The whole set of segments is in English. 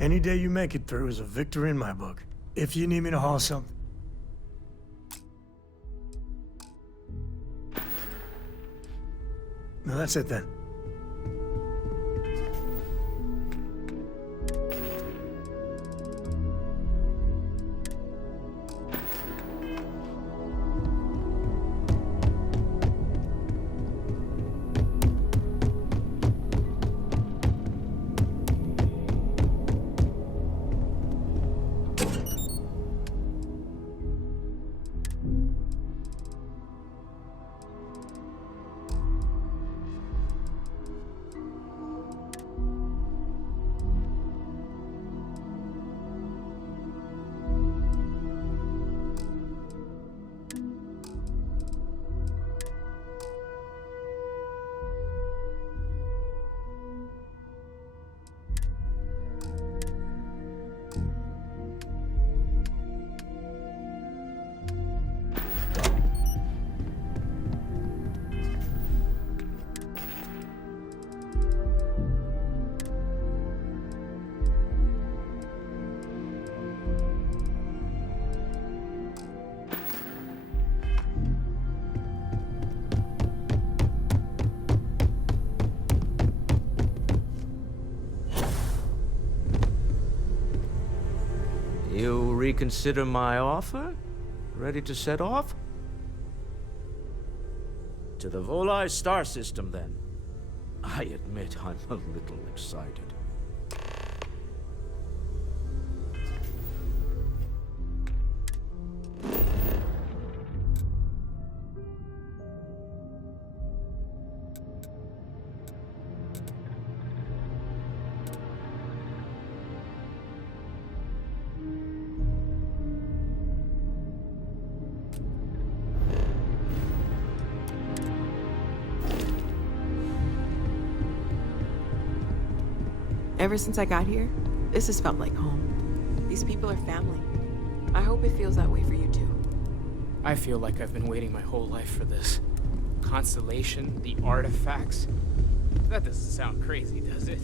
Any day you make it through is a victory in my book. If you need me to haul something... No, that's it then. You reconsider my offer? Ready to set off? To the Volai star system, then. I admit I'm a little excited. Ever since I got here, this has felt like home. These people are family. I hope it feels that way for you too. I feel like I've been waiting my whole life for this. Constellation, the artifacts. That doesn't sound crazy, does it?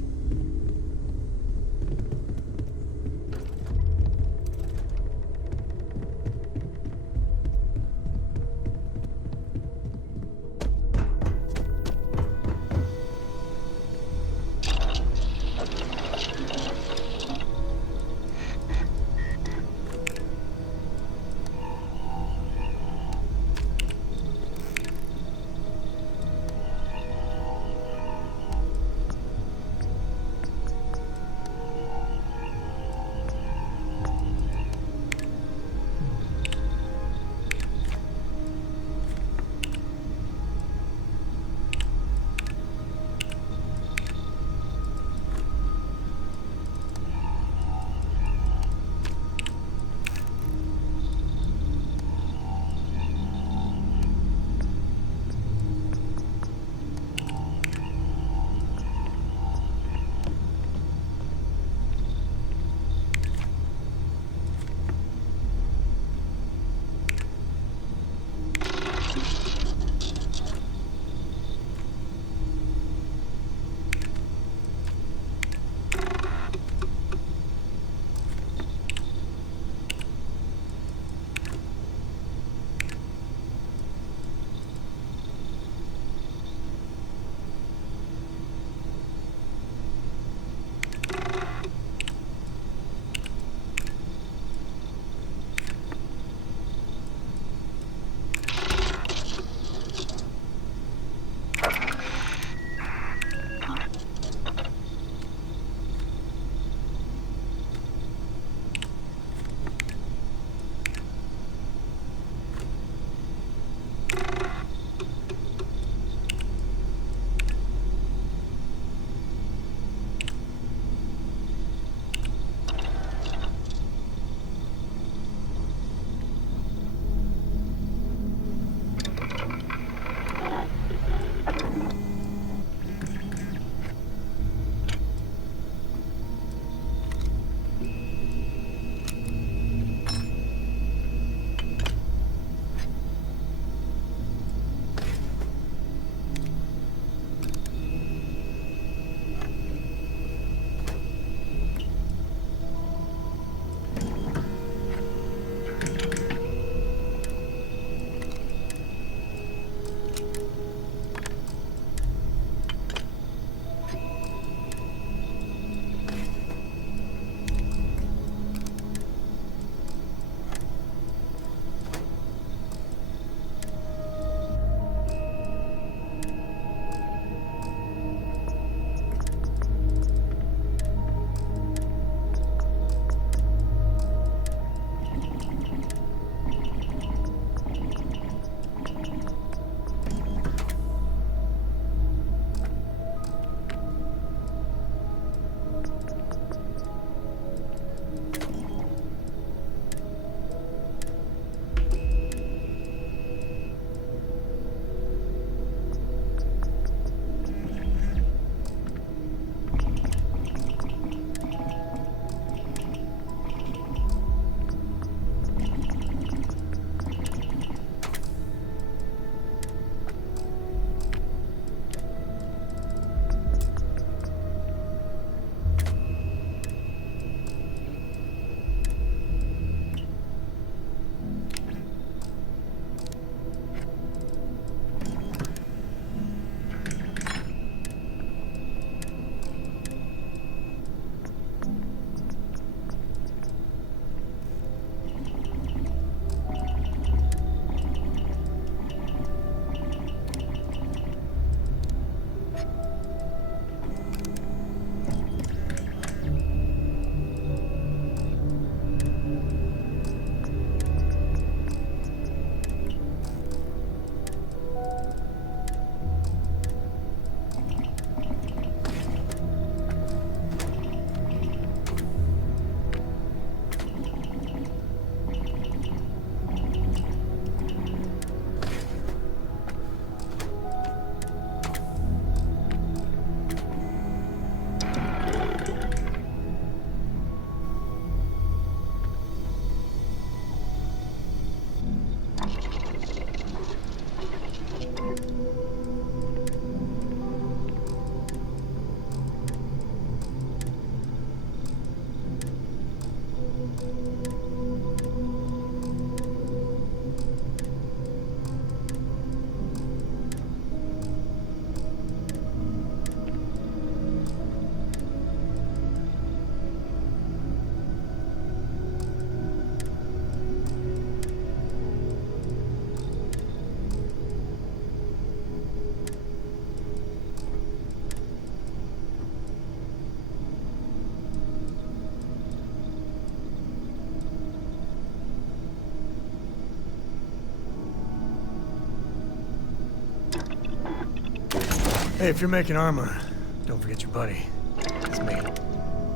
Hey, if you're making armor, don't forget your buddy. It's me.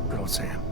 Good old Sam.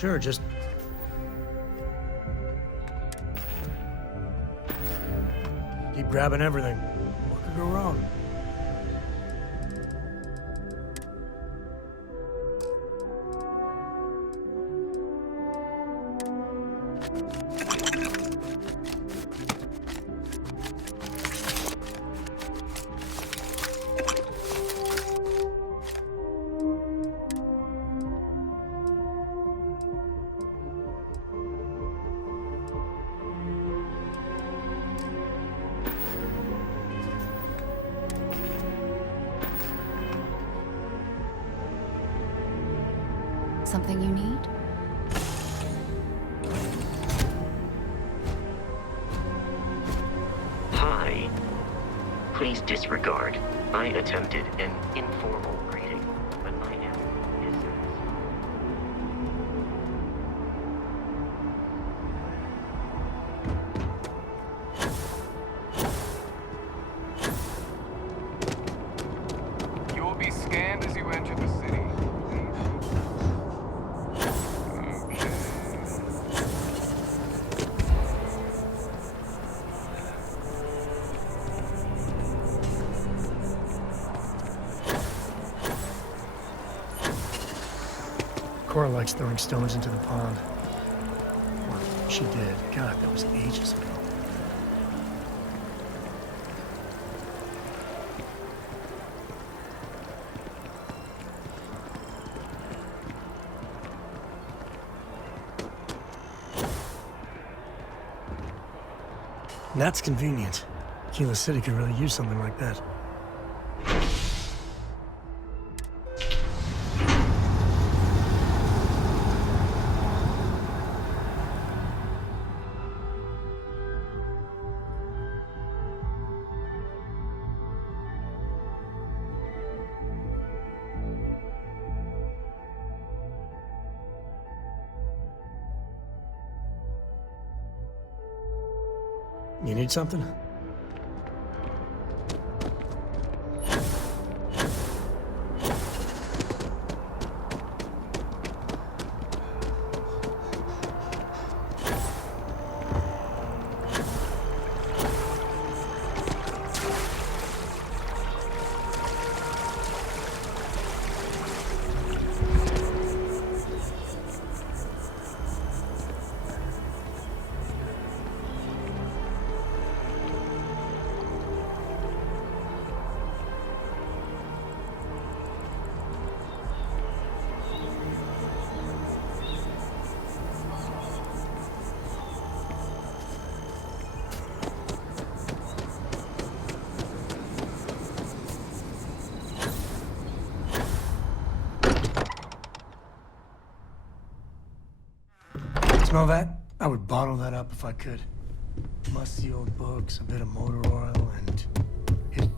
Sure, just... keep grabbing everything. What could go wrong? something you need? Hi. Please disregard. I attempted an informal greeting, but I am his service. You will be scanned as you enter the city. Cora likes throwing stones into the pond. Or she did. God, that was ages ago. That's convenient. Kila City could really use something like that. You need something? Smell that? I would bottle that up if I could. Musty old books, a bit of motor oil, and it.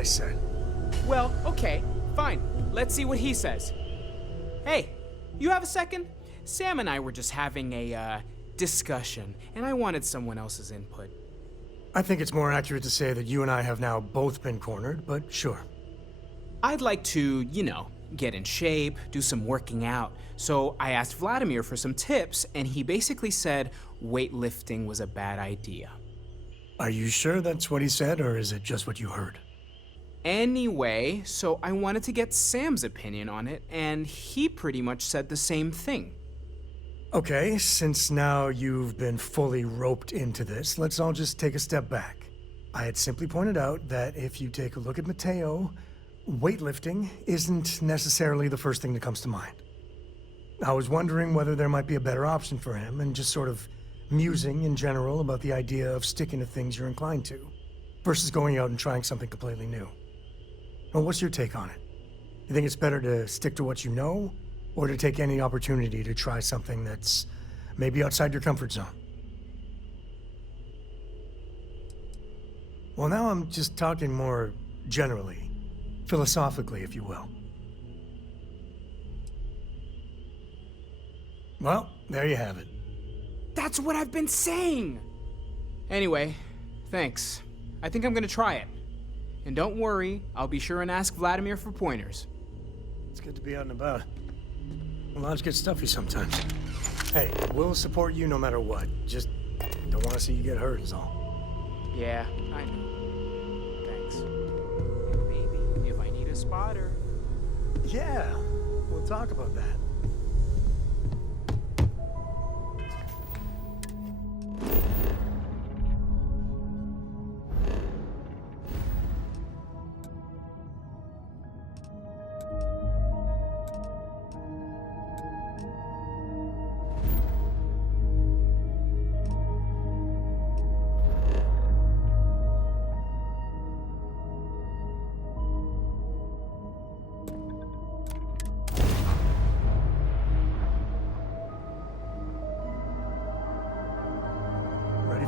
I said. Well, okay, fine. Let's see what he says. Hey, you have a second? Sam and I were just having a, discussion, and I wanted someone else's input. I think it's more accurate to say that you and I have now both been cornered, but sure. I'd like to, get in shape, do some working out. So I asked Vladimir for some tips, and he basically said weightlifting was a bad idea. Are you sure that's what he said, or is it just what you heard? Anyway, so I wanted to get Sam's opinion on it, and he pretty much said the same thing. Okay, since now you've been fully roped into this, let's all just take a step back. I had simply pointed out that if you take a look at Mateo, weightlifting isn't necessarily the first thing that comes to mind. I was wondering whether there might be a better option for him, and just sort of musing in general about the idea of sticking to things you're inclined to, versus going out and trying something completely new. Well, what's your take on it? You think it's better to stick to what you know, or to take any opportunity to try something that's maybe outside your comfort zone? Well, now I'm just talking more generally, philosophically, if you will. Well, there you have it. That's what I've been saying! Anyway, thanks. I think I'm gonna try it. And don't worry, I'll be sure and ask Vladimir for pointers. It's good to be out and about. The lodge gets stuffy sometimes. Hey, we'll support you no matter what. Just don't want to see you get hurt is all. Yeah, I know. Thanks. And maybe, if I need a spotter. Yeah, we'll talk about that.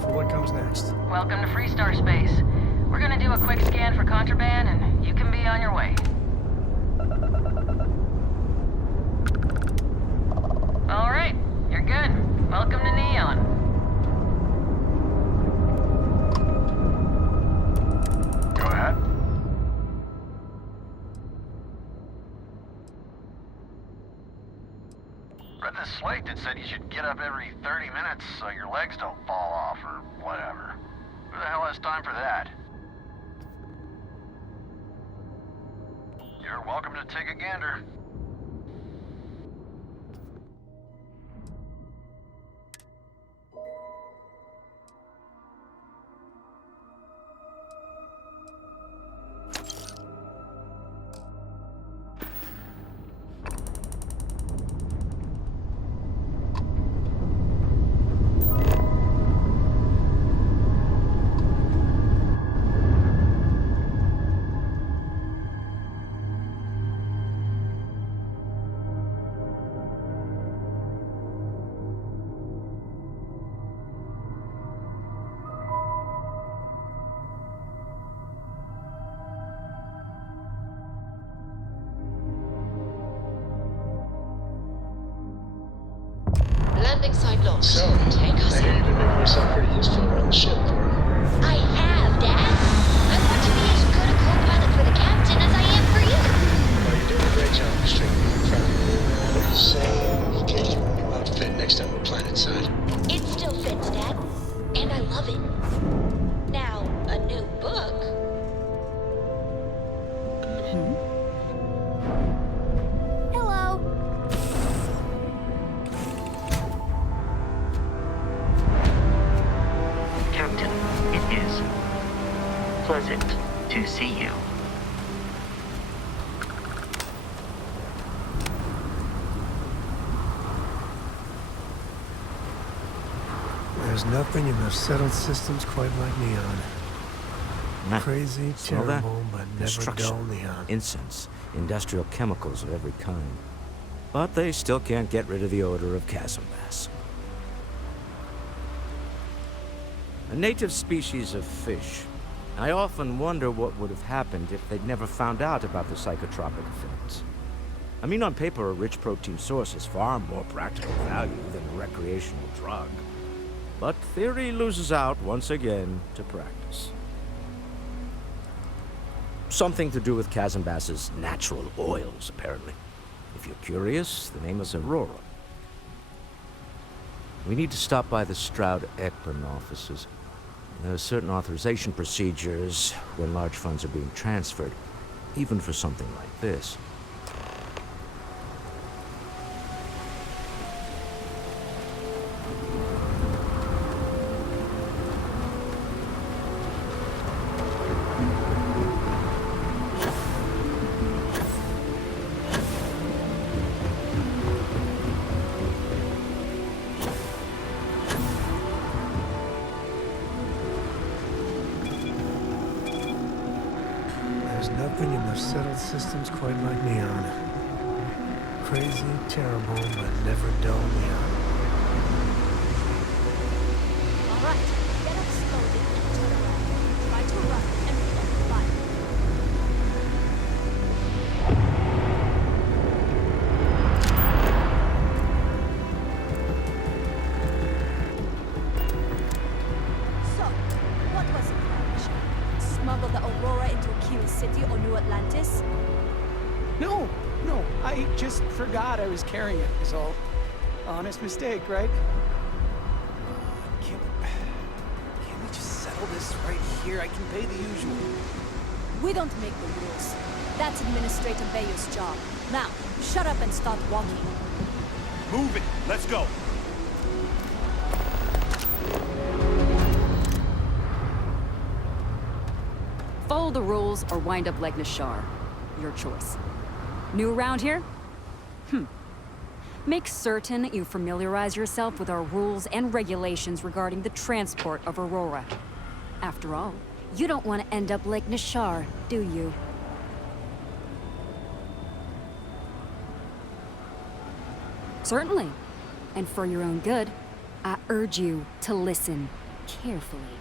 For what comes next. Welcome to Freestar Space. We're gonna do a quick scan for contraband, and you can be on your way. All right, you're good. Welcome to Neon. Go ahead. Read this slate that said you should get up every 30 minutes so your legs don't fall off or whatever. Who the hell has time for that? You're welcome to take a gander. Landing site lost. So, Take us I hear in. you've been making yourself pretty useful around the ship, Cora. I have, Dad. I want to be as good a co-pilot for the captain as I am for you. Well, you're doing a great job, extremely proud of you. What do you say we get you a new outfit next time we're planetside? It still fits, Dad. And I love it. Now, a new book. Hello. Captain, it is pleasant to see you. There's nothing in the settled systems quite like Neon. Nah. Crazy, Smell that? terrible, but never Destruction, dull Neon. incense, industrial chemicals of every kind. But they still can't get rid of the odor of chasm bass. A native species of fish. I often wonder what would have happened if they'd never found out about the psychotropic effects. I mean, on paper, a rich protein source is far more practical value than a recreational drug. But theory loses out once again to practice. Something to do with chasm bass's natural oils, apparently. If you're curious, the name is Aurora. We need to stop by the Stroud-Ekman offices. There are certain authorization procedures when large funds are being transferred, even for something like this. nothing in the settled systems quite like Neon. Crazy, terrible, but never dull Neon. All right, get up slowly and turn around. Try to run and we don't fire. So, what was the plan, Michelle? Smuggle the Aurora into Q City or New Atlantis? No, I just forgot I was carrying it, is all. Honest mistake, right? Can't we just settle this right here? I can pay the usual. We don't make the rules. That's Administrator Bayer's job. Now, shut up and start walking. Move it! Let's go! Follow the rules or wind up like Nashar. Your choice. New around here? Make certain you familiarize yourself with our rules and regulations regarding the transport of Aurora. After all, you don't want to end up like Nashar, do you? Certainly. And for your own good, I urge you to listen carefully.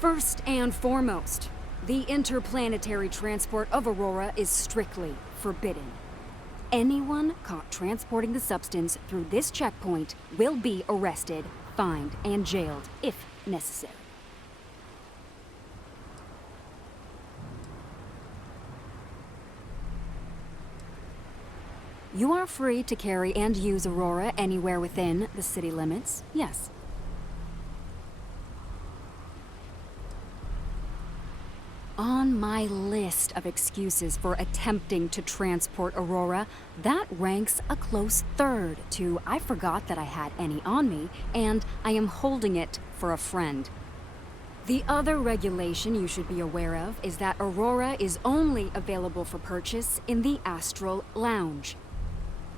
First and foremost, the interplanetary transport of Aurora is strictly forbidden. Anyone caught transporting the substance through this checkpoint will be arrested, fined, and jailed if necessary. You are free to carry and use Aurora anywhere within the city limits, yes. On my list of excuses for attempting to transport Aurora, that ranks a close third to I forgot that I had any on me, and I am holding it for a friend. The other regulation you should be aware of is that Aurora is only available for purchase in the Astral Lounge.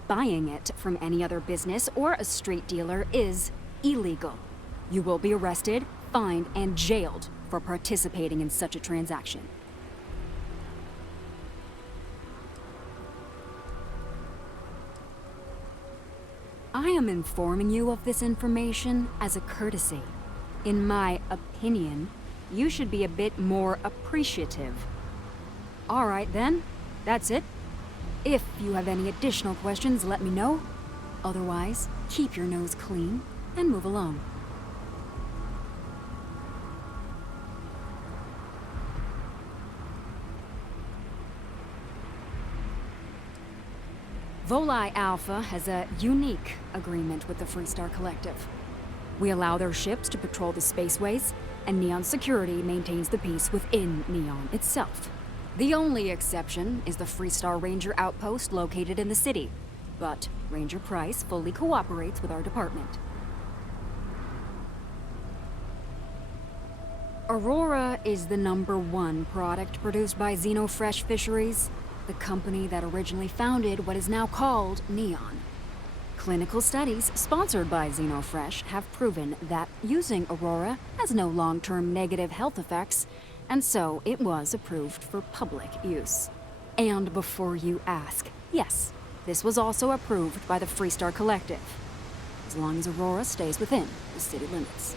Buying it from any other business or a street dealer is illegal. You will be arrested, fined, and jailed for participating in such a transaction. I am informing you of this information as a courtesy. In my opinion, you should be a bit more appreciative. All right then, that's it. If you have any additional questions, let me know. Otherwise, keep your nose clean and move along. Volii Alpha has a unique agreement with the Freestar Collective. We allow their ships to patrol the spaceways, and Neon Security maintains the peace within Neon itself. The only exception is the Freestar Ranger outpost located in the city, but Ranger Price fully cooperates with our department. Aurora is the #1 product produced by Xenofresh Fisheries, the company that originally founded what is now called Neon. Clinical studies sponsored by Xenofresh have proven that using Aurora has no long-term negative health effects, and so it was approved for public use. And before you ask, yes, this was also approved by the Freestar Collective, as long as Aurora stays within the city limits.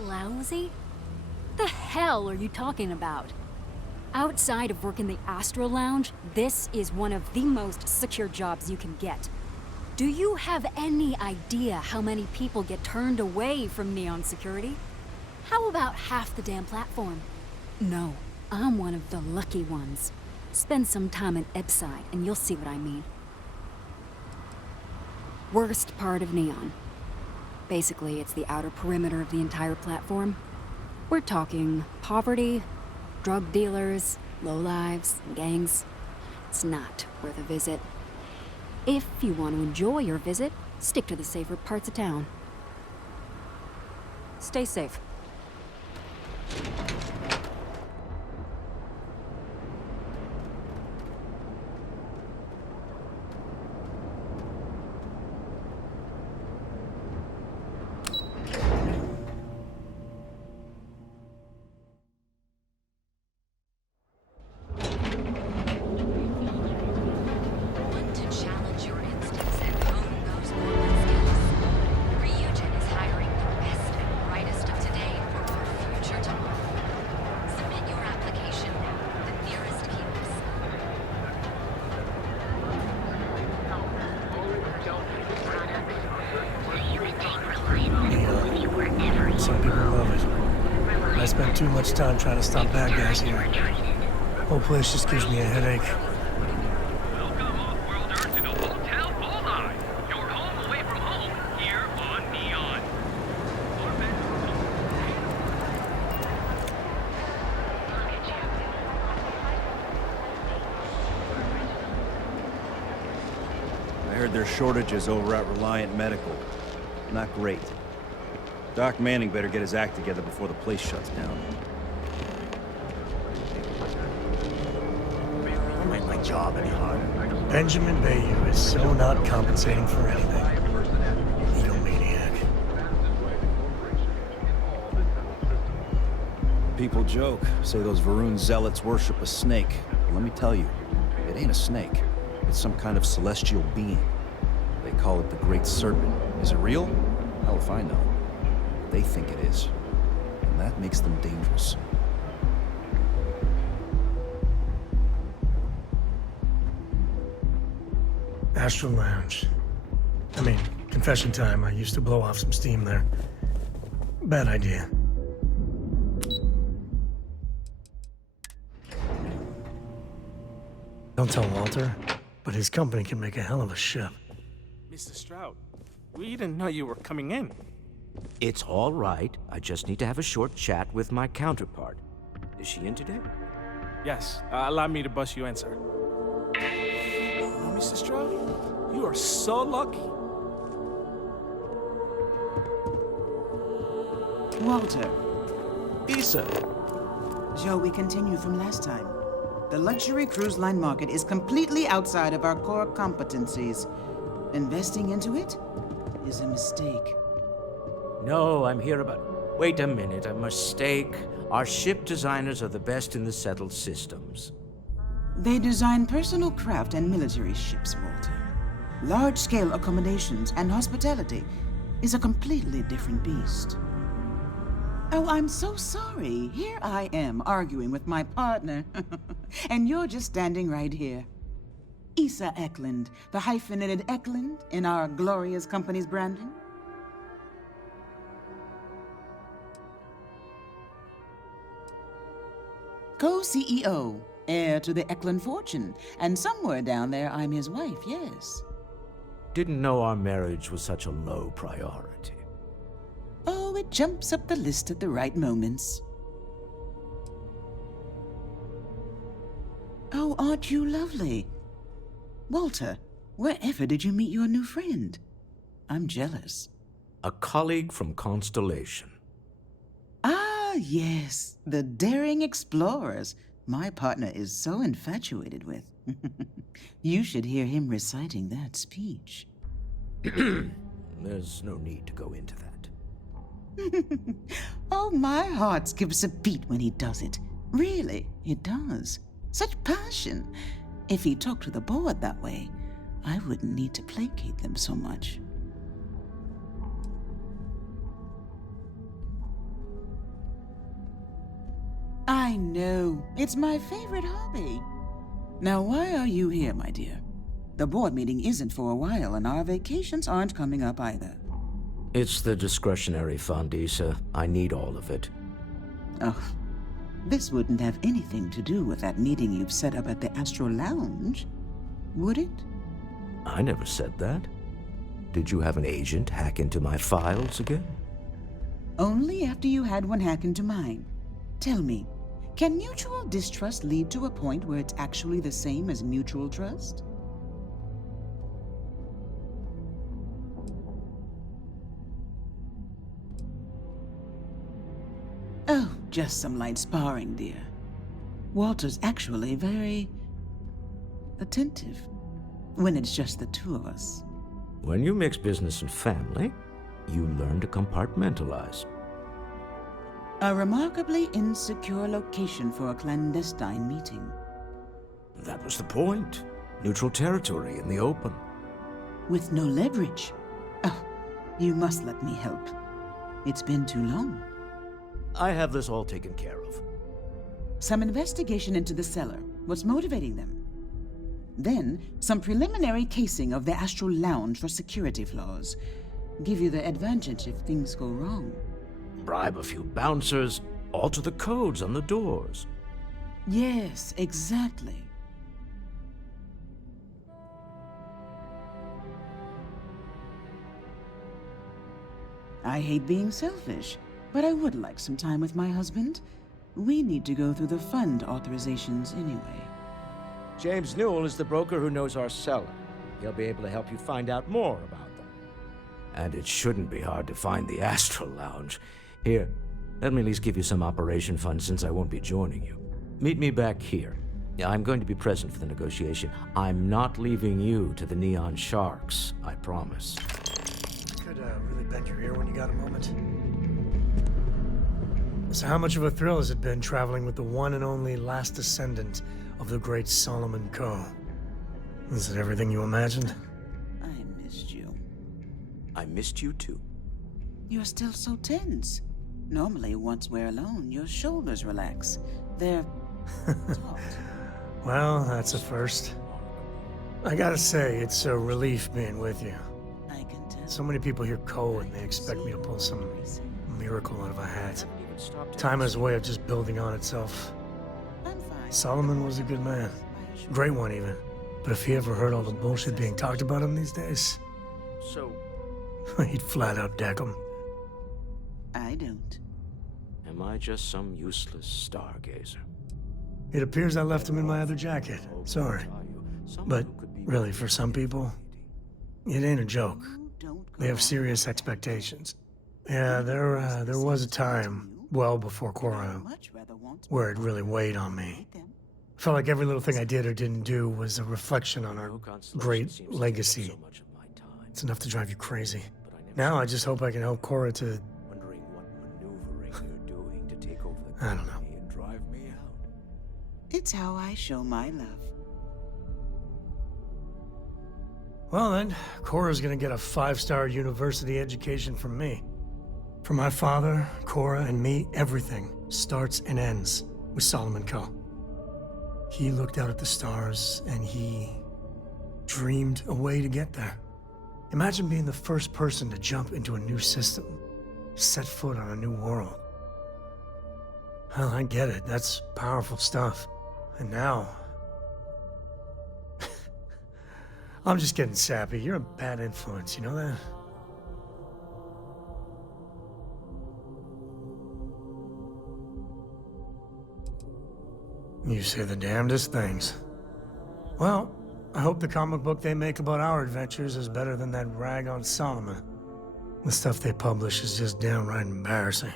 Lousy? The hell are you talking about? Outside of work in the Astro Lounge, this is one of the most secure jobs you can get. Do you have any idea how many people get turned away from Neon Security? How about half the damn platform? No, I'm one of the lucky ones. Spend some time in Epside and you'll see what I mean. Worst part of Neon. Basically, it's the outer perimeter of the entire platform. We're talking poverty, drug dealers, lowlives, gangs. It's not worth a visit. If you want to enjoy your visit, stick to the safer parts of town. Stay safe. spent too much time trying to stop bad guys here. Whole place just gives me a headache. Welcome off-worlder to the Hotel Bullseye. Your home away from home here on Neon. I heard there's shortages over at Reliant Medical. Not great. Doc Manning better get his act together before the place shuts down. Don't make my job any harder. Benjamin Bayou is so not compensating for anything. Egomaniac. People joke, say those Varun zealots worship a snake. But let me tell you, it ain't a snake. It's some kind of celestial being. They call it the Great Serpent. Is it real? Hell if I know. They think it is. And that makes them dangerous. Astral Lounge. I mean, confession time. I used to blow off some steam there. Bad idea. Don't tell Walter, but his company can make a hell of a ship. Mr. Stroud, we didn't know you were coming in. It's all right. I just need to have a short chat with my counterpart. Is she in today? Yes, allow me to bust you in, sir. Oh, Mr. Stroud, you are so lucky. Walter. Issa. Shall we continue from last time? The luxury cruise line market is completely outside of our core competencies. Investing into it is a mistake. No, I'm here about... Wait a minute, a mistake. Our ship designers are the best in the settled systems. They design personal craft and military ships, Walter. Large-scale accommodations and hospitality is a completely different beast. Oh, I'm so sorry. Here I am arguing with my partner, and you're just standing right here. Issa Eklund, the hyphenated Eklund in our glorious company's branding. Co-CEO, heir to the Eklund fortune, and somewhere down there I'm his wife, yes. Didn't know our marriage was such a low priority. Oh, it jumps up the list at the right moments. Oh, aren't you lovely? Walter, wherever did you meet your new friend? I'm jealous. A colleague from Constellation. Ah, yes, the daring explorers my partner is so infatuated with. You should hear him reciting that speech. There's no need to go into that. Oh, my heart skips a beat when he does it. Really, it does. Such passion. If he talked to the board that way, I wouldn't need to placate them so much. I know. It's my favorite hobby. Now, why are you here, my dear? The board meeting isn't for a while, and our vacations aren't coming up either. It's the discretionary fund, Issa. I need all of it. Oh, this wouldn't have anything to do with that meeting you've set up at the Astral Lounge, would it? I never said that. Did you have an agent hack into my files again? Only after you had one hack into mine. Tell me, can mutual distrust lead to a point where it's actually the same as mutual trust? Oh, just some light sparring, dear. Walter's actually very attentive when it's just the two of us. When you mix business and family, you learn to compartmentalize. A remarkably insecure location for a clandestine meeting. That was the point. Neutral territory in the open. With no leverage. Oh, you must let me help. It's been too long. I have this all taken care of. Some investigation into the cellar. What's motivating them? Then, some preliminary casing of the Astral Lounge for security flaws. Give you the advantage if things go wrong. Bribe a few bouncers, Alter the codes on the doors. Yes, exactly. I hate being selfish, but I would like some time with my husband. We need to go through the fund authorizations anyway. James Newell is the broker who knows our seller. He'll be able to help you find out more about them. And it shouldn't be hard to find the Astral Lounge. Here, let me at least give you some operation funds since I won't be joining you. Meet me back here. I'm going to be present for the negotiation. I'm not leaving you to the Neon Sharks, I promise. Could really bend your ear when you got a moment. So how much of a thrill has it been traveling with the one and only last descendant of the great Solomon Coe? Is it everything you imagined? I missed you. I missed you too. You're still so tense. Normally, once we're alone, your shoulders relax. They're taut. Well, that's a first. I gotta say, it's a relief being with you. I can tell. So many people hear Coe and they expect me to pull some miracle out of a hat. Time has a way of just building on itself. I'm fine. Solomon was a good man. Great one, even. But if he ever heard all the bullshit being talked about him these days, So, he'd flat out deck him. I don't. am I just some useless stargazer? It appears I left him in my other jacket. Sorry. But really, for some people, it ain't a joke. They have serious expectations. Yeah, there was a time, well before Cora, where it really weighed on me. Felt like every little thing I did or didn't do was a reflection on our great legacy. It's enough to drive you crazy. Now I just hope I can help Cora to... I don't know. It's how I show my love. Well then, Cora's gonna get a 5-star university education from me. For my father, Cora, and me, everything starts and ends with Solomon Coe. He looked out at the stars, and he dreamed a way to get there. Imagine being the first person to jump into a new system, set foot on a new world. Well, I get it. That's powerful stuff. And now... I'm just getting sappy. You're a bad influence, you know that? You say the damnedest things. Well, I hope the comic book they make about our adventures is better than that rag on Solomon. The stuff they publish is just downright embarrassing.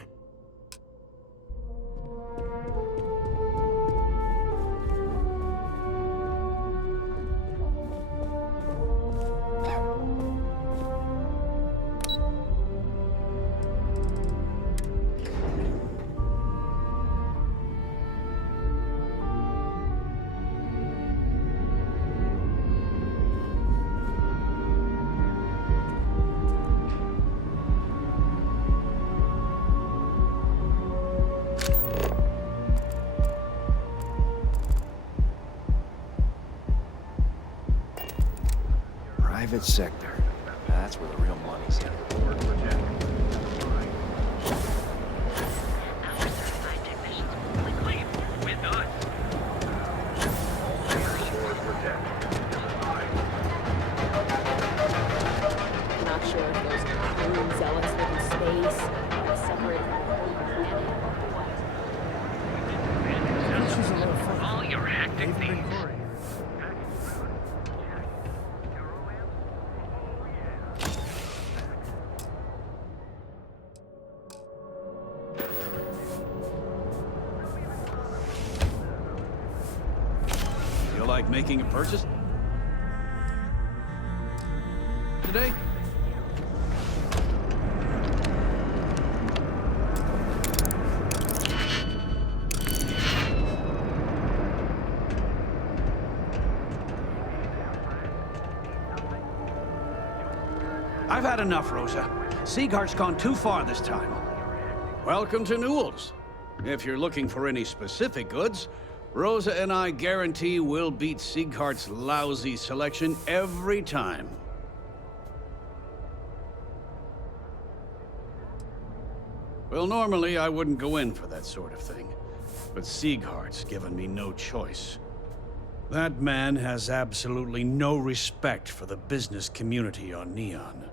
Private sector. That's where the real money's at. Not sure if those Marine zealots live in space, or separated from the whole planet. All your hectic needs. Feel like making a purchase? Today? I've had enough, Rosa. Sieghart's gone too far this time. Welcome to Newell's. If you're looking for any specific goods, Rosa and I guarantee we'll beat Sieghart's lousy selection every time. Well, normally I wouldn't go in for that sort of thing, but Sieghart's given me no choice. That man has absolutely no respect for the business community on Neon.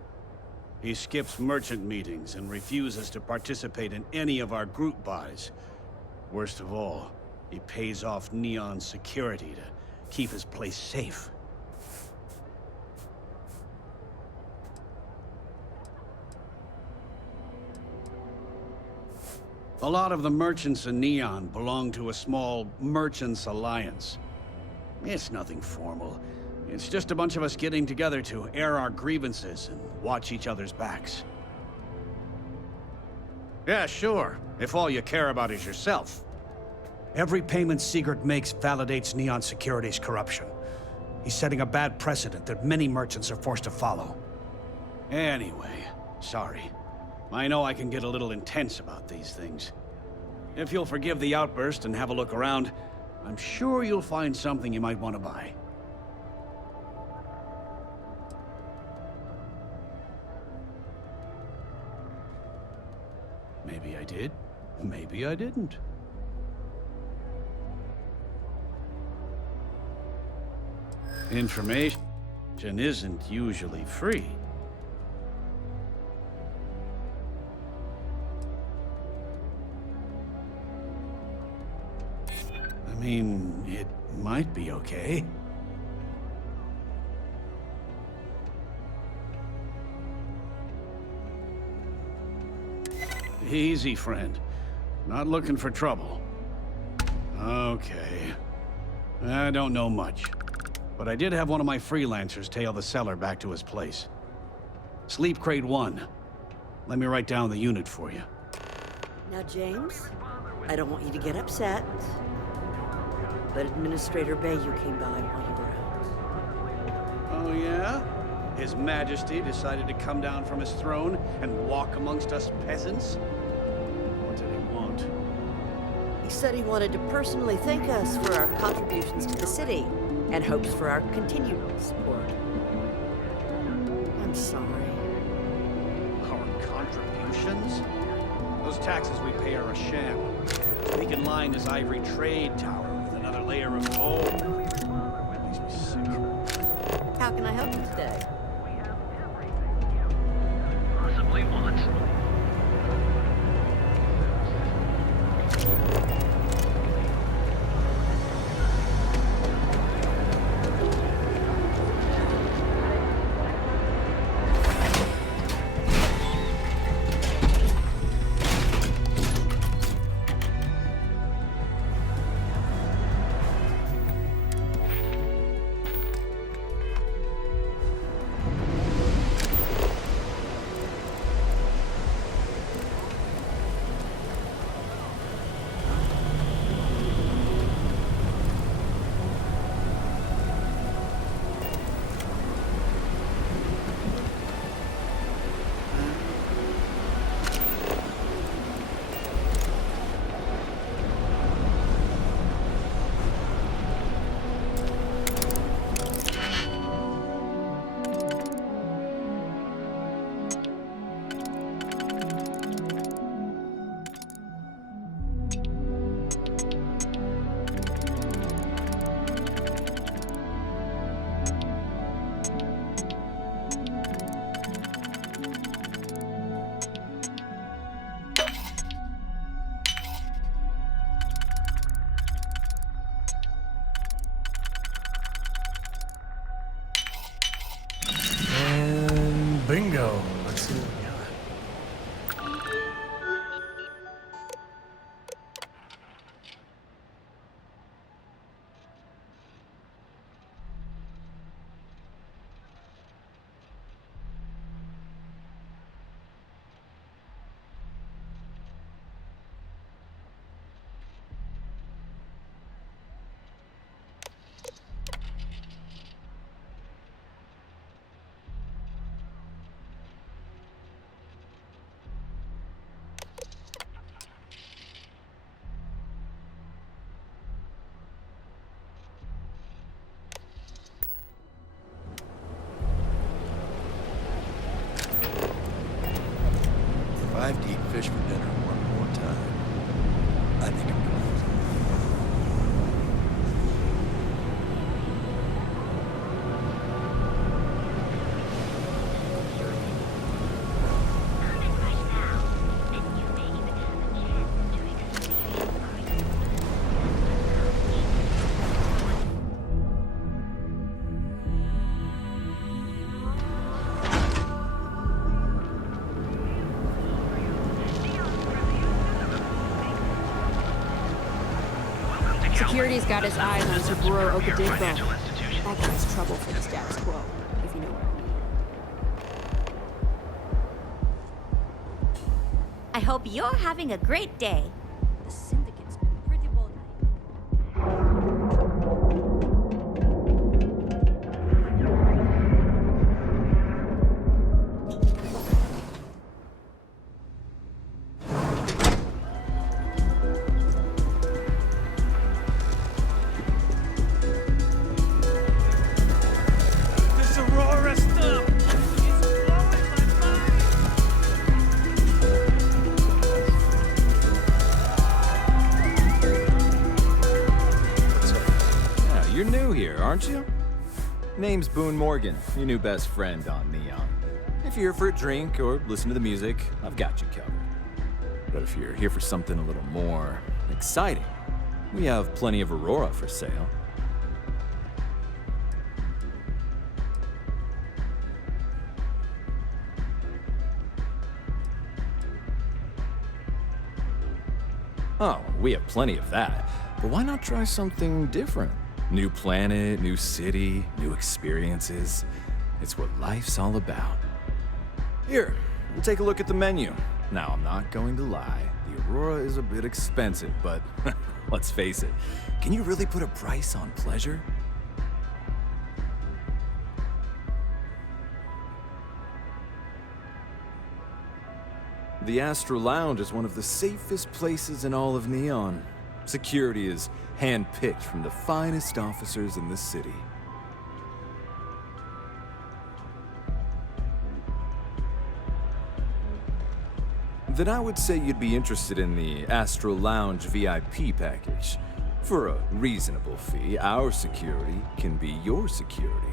He skips merchant meetings and refuses to participate in any of our group buys. Worst of all, he pays off Neon's security to keep his place safe. A lot of the merchants in Neon belong to a small merchants alliance. It's nothing formal. It's just a bunch of us getting together to air our grievances and watch each other's backs. Yeah, sure, if all you care about is yourself. Every payment Siegert makes validates Neon Security's corruption. He's setting a bad precedent that many merchants are forced to follow. Anyway, sorry. I know I can get a little intense about these things. If you'll forgive the outburst and have a look around, I'm sure you'll find something you might want to buy. Maybe I did, maybe I didn't. Information isn't usually free. I mean, it might be okay. Easy, friend. Not looking for trouble. Okay. I don't know much. But I did have one of my freelancers tail the seller back to his place. Sleep Crate 1. Let me write down the unit for you. Now, James, I don't want you to get upset, but Administrator Bayou came by while you were out. Oh, yeah? His Majesty decided to come down from his throne and walk amongst us peasants? What did he want? He said he wanted to personally thank us for our contributions to the city and hopes for our continued support. I'm sorry. Our contributions? Those taxes we pay are a sham. So he can line his ivory trade tower with another layer of gold. That makes me sick. How can I help you today? Possibly what? Bingo. Let's see what we got. If I have to eat fish for dinner, Security's got his eyes on Saburo Okadigbo. That guy's trouble for the status quo, if you know what I mean. I hope you're having a great day. The syndicate's been pretty bold. This Aurora stuff! Yeah, you're new here, aren't you? Name's Boone Morgan, your new best friend on Neon. If you're here for a drink or listen to the music, I've got you covered. But if you're here for something a little more exciting, we have plenty of Aurora for sale. Oh, we have plenty of that. But why not try something different? New planet, new city, new experiences. It's what life's all about. Here, we'll take a look at the menu. Now, I'm not going to lie. The Aurora is a bit expensive, but let's face it. Can you really put a price on pleasure? The Astro Lounge is one of the safest places in all of Neon. Security is hand-picked from the finest officers in the city. Then I would say you'd be interested in the Astro Lounge VIP package. For a reasonable fee, our security can be your security.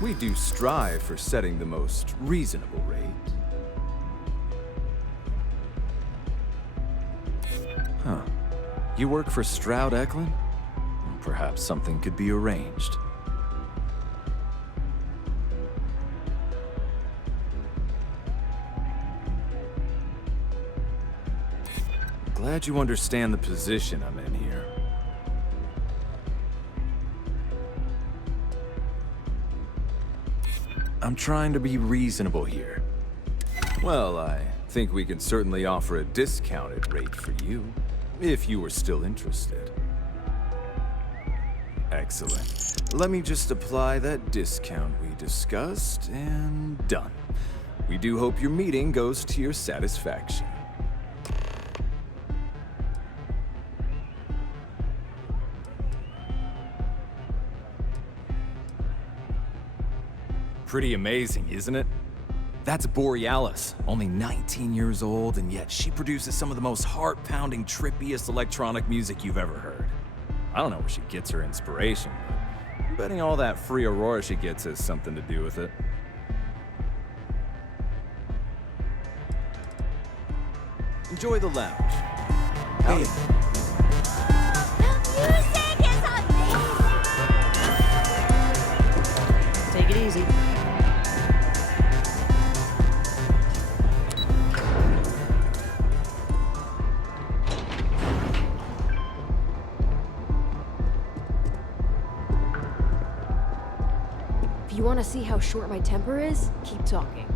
We do strive for setting the most reasonable rate. Huh. You work for Stroud Eklund? Perhaps something could be arranged. Glad you understand the position I'm in here. I'm trying to be reasonable here. Well, I think we can certainly offer a discounted rate for you, if you were still interested. Excellent. Let me just apply that discount we discussed, and done. We do hope your meeting goes to your satisfaction. Pretty amazing, isn't it? That's Borealis, only 19 years old, and yet she produces some of the most heart-pounding, trippiest electronic music you've ever heard. I don't know where she gets her inspiration, but I'm betting all that free Aurora she gets has something to do with it. Enjoy the lounge. Hey. Take it easy. If you want to see how short my temper is, keep talking.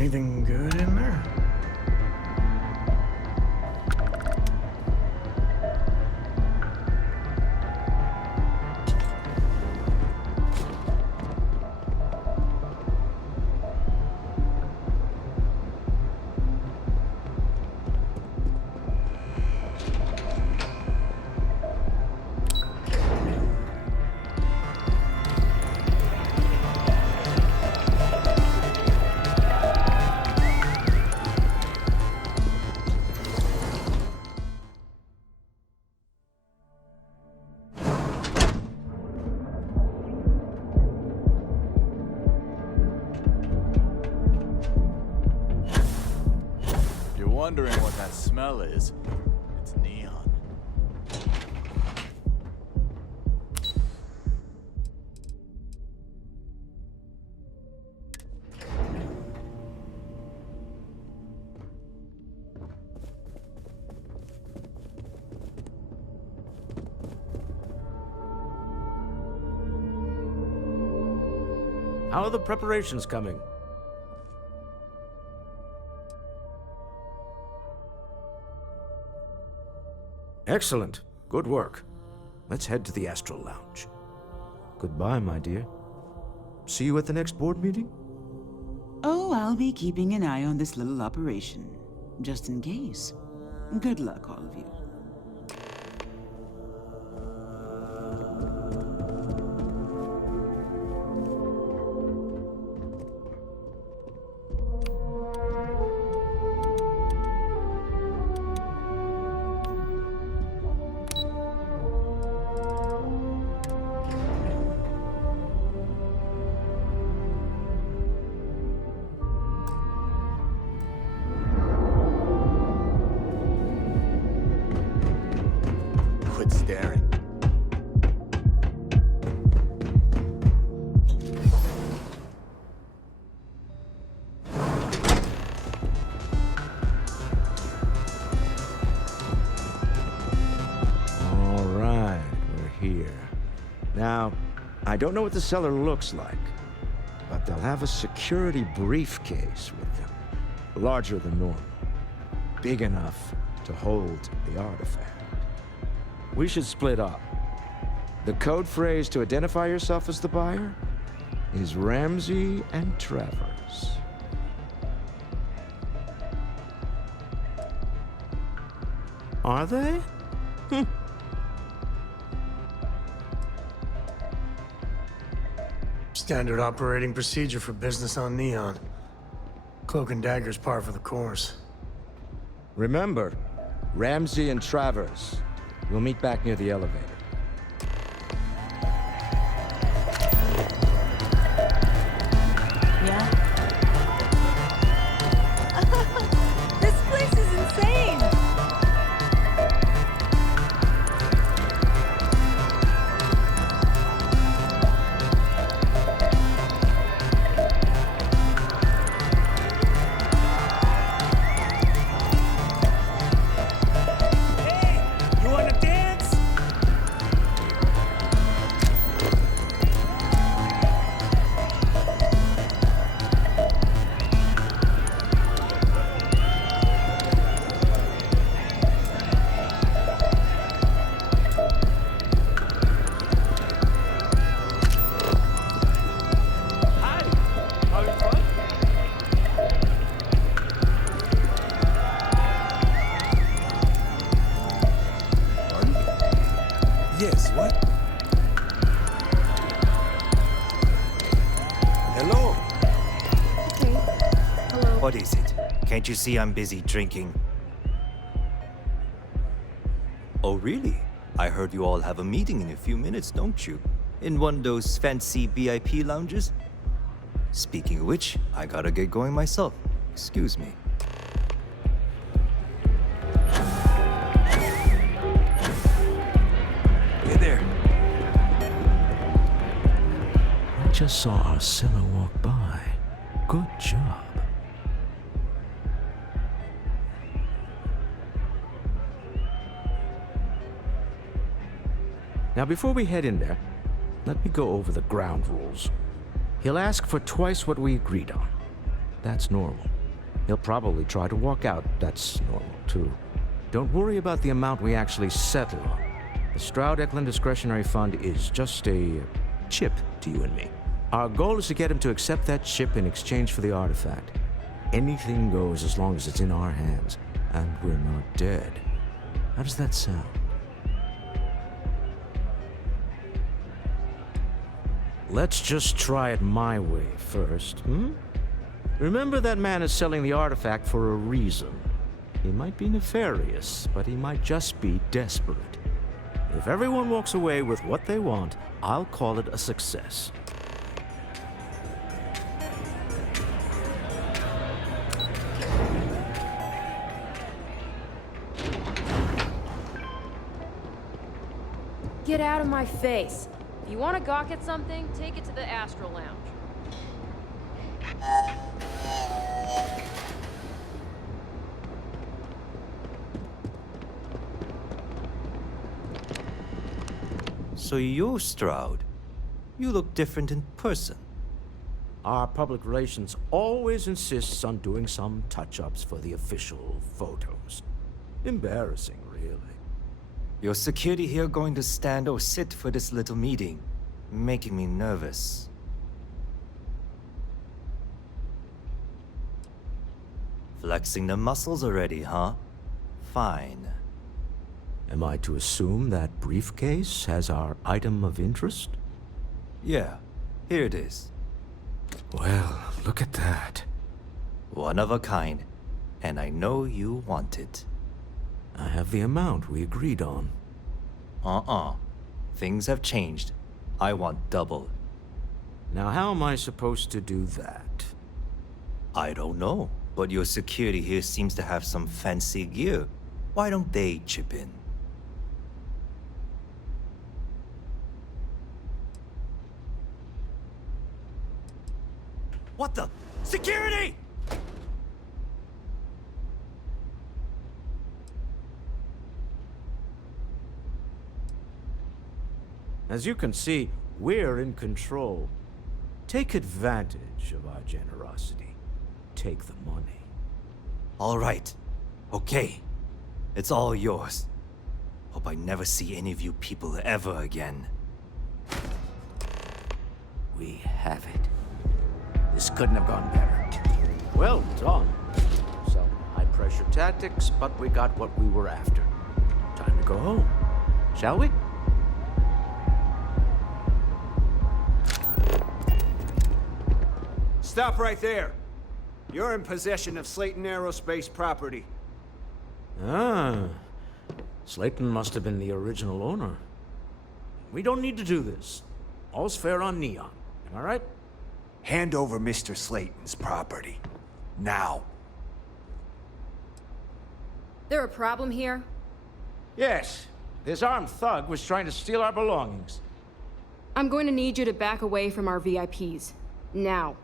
Anything good in there? Wondering what that smell is. It's neon. How are the preparations coming? Excellent. Good work. Let's head to the Astral Lounge. Goodbye, my dear. See you at the next board meeting? Oh, I'll be keeping an eye on this little operation, just in case. Good luck, all of you. Quit staring. All right, we're here. Now, I don't know what the cellar looks like, but they'll have a security briefcase with them. Larger than normal. Big enough to hold the artifact. We should split up. The code phrase to identify yourself as the buyer is Ramsey and Travers. Are they? Standard operating procedure for business on Neon. Cloak and dagger's par for the course. Remember, Ramsey and Travers. We'll meet back near the elevator. Yeah? This place is insane! You wanna dance? Hi. Having fun? Yes, what? Hello? Okay. Hello. What is it? Can't you see I'm busy drinking? Oh, really? I heard you all have a meeting in a few minutes, don't you? In one of those fancy VIP lounges? Speaking of which, I gotta get going myself. Excuse me. Hey there. I just saw Arcilla walk by. Good job. Now, before we head in there, let me go over the ground rules. He'll ask for twice what we agreed on. That's normal. He'll probably try to walk out. That's normal, too. Don't worry about the amount we actually settle on. The Stroud-Eklund Discretionary Fund is just a chip to you and me. Our goal is to get him to accept that chip in exchange for the artifact. Anything goes as long as it's in our hands, and we're not dead. How does that sound? Let's just try it my way first, Remember that man is selling the artifact for a reason. He might be nefarious, but he might just be desperate. If everyone walks away with what they want, I'll call it a success. Get out of my face. If you want to gawk at something, take it to the Astral Lounge. So you're Stroud. You look different in person. Our public relations always insists on doing some touch-ups for the official photos. Embarrassing, really. Your security here going to stand or sit for this little meeting, making me nervous. Flexing the muscles already, huh? Fine. Am I to assume that briefcase has our item of interest? Yeah, here it is. Well, look at that. One of a kind, and I know you want it. I have the amount we agreed on. Things have changed. I want double. Now how am I supposed to do that? I don't know, but your security here seems to have some fancy gear. Why don't they chip in? What the? Security! As you can see, we're in control. Take advantage of our generosity. Take the money. All right. Okay. It's all yours. Hope I never see any of you people ever again. We have it. This couldn't have gone better. Well done. Some high-pressure tactics, but we got what we were after. Time to go home. Shall we? Stop right there. You're in possession of Slayton Aerospace property. Ah. Slayton must have been the original owner. We don't need to do this. All's fair on Neon. Am I right? Hand over Mr. Slayton's property. Now. There a problem here? Yes. This armed thug was trying to steal our belongings. I'm going to need you to back away from our VIPs. Now.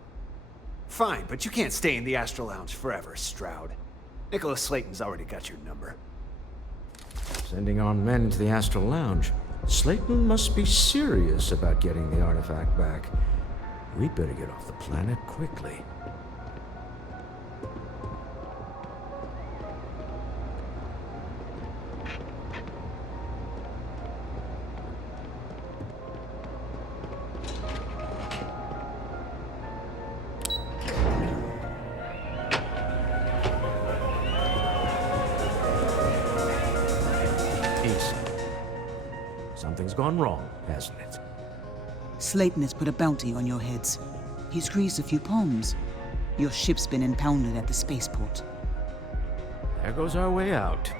Fine, but you can't stay in the Astral Lounge forever, Stroud. Nicholas Slayton's already got your number. Sending our men into the Astral Lounge. Slayton must be serious about getting the artifact back. We'd better get off the planet quickly. Something's gone wrong, hasn't it? Slayton has put a bounty on your heads. He's greased a few palms. Your ship's been impounded at the spaceport. There goes our way out.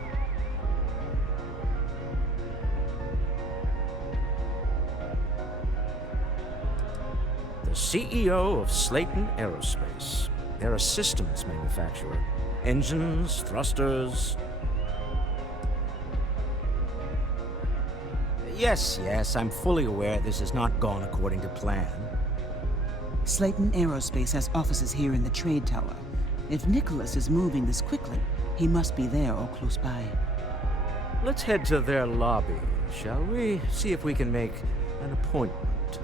The CEO of Slayton Aerospace. They're a systems manufacturer. Engines, thrusters. Yes, I'm fully aware this has not gone according to plan. Slayton Aerospace has offices here in the trade tower. If Nicholas is moving this quickly, he must be there or close by. Let's head to their lobby, shall we? See if we can make an appointment.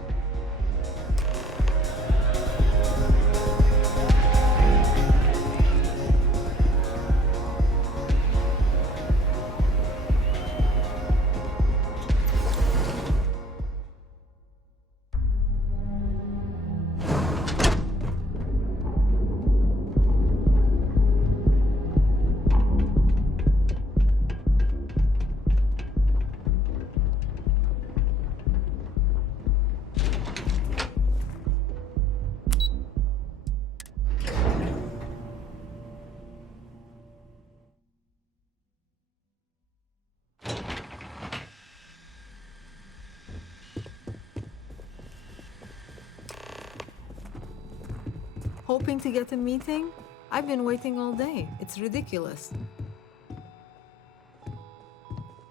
Hoping to get a meeting? I've been waiting all day. It's ridiculous.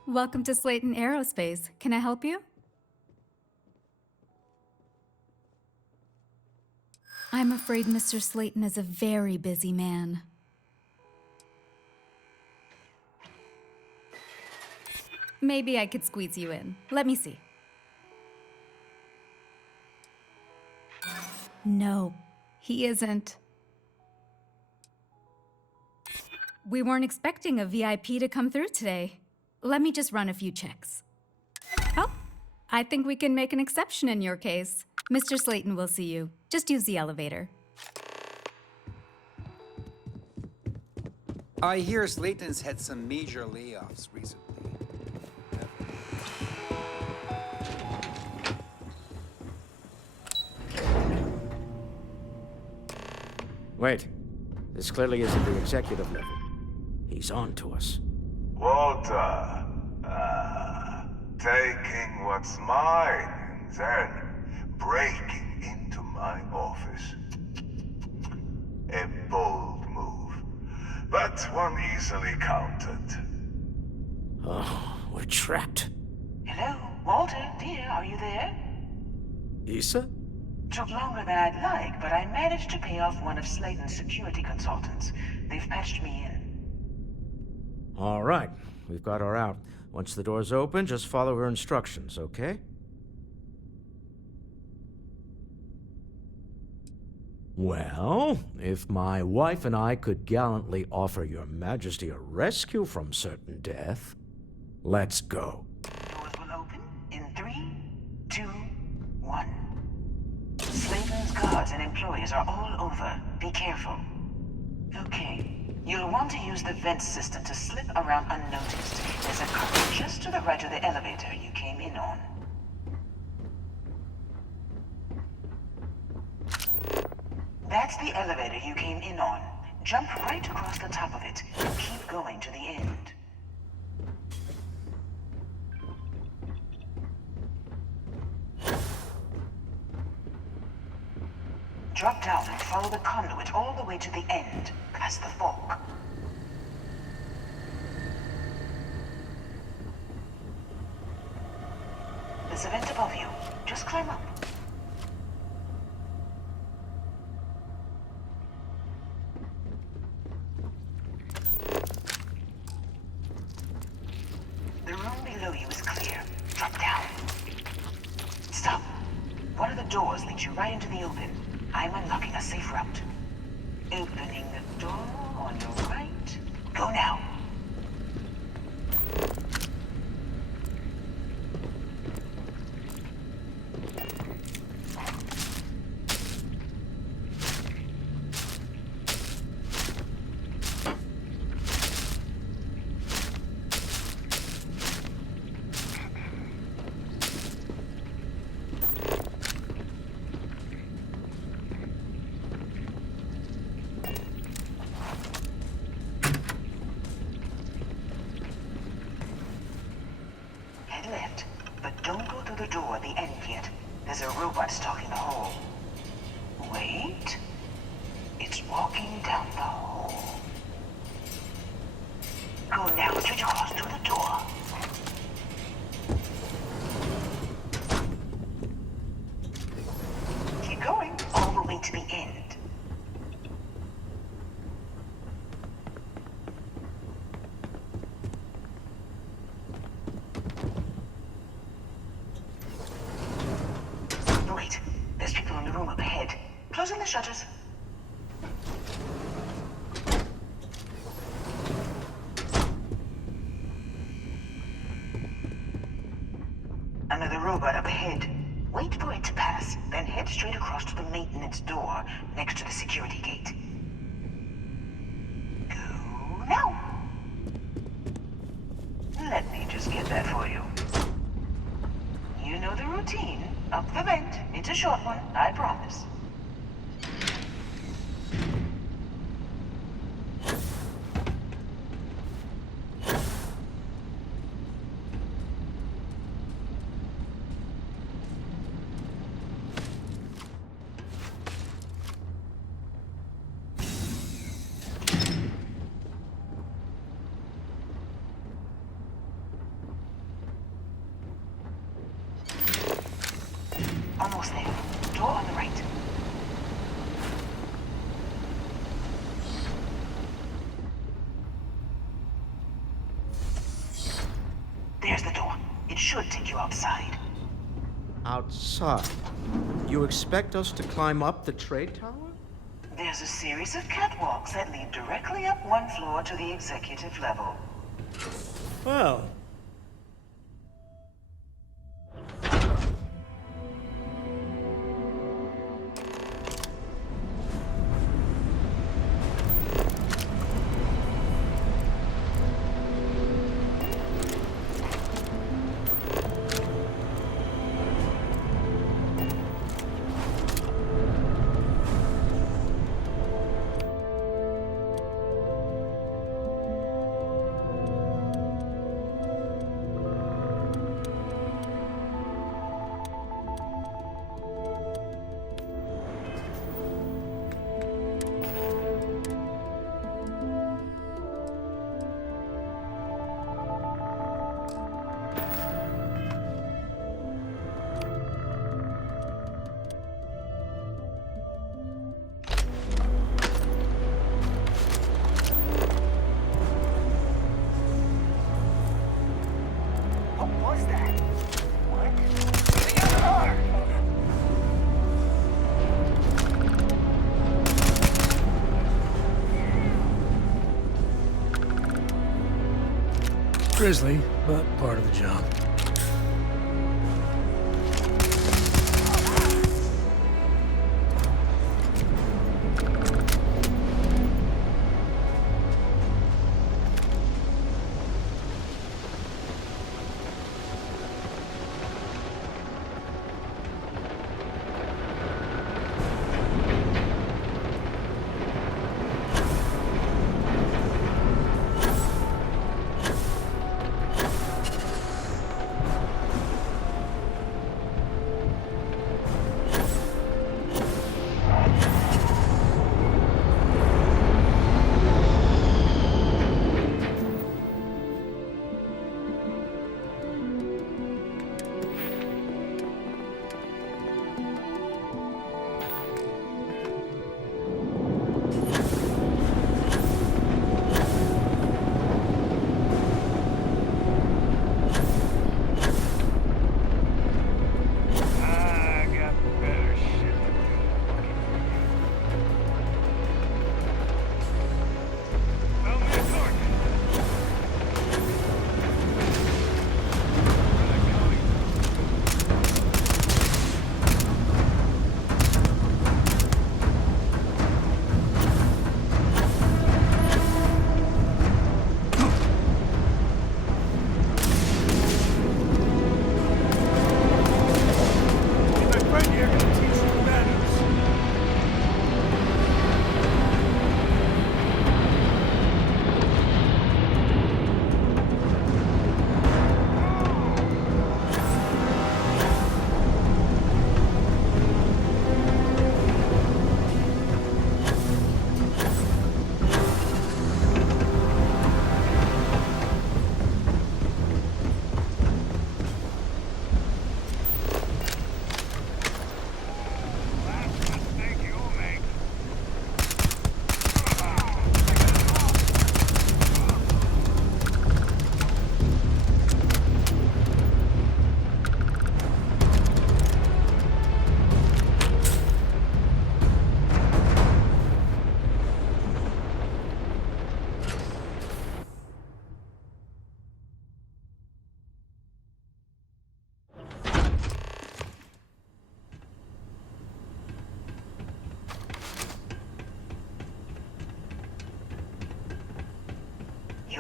Welcome to Slayton Aerospace. Can I help you? I'm afraid Mr. Slayton is a very busy man. Maybe I could squeeze you in. Let me see. No, he isn't. We weren't expecting a VIP to come through today. Let me just run a few checks. Oh, I think we can make an exception in your case. Mr. Slayton will see you. Just use the elevator. I hear Slayton's had some major layoffs recently. Wait. This clearly isn't the executive level. He's on to us. Walter, taking what's mine and then breaking into my office. A bold move, but one easily countered. Oh, we're trapped. Hello, Walter, dear, are you there? Issa? Took longer than I'd like, but I managed to pay off one of Slayton's security consultants. They've patched me in. All right. We've got her out. Once the door's open, just follow her instructions, okay? Well, if my wife and I could gallantly offer your majesty a rescue from certain death, let's go. Doors will open in 3, 2, 1. Slayton's guards and employees are all over. Be careful. Okay. You'll want to use the vent system to slip around unnoticed. There's a cupboard just to the right of the elevator you came in on. That's the elevator you came in on. Jump right across the top of it and keep going to the end. Drop down and follow the conduit all the way to the end, past the fork. There's a vent above you. Just climb up. The room below you is clear. Drop down. Stop. One of the doors leads you right into the open. I'm unlocking a safe route. Opening the door on your right. Go now. Left, but don't go through the door at the end yet. There's a robot stalking the hole. Wait. It's walking down the hole. Go now, straight across to the door. Keep going, all the way to the end. There's people in the room up ahead. Closing the shutters. Another robot up ahead. Wait for it to pass, then head straight across to the maintenance door next to the security gate. Go now. Let me just get that for you. You know the routine. Up the vent. It's a short one, I promise. Almost there. Door on the right. There's the door. It should take you outside. Outside? You expect us to climb up the trade tower? There's a series of catwalks that lead directly up one floor to the executive level. Well, Grisly, but part of the job.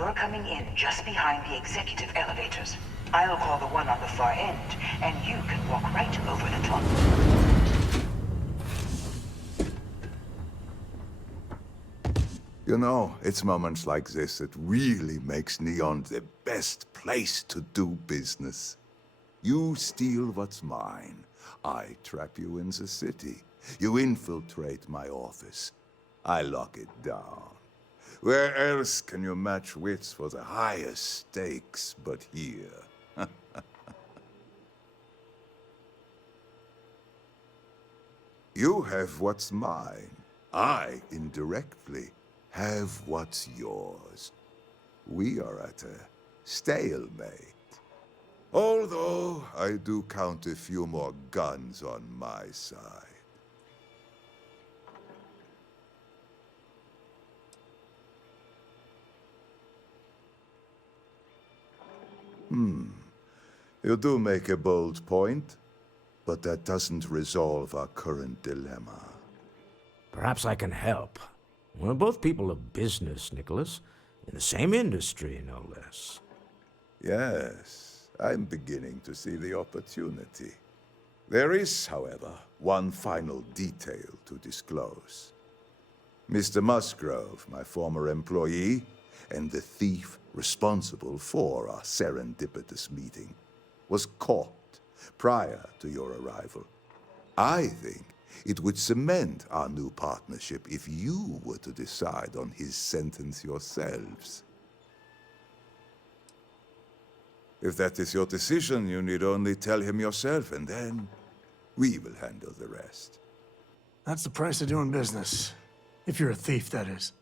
You're coming in just behind the executive elevators. I'll call the one on the far end, and you can walk right over the top. You know, it's moments like this that really makes Neon the best place to do business. You steal what's mine. I trap you in the city. You infiltrate my office. I lock it down. Where else can you match wits for the highest stakes but here? You have what's mine. I, indirectly, have what's yours. We are at a stalemate. Although, I do count a few more guns on my side. You do make a bold point, but that doesn't resolve our current dilemma. Perhaps I can help. We're both people of business, Nicholas. In the same industry, no less. Yes, I'm beginning to see the opportunity. There is, however, one final detail to disclose. Mr. Musgrove, my former employee, and the thief responsible for our serendipitous meeting, was caught prior to your arrival. I think it would cement our new partnership if you were to decide on his sentence yourselves. If that is your decision, you need only tell him yourself, and then we will handle the rest. That's the price of doing business. If you're a thief, that is.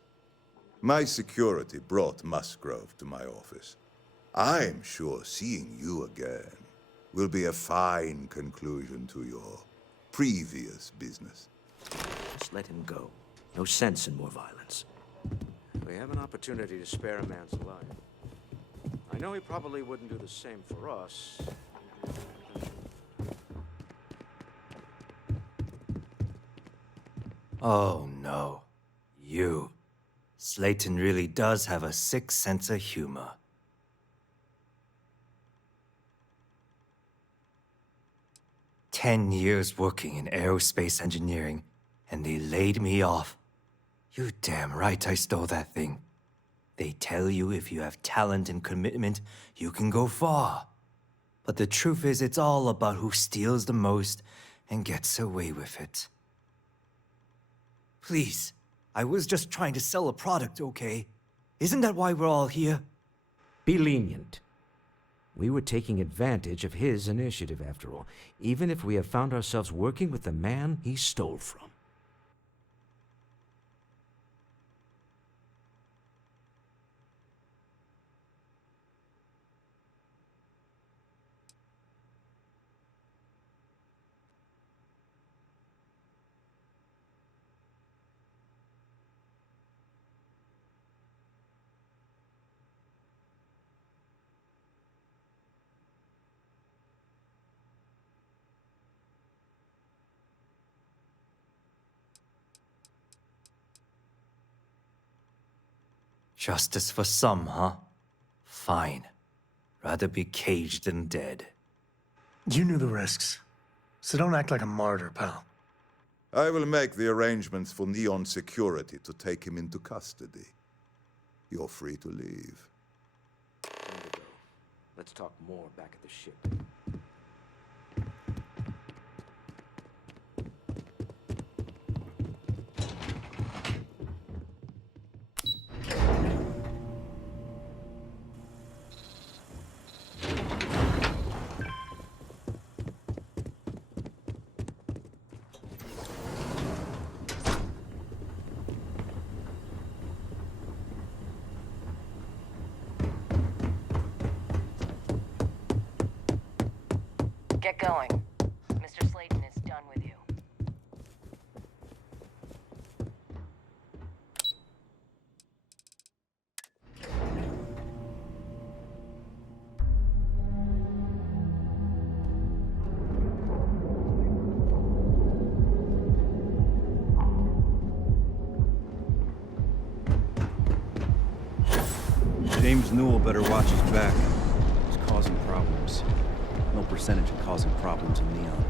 My security brought Musgrove to my office. I'm sure seeing you again will be a fine conclusion to your previous business. Just let him go. No sense in more violence. We have an opportunity to spare a man's life. I know he probably wouldn't do the same for us. Oh no. You. Slayton really does have a sick sense of humor. "10 years working in aerospace engineering, and they laid me off. You damn right I stole that thing. They tell you if you have talent and commitment, you can go far. But the truth is, it's all about who steals the most and gets away with it. Please, I was just trying to sell a product, okay? Isn't that why we're all here?" Be lenient. We were taking advantage of his initiative, after all, even if we have found ourselves working with the man he stole from. Justice for some, huh? Fine. Rather be caged than dead. You knew the risks, so don't act like a martyr, pal. I will make the arrangements for Neon Security to take him into custody. You're free to leave. Time to go. Let's talk more back at the ship. Get going. Mr. Slayton is done with you. James Newell better watch his back. He's causing problems. No percentage of causing problems in Neon.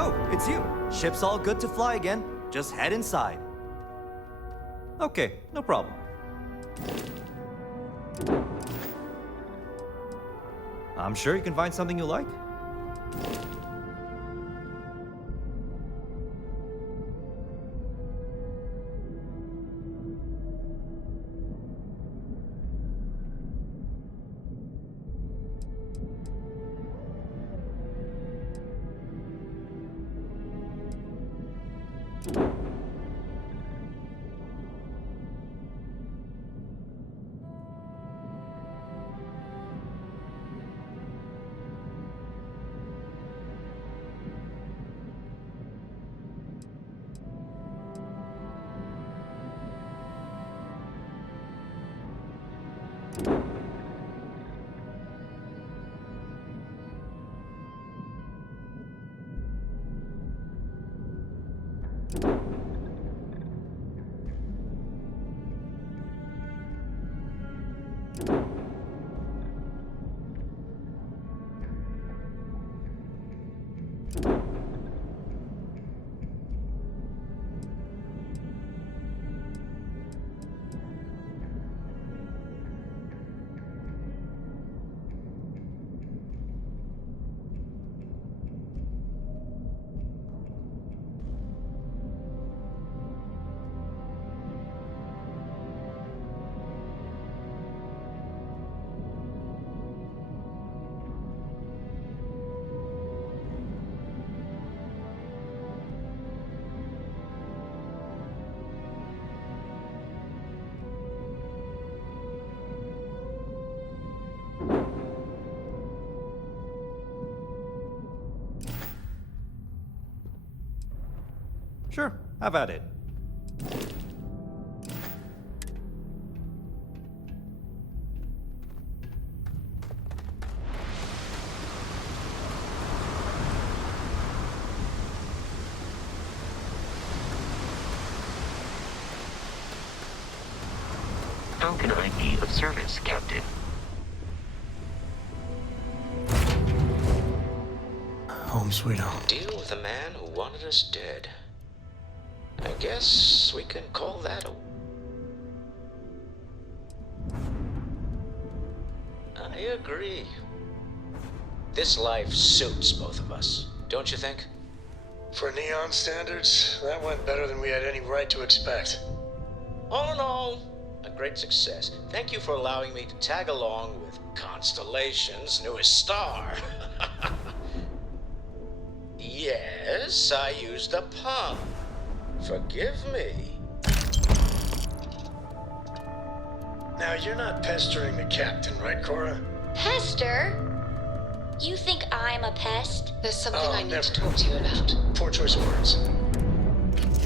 Oh, it's you. Ship's all good to fly again. Just head inside. Okay, no problem. I'm sure you can find something you like. Sure, have at it. How can I be of service, Captain? Home sweet home. Deal with a man who wanted us dead. I guess we can call that a... I agree. This life suits both of us, don't you think? For Neon standards, that went better than we had any right to expect. All in all, a great success. Thank you for allowing me to tag along with Constellation's newest star. Yes, I used a pun. Forgive me. Now, you're not pestering the captain, right, Cora? Pester? You think I'm a pest? There's something Oh, I need never. to talk to you about. Poor choice of words.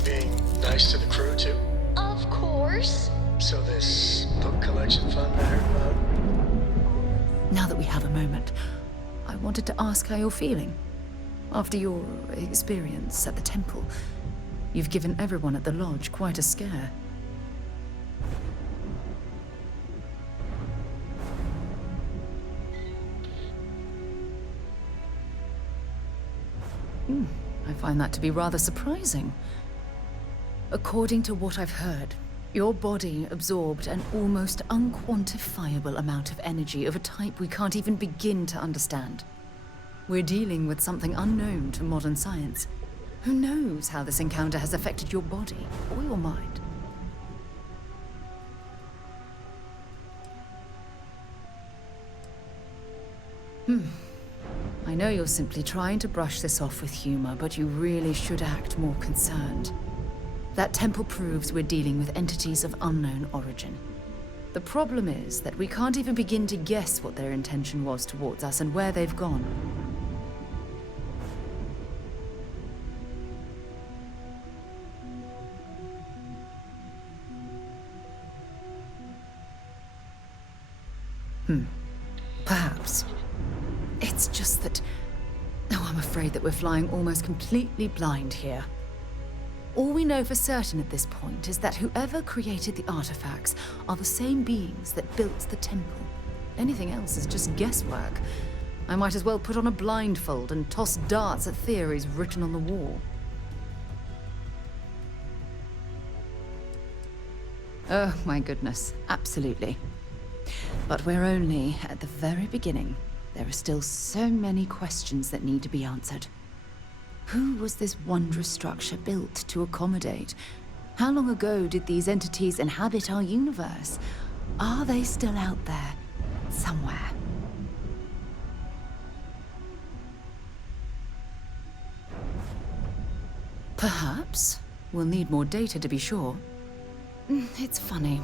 Being nice to the crew, too? Of course. So this book collection fund I heard about? Now that we have a moment, I wanted to ask how you're feeling. After your experience at the temple, you've given everyone at the lodge quite a scare. I find that to be rather surprising. According to what I've heard, your body absorbed an almost unquantifiable amount of energy of a type we can't even begin to understand. We're dealing with something unknown to modern science. Who knows how this encounter has affected your body or your mind? I know you're simply trying to brush this off with humor, but you really should act more concerned. That temple proves we're dealing with entities of unknown origin. The problem is that we can't even begin to guess what their intention was towards us and where they've gone. Perhaps. It's just that... Oh, I'm afraid that we're flying almost completely blind here. All we know for certain at this point is that whoever created the artifacts are the same beings that built the temple. Anything else is just guesswork. I might as well put on a blindfold and toss darts at theories written on the wall. Oh, my goodness. Absolutely. But we're only at the very beginning. There are still so many questions that need to be answered. Who was this wondrous structure built to accommodate? How long ago did these entities inhabit our universe? Are they still out there, somewhere? Perhaps. We'll need more data to be sure. It's funny.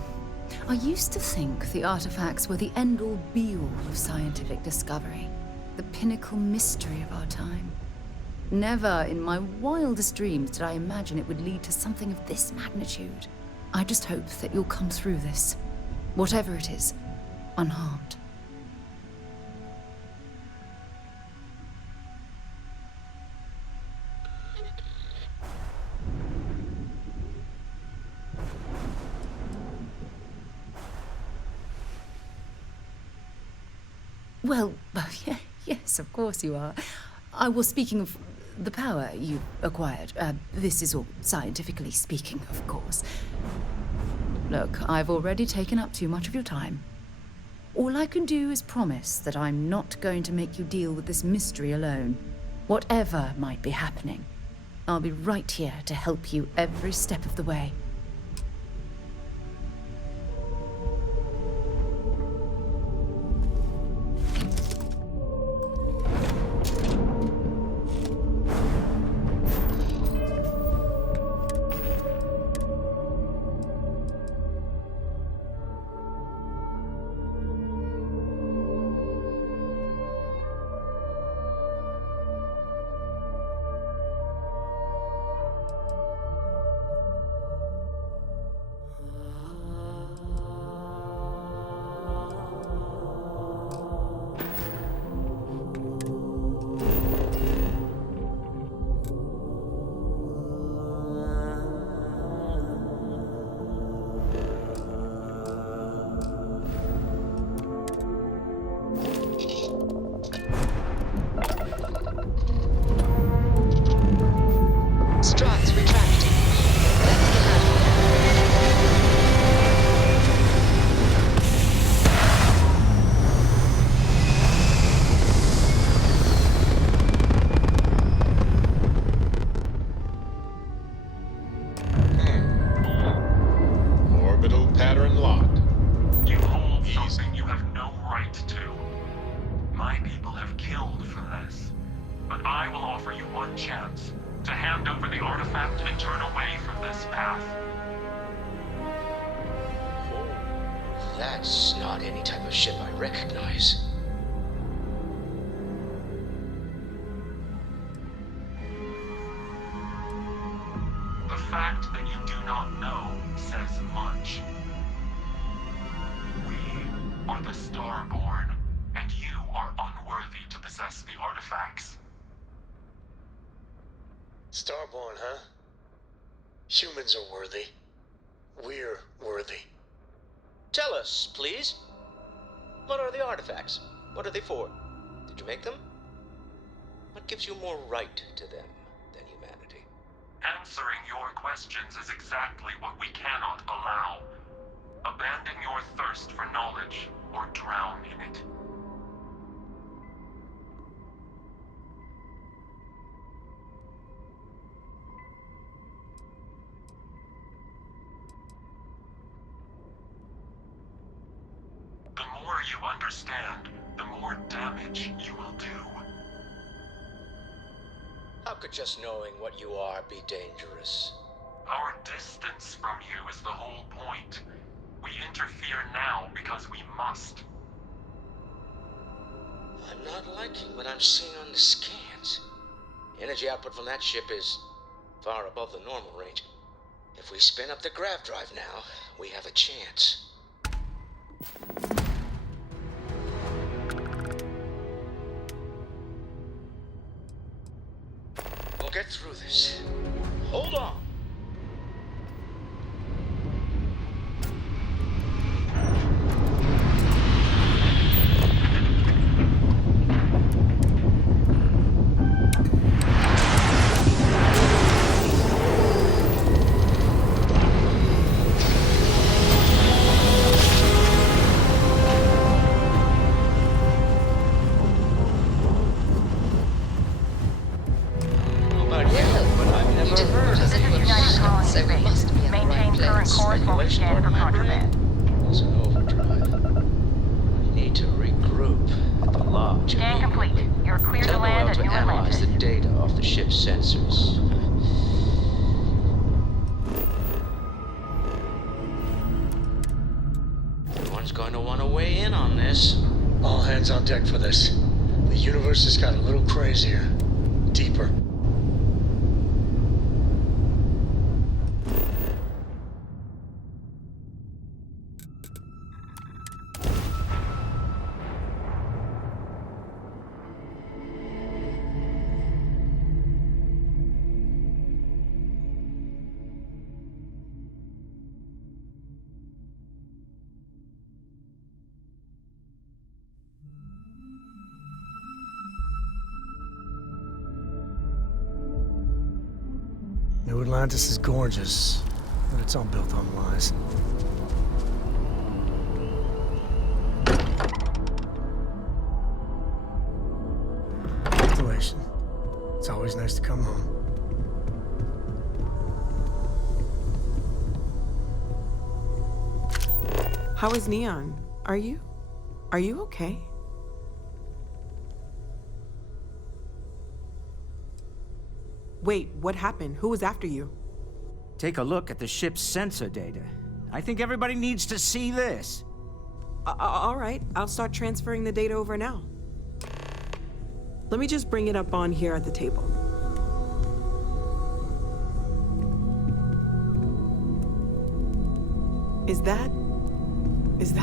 I used to think the artifacts were the end-all be-all of scientific discovery, the pinnacle mystery of our time. Never in my wildest dreams did I imagine it would lead to something of this magnitude. I just hope that you'll come through this, whatever it is, unharmed. Well, yes, of course you are. I was speaking of the power you acquired. This is all scientifically speaking, of course. Look, I've already taken up too much of your time. All I can do is promise that I'm not going to make you deal with this mystery alone. Whatever might be happening, I'll be right here to help you every step of the way. Struts retracting. Let's get out Orbital pattern locked. You hold something you have no right to. My people have killed for this, but I will offer you one chance to hand over the artifact and turn away from this path. That's not any type of ship I recognize. The fact that you do not know says much. We are the Starborn, and you are unworthy to possess the artifacts. Starborn, huh? Humans are worthy. We're worthy. Tell us, please. What are the artifacts? What are they for? Did you make them? What gives you more right to them than humanity? Answering your questions is exactly what we cannot allow. Abandon your thirst for knowledge, or drown in it. The more you understand, the more damage you will do. How could just knowing what you are be dangerous? Our distance from you is the whole point. We interfere now because we must. I'm not liking what I'm seeing on the scans. Energy output from that ship is far above the normal range. If we spin up the grav drive now, we have a chance. We'll get through this. Hold on. This is United Colonies Base. Maintain current course while we scan for contraband. It's an overdrive. We need to regroup at the lodge. Scan complete. You're clear to Tell land Noel at to New analyze Atlantis. the data off the ship's sensors. Everyone's going to want to weigh in on this. All hands on deck for this. The universe has got a little crazier. Deeper. New Atlantis is gorgeous, but it's all built on lies. Ventilation. It's always nice to come home. How is Neon? Are you okay? Wait, what happened? Who was after you? Take a look at the ship's sensor data. I think everybody needs to see this. All right, I'll start transferring the data over now. Let me just bring it up on here at the table. Is that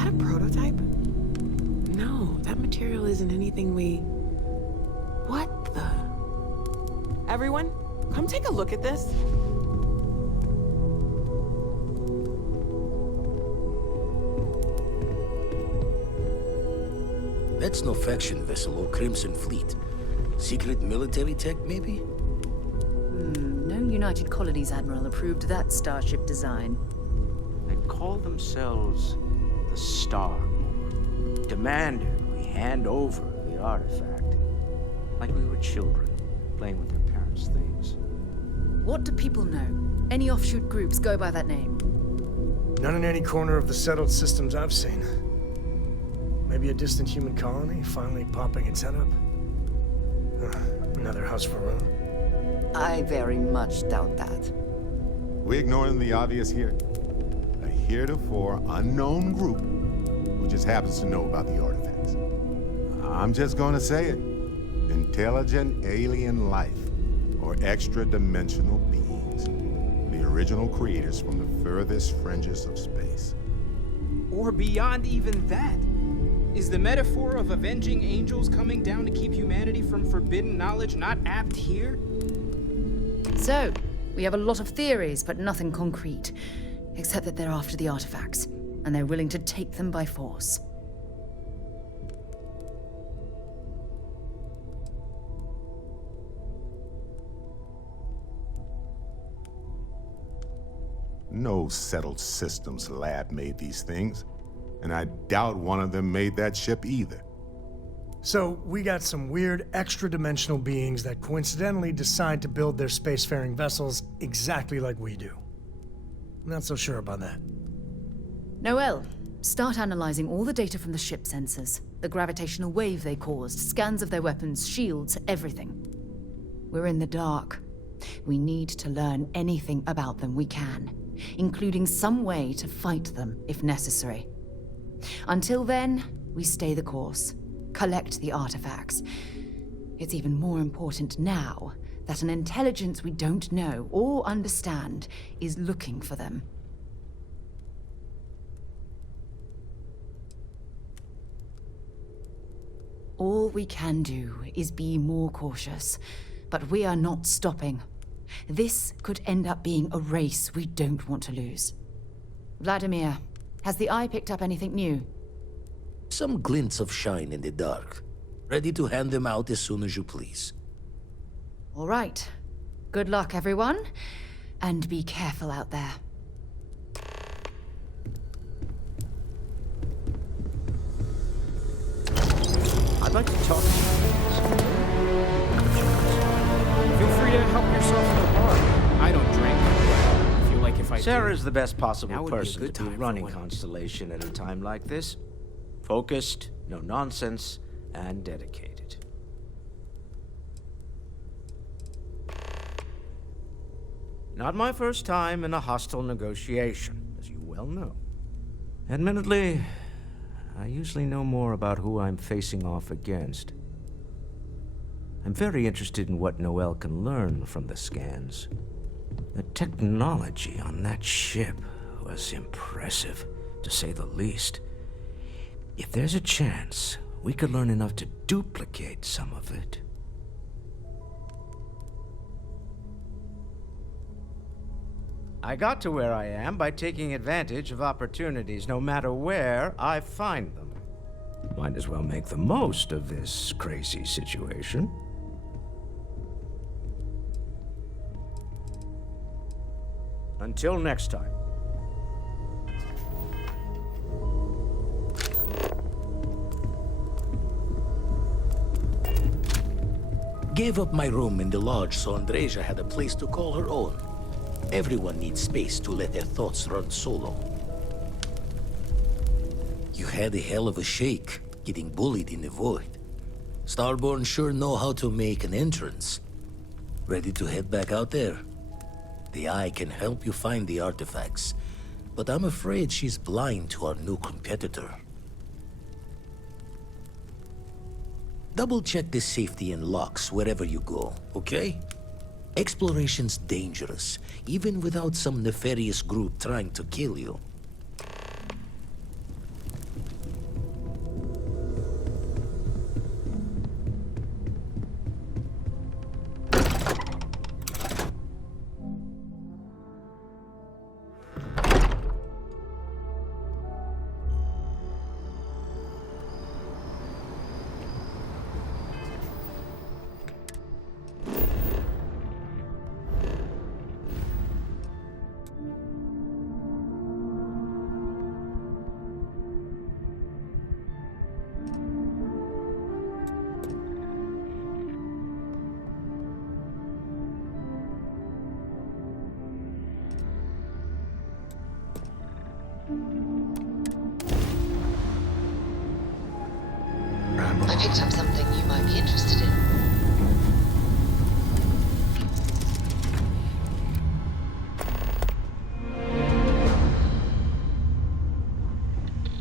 a prototype? No, that material isn't anything we... What the... Everyone, come take a look at this. That's no faction vessel or Crimson Fleet. Secret military tech, maybe? No United Colonies Admiral approved that starship design. They call themselves the Star Board. Demanded we hand over the artifact. Like we were children, playing with their parents' things. What do people know? Any offshoot groups go by that name? None in any corner of the settled systems I've seen. Maybe a distant human colony finally popping its head up? Another house for Varun? I very much doubt that. We're ignoring the obvious here. A heretofore unknown group who just happens to know about the artifacts. I'm just gonna say it. Intelligent alien life, or extra-dimensional beings. The original creators from the furthest fringes of space. Or beyond even that. Is the metaphor of avenging angels coming down to keep humanity from forbidden knowledge not apt here? So, we have a lot of theories, but nothing concrete. Except that they're after the artifacts, and they're willing to take them by force. No settled systems lab made these things, and I doubt one of them made that ship either. So, we got some weird extra-dimensional beings that coincidentally decide to build their spacefaring vessels exactly like we do. Not so sure about that. Noel, start analyzing all the data from the ship sensors. The gravitational wave they caused, scans of their weapons, shields, everything. We're in the dark. We need to learn anything about them we can, including some way to fight them if necessary. Until then, we stay the course, collect the artifacts. It's even more important now that an intelligence we don't know or understand is looking for them. All we can do is be more cautious, but we are not stopping. This could end up being a race we don't want to lose. Vladimir, has the Eye picked up anything new? Some glints of shine in the dark. Ready to hand them out as soon as you please. All right. Good luck, everyone. And be careful out there. I'd like to talk to you. Feel free to help yourself in the bar. I Sarah's the best Now possible would be a person good to be time for running one. Constellation at a time like this. Focused, no nonsense, and dedicated. Not my first time in a hostile negotiation, as you well know. Admittedly, I usually know more about who I'm facing off against. I'm very interested in what Noel can learn from the scans. The technology on that ship was impressive, to say the least. If there's a chance, we could learn enough to duplicate some of it. I got to where I am by taking advantage of opportunities, no matter where I find them. Might as well make the most of this crazy situation. Until next time. Gave up my room in the lodge so Andreja had a place to call her own. Everyone needs space to let their thoughts run solo. You had a hell of a shake, getting bullied in the void. Starborn sure know how to make an entrance. Ready to head back out there? The Eye can help you find the artifacts, but I'm afraid she's blind to our new competitor. Double-check the safety and locks wherever you go, okay? Exploration's dangerous, even without some nefarious group trying to kill you. I picked up something you might be interested in.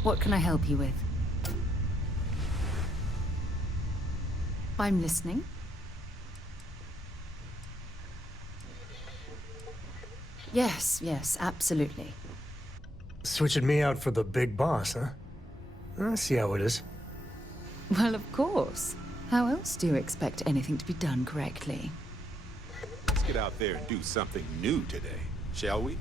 What can I help you with? I'm listening. Yes, yes, absolutely. Switching me out for the big boss, huh? I see how it is. Well, of course. How else do you expect anything to be done correctly? Let's get out there and do something new today, shall we?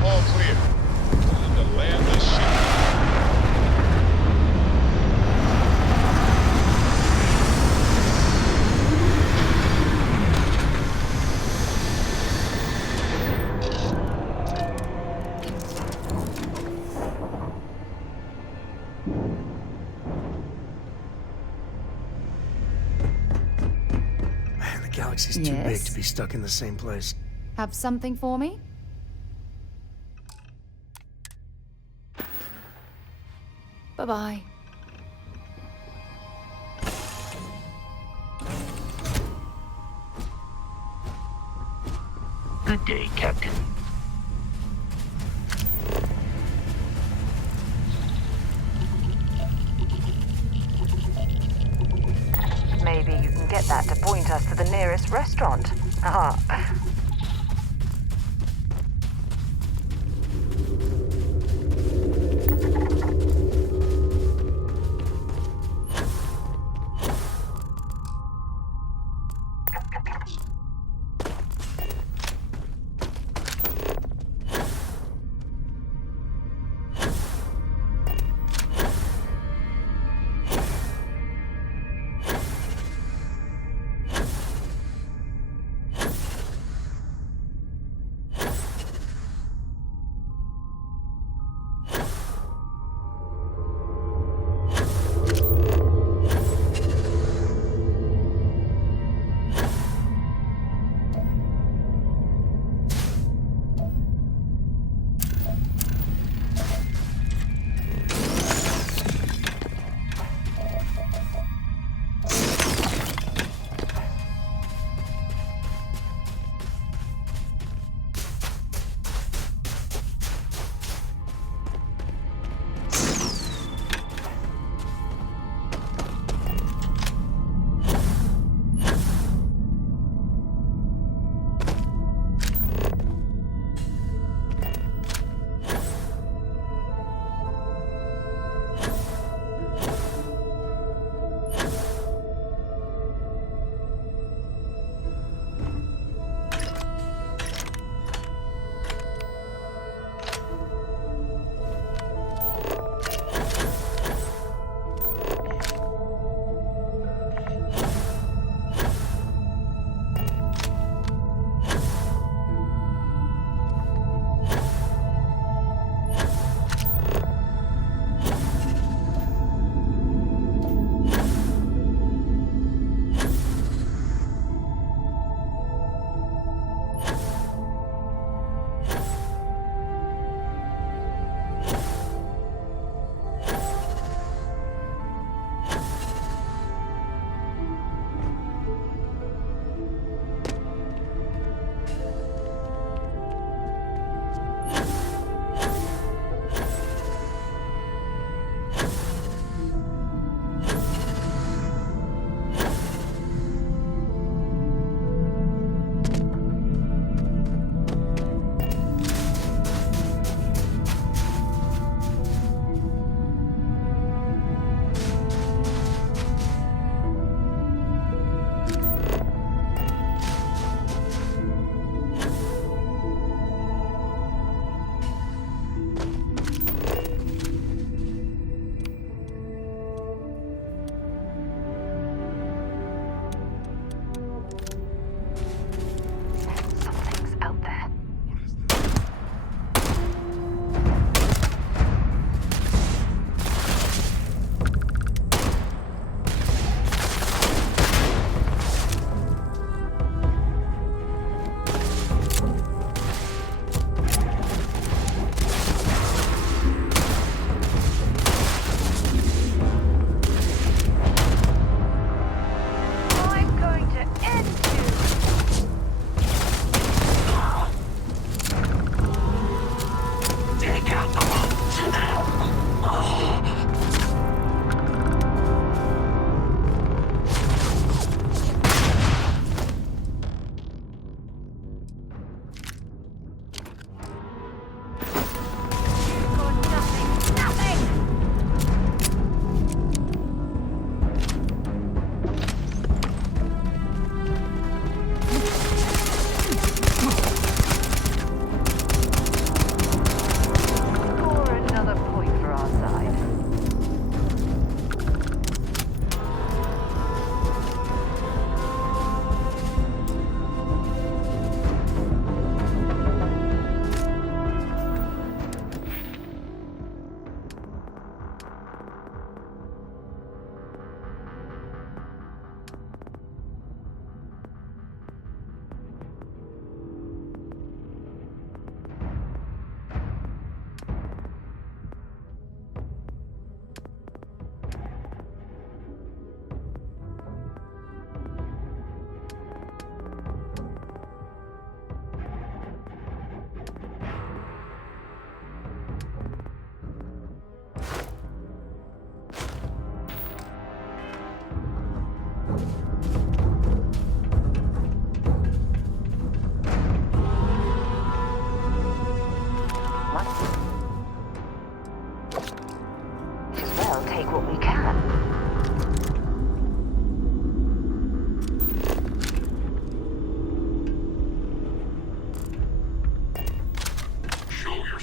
All clear. Time to land the ship. Man, the galaxy's too big Yes? to be stuck in the same place. Have something for me? Bye-bye. Good day, Captain. point us to the nearest restaurant. Ah.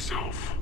yourself.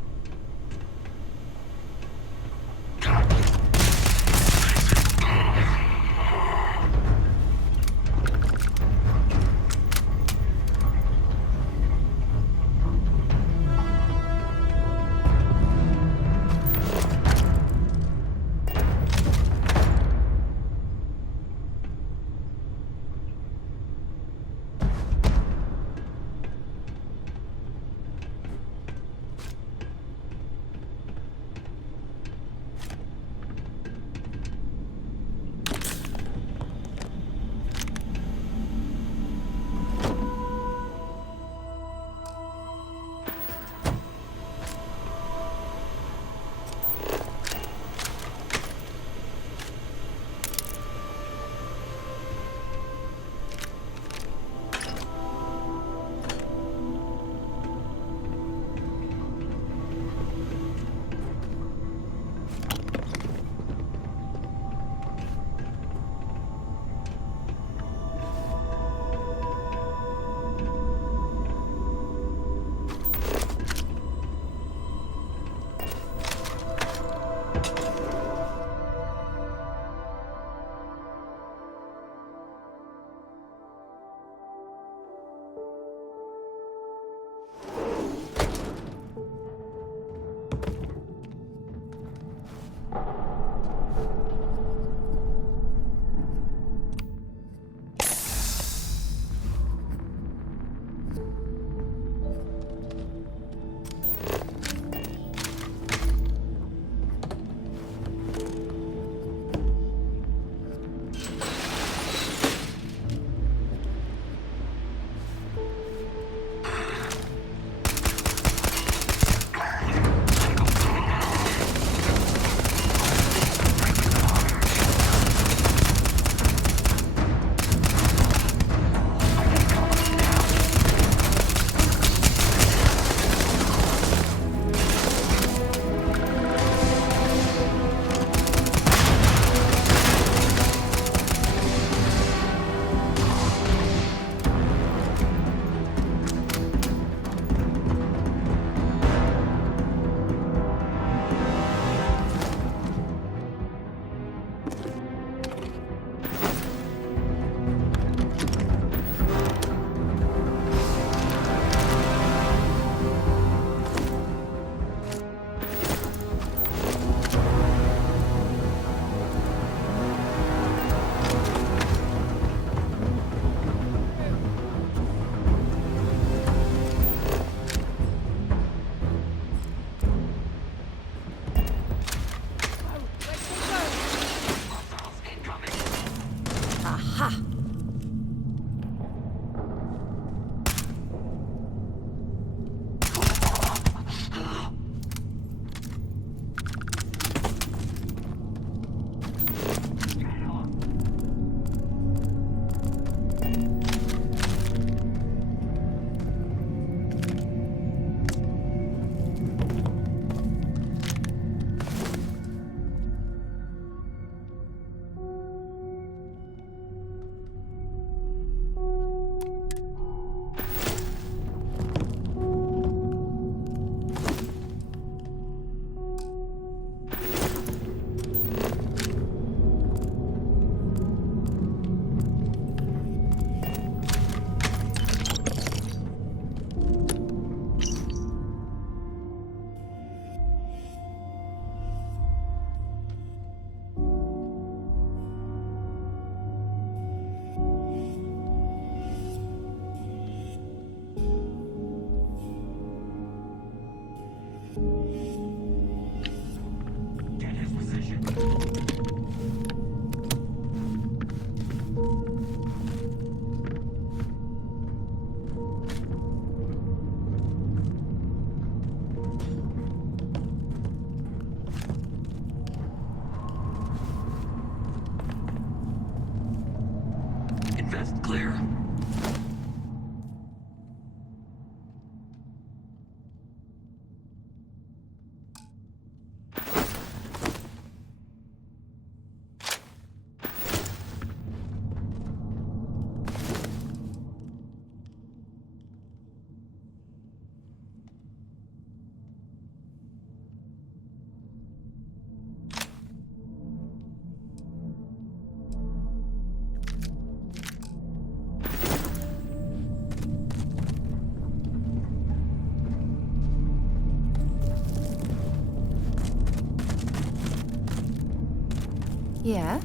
Yeah?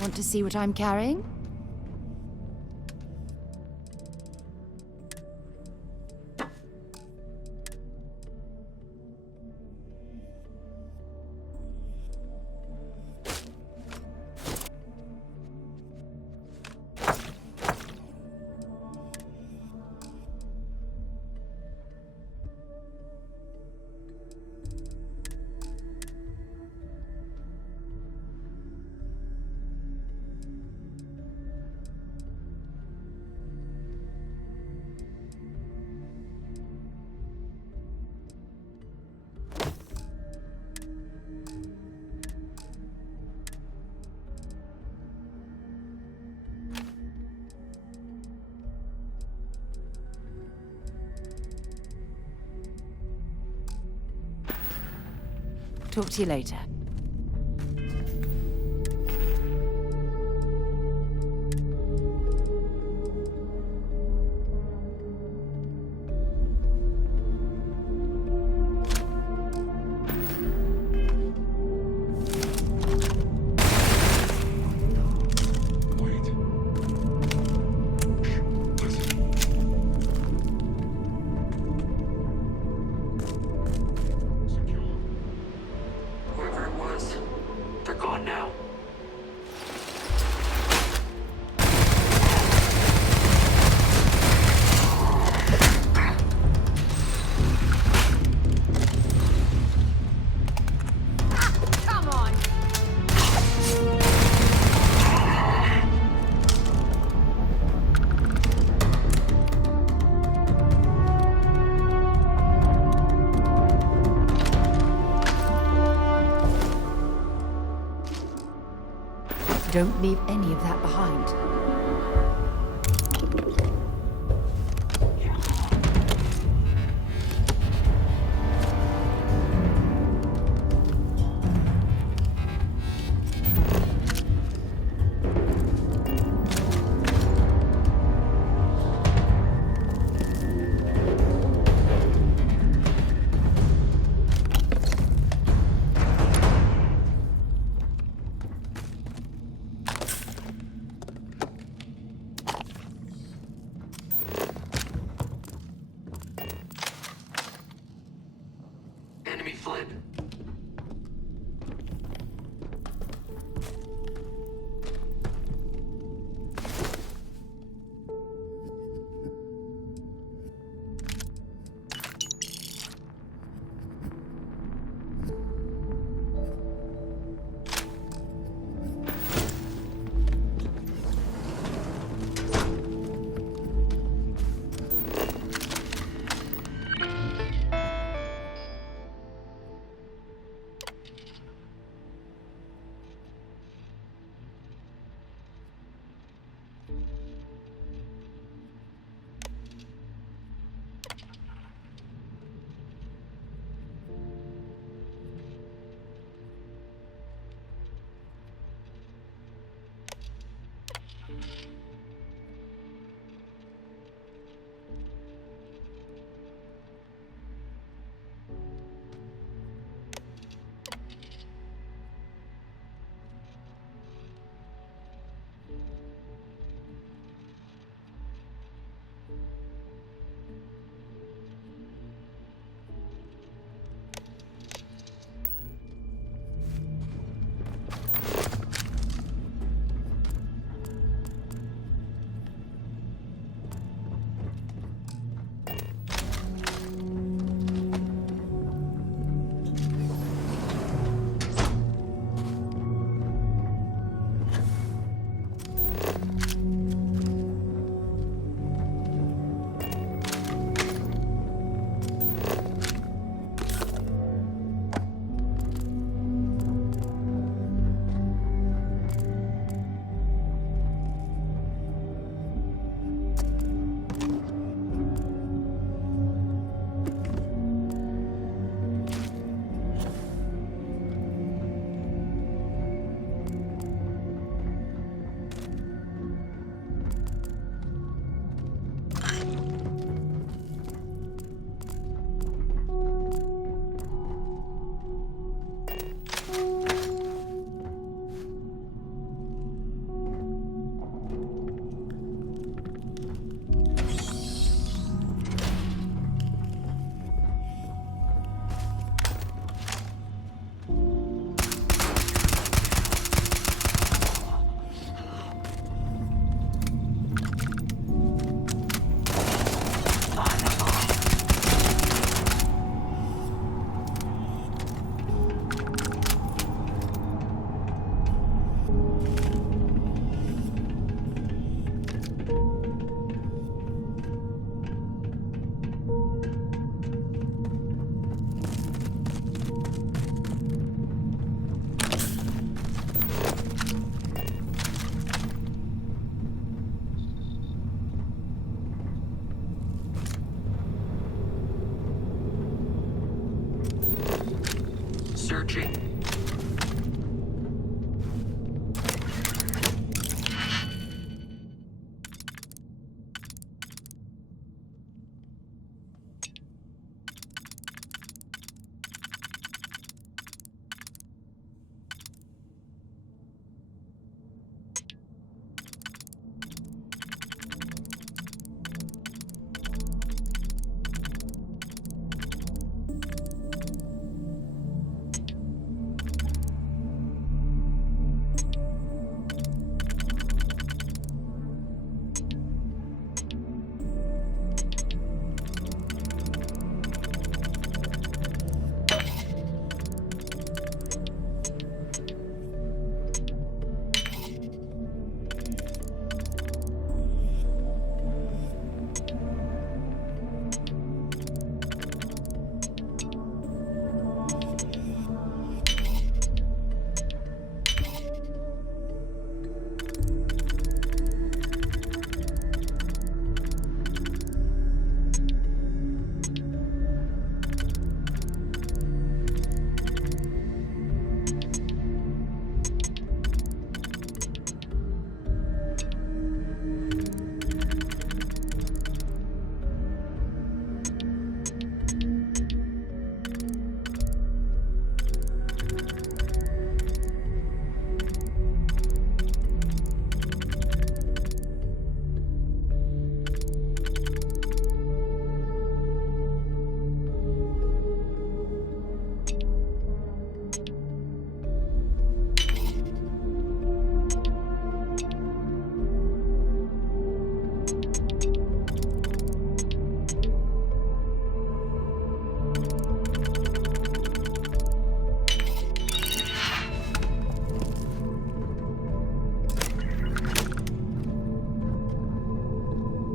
Want to see what I'm carrying? Talk to you later. Don't leave any of that behind. Searching.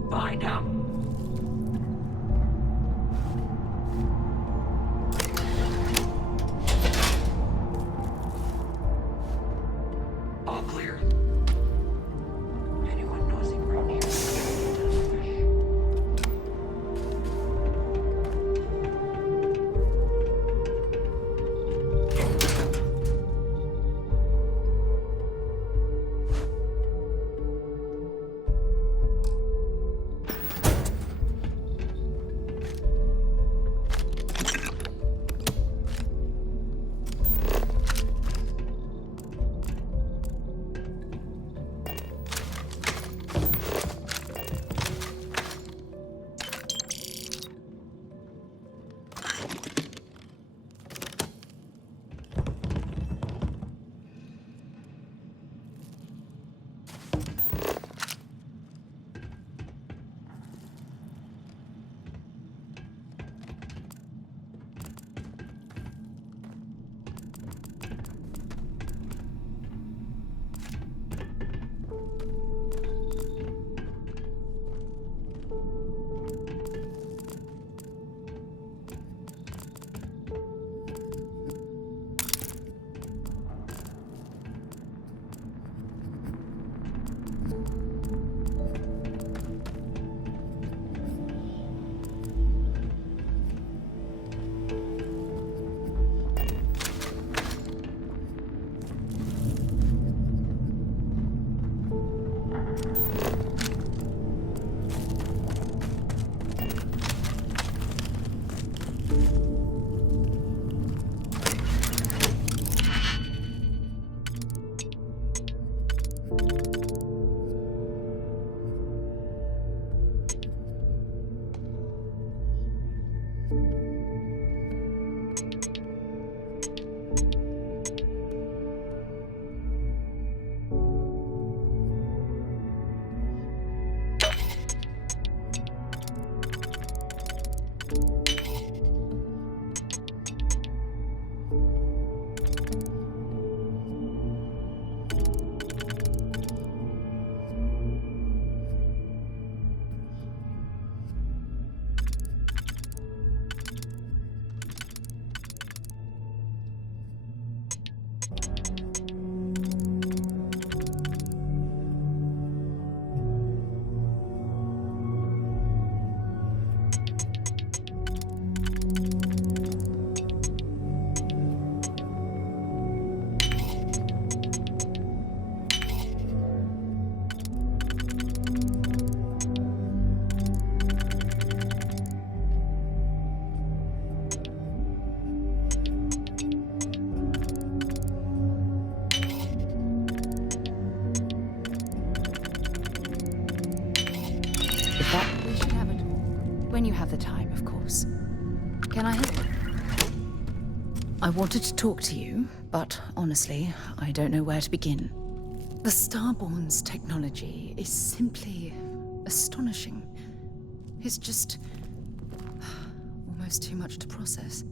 Find out. All clear. Anyone nosing around here? you have the time, of course. Can I help? I wanted to talk to you, but honestly, I don't know where to begin. The Starborn's technology is simply astonishing. It's just almost too much to process.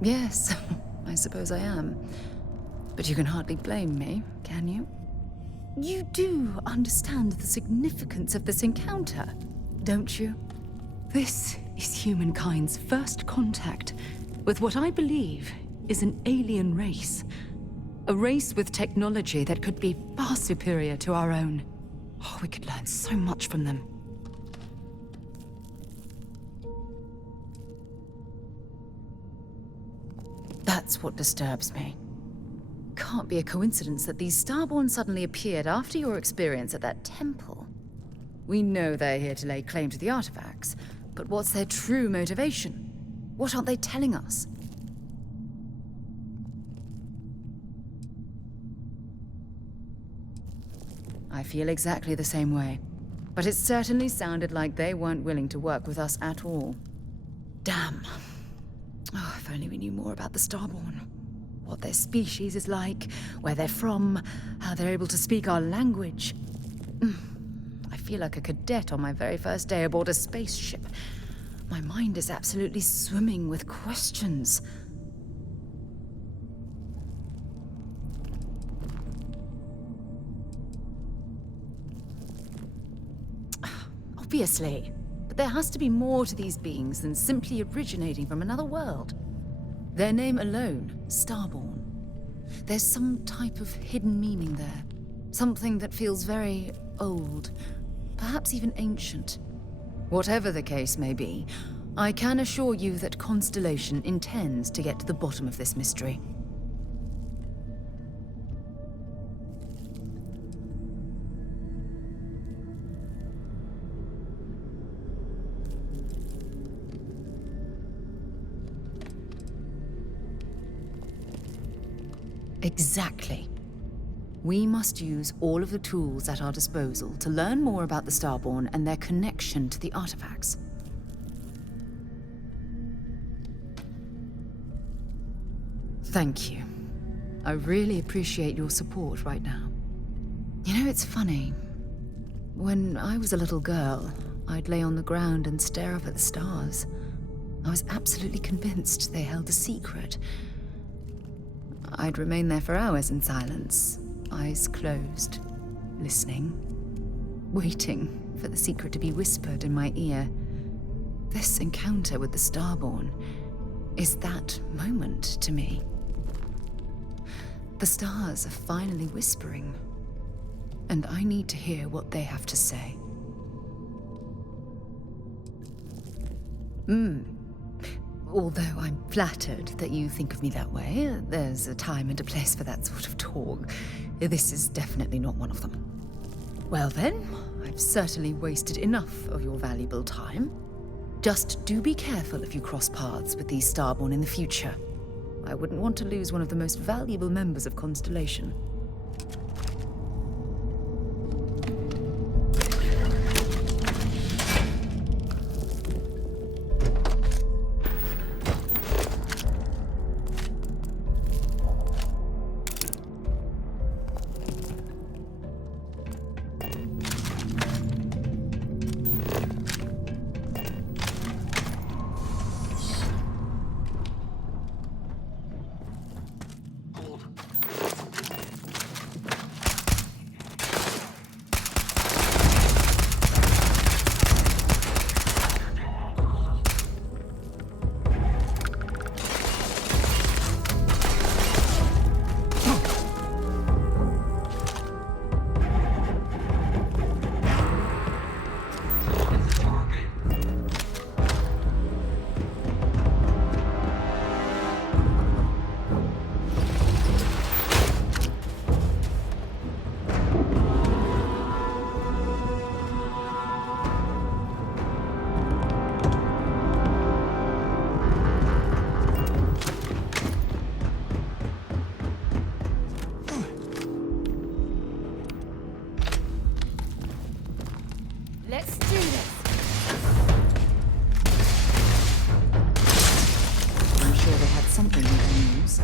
Yes, I suppose I am. But you can hardly blame me, can you? You do understand the significance of this encounter, don't you? This is humankind's first contact with what I believe is an alien race. A race with technology that could be far superior to our own. Oh, we could learn so much from them. That's what disturbs me. Can't be a coincidence that these Starborn suddenly appeared after your experience at that temple. We know they're here to lay claim to the artifacts, but what's their true motivation? What aren't they telling us? I feel exactly the same way. But it certainly sounded like they weren't willing to work with us at all. Damn. Oh, if only we knew more about the Starborn. What their species is like, where they're from, how they're able to speak our language. I feel like a cadet on my very first day aboard a spaceship. My mind is absolutely swimming with questions. Obviously. But there has to be more to these beings than simply originating from another world. Their name alone, Starborn. There's some type of hidden meaning there. Something that feels very old, perhaps even ancient. Whatever the case may be, I can assure you that Constellation intends to get to the bottom of this mystery. Exactly. We must use all of the tools at our disposal to learn more about the Starborn and their connection to the artifacts. Thank you. I really appreciate your support right now. You know, it's funny. When I was a little girl, I'd lay on the ground and stare up at the stars. I was absolutely convinced they held a secret. I'd remain there for hours in silence, eyes closed, listening, waiting for the secret to be whispered in my ear. This encounter with the Starborn is that moment to me. The stars are finally whispering, and I need to hear what they have to say. Although I'm flattered that you think of me that way, there's a time and a place for that sort of talk. This is definitely not one of them. Well then, I've certainly wasted enough of your valuable time. Just do be careful if you cross paths with these Starborn in the future. I wouldn't want to lose one of the most valuable members of Constellation. Let's do this. I'm sure they had something we can use.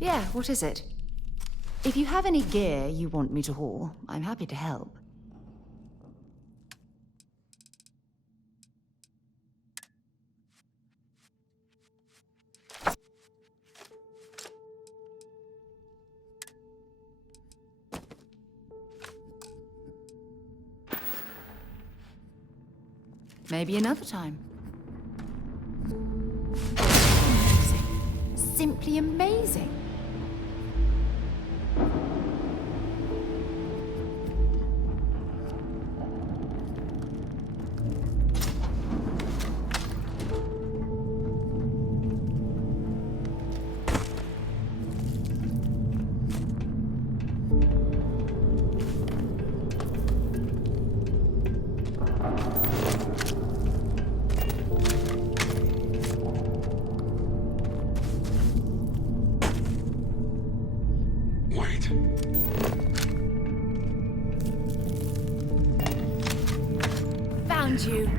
Yeah, what is it? If you have any gear you want me to haul, I'm happy to help. Maybe another time. Amazing. Simply amazing. Found you.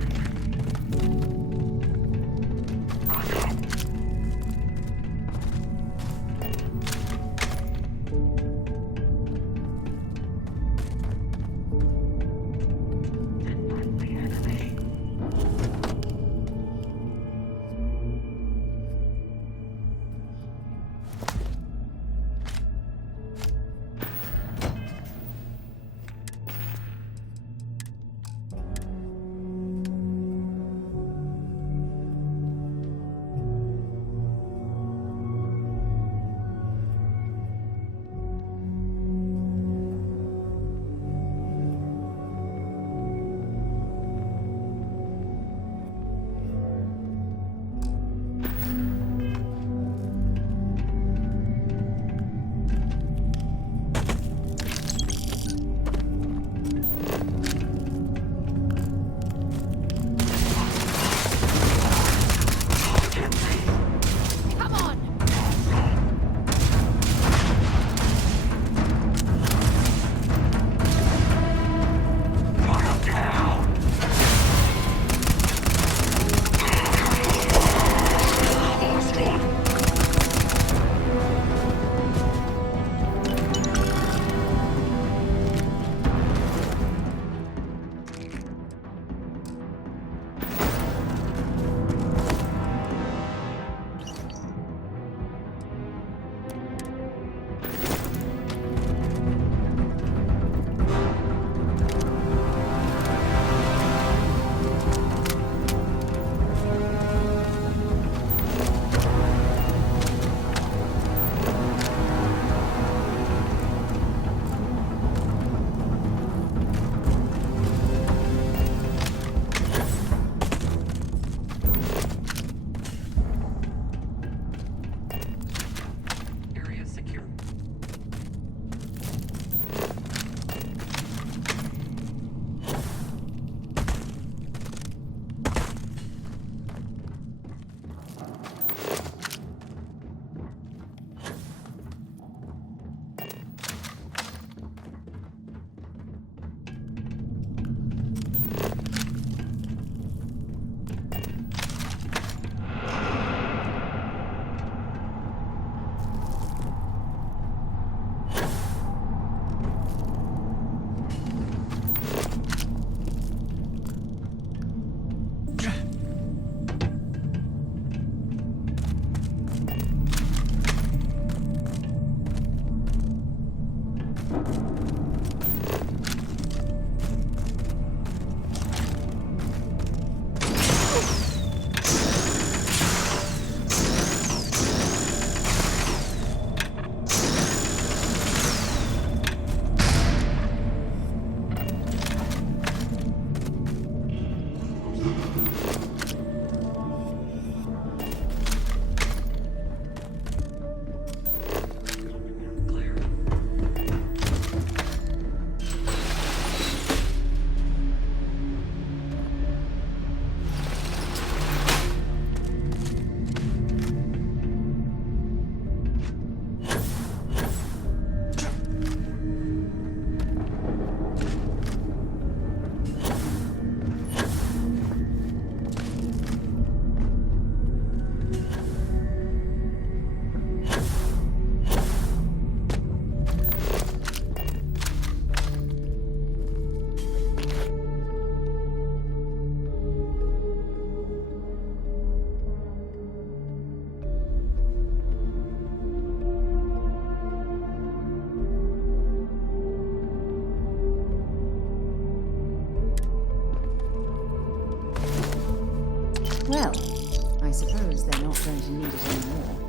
suppose they're not going to need it anymore.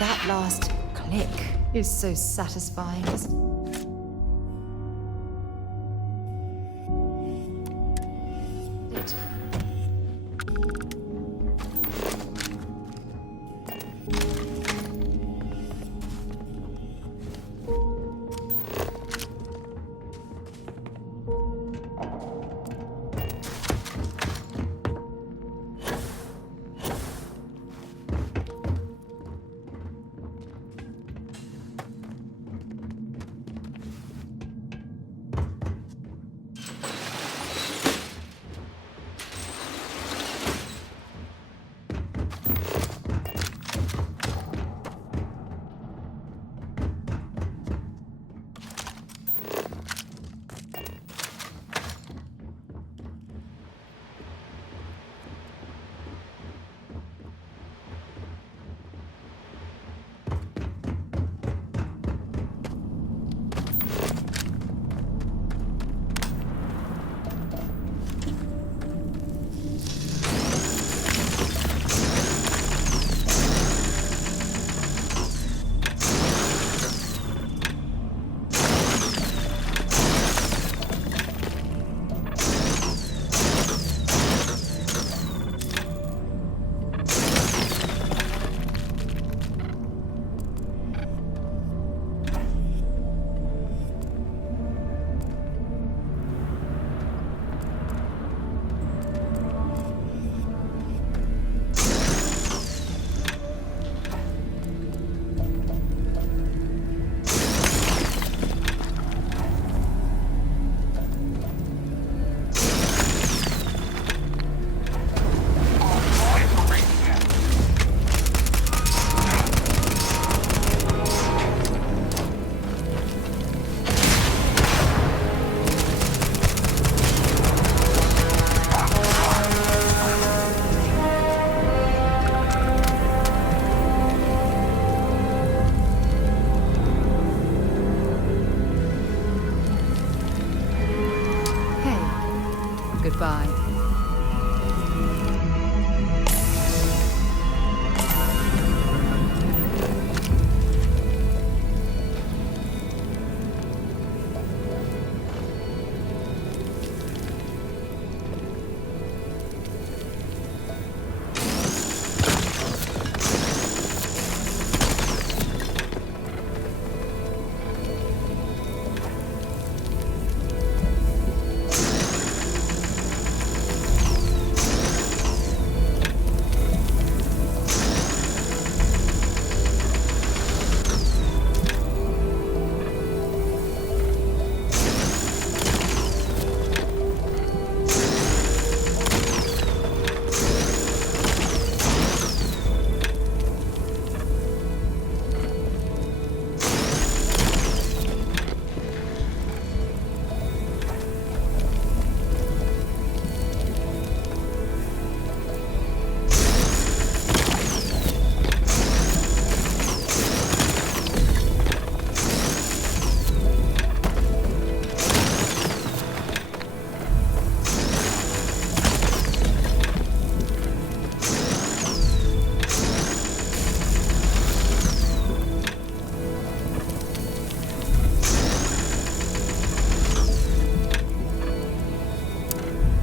That last click is so satisfying. Goodbye.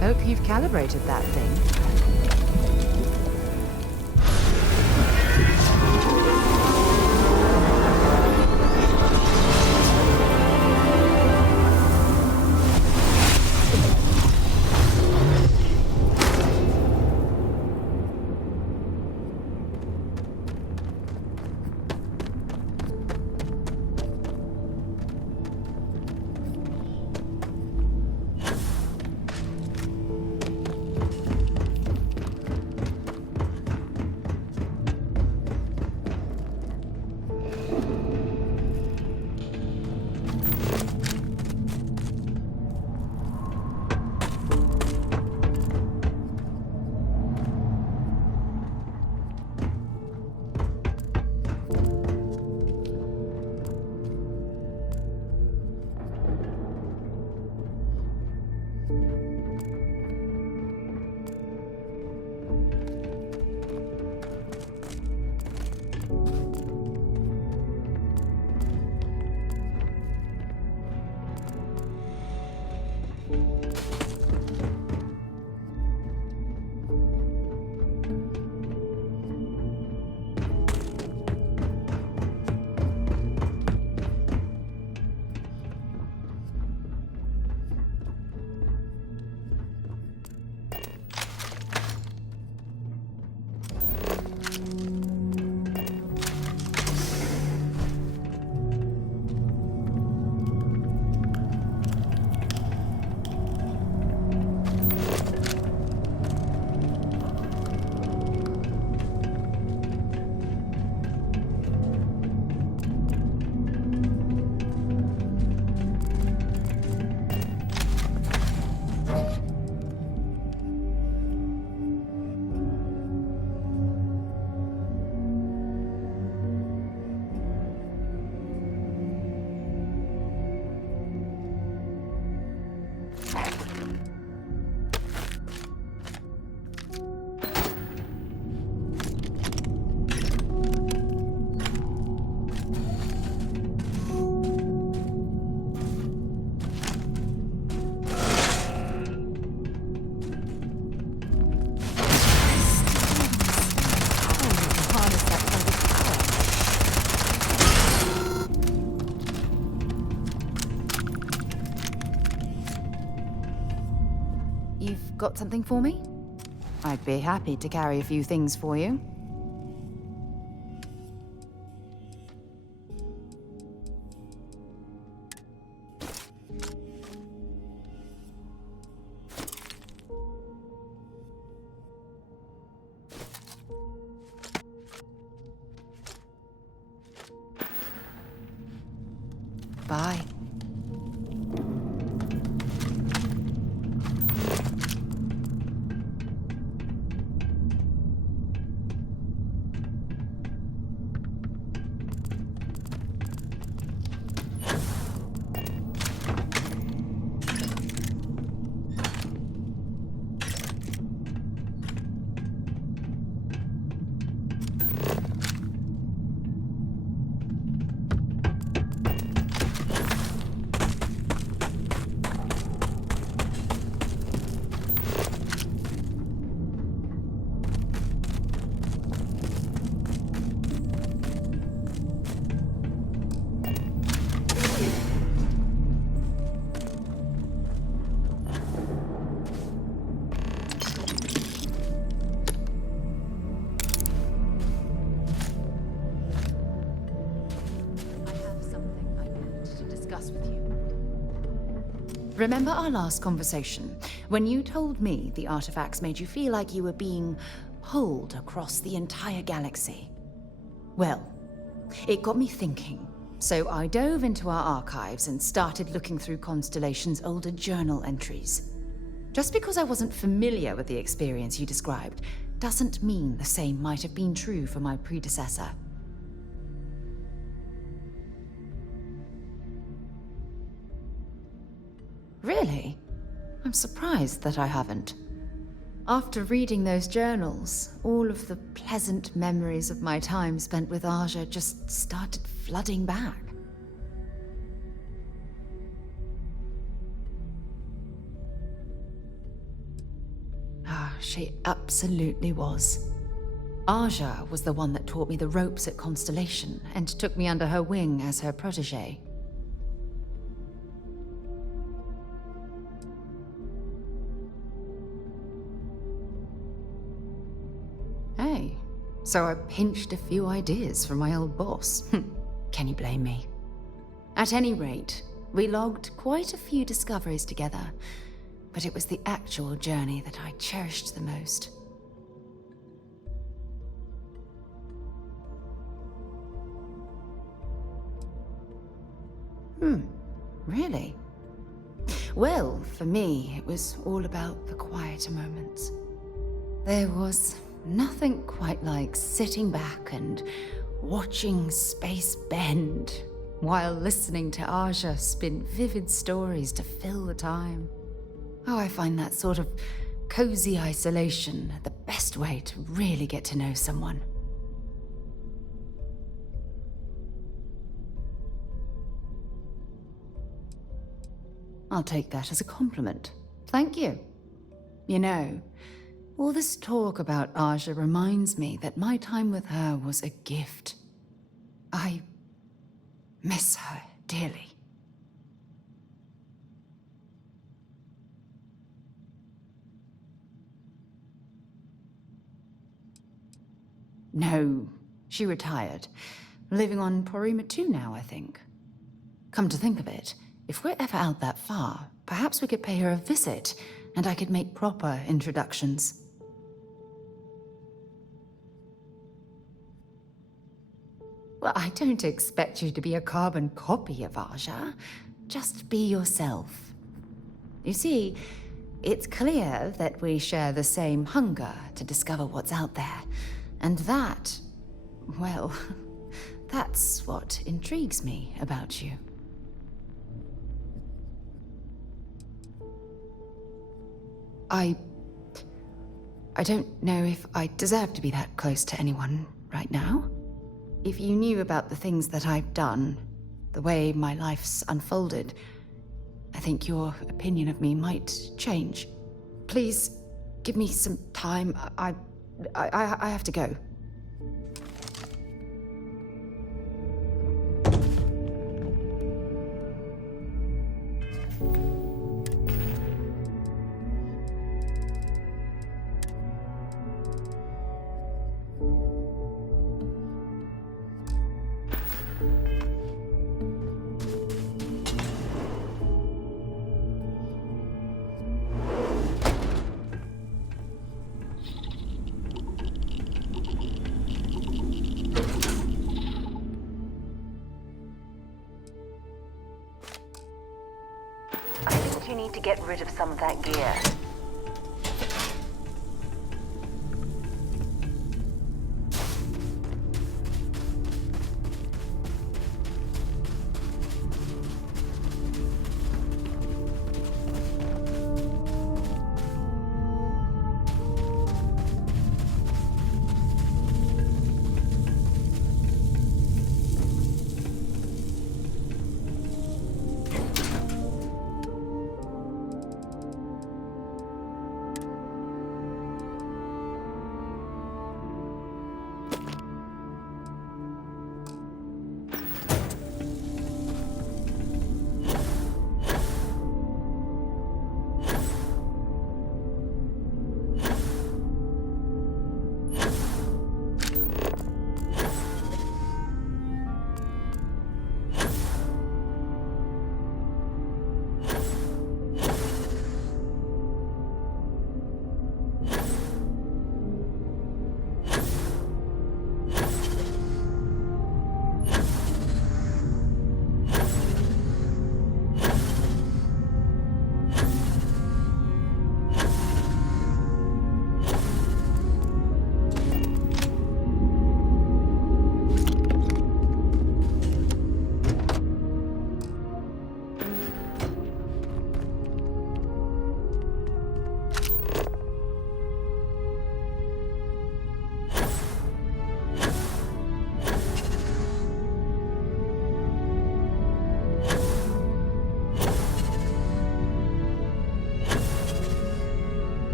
Hope you've calibrated that thing. You've got something for me? I'd be happy to carry a few things for you. Bye. Remember our last conversation, when you told me the artifacts made you feel like you were being pulled across the entire galaxy? Well, it got me thinking. So I dove into our archives and started looking through Constellation's older journal entries. Just because I wasn't familiar with the experience you described, doesn't mean the same might have been true for my predecessor. Really? I'm surprised that I haven't. After reading those journals, all of the pleasant memories of my time spent with Aja just started flooding back. She absolutely was. Aja was the one that taught me the ropes at Constellation and took me under her wing as her protege. Hey, so I pinched a few ideas from my old boss. Can you blame me? At any rate, we logged quite a few discoveries together, but it was the actual journey that I cherished the most. Really? Well, for me, it was all about the quieter moments. There was nothing quite like sitting back and watching space bend while listening to Aja spin vivid stories to fill the time. Oh, I find that sort of cozy isolation the best way to really get to know someone. I'll take that as a compliment. Thank you. You know, all this talk about Aja reminds me that my time with her was a gift. I miss her dearly. No, she retired. Living on Porima 2 now, I think. Come to think of it, if we're ever out that far, perhaps we could pay her a visit, and I could make proper introductions. Well, I don't expect you to be a carbon copy of Aja. Just be yourself. You see, it's clear that we share the same hunger to discover what's out there. And that, well, that's what intrigues me about you. I don't know if I deserve to be that close to anyone right now. If you knew about the things that I've done, the way my life's unfolded, I think your opinion of me might change. Please, give me some time. I have to go. You need to get rid of some of that gear.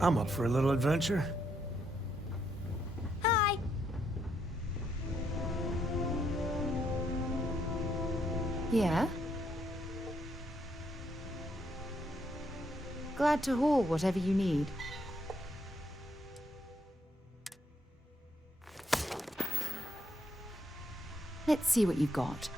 I'm up for a little adventure. Hi. Yeah? Glad to haul whatever you need. Let's see what you've got.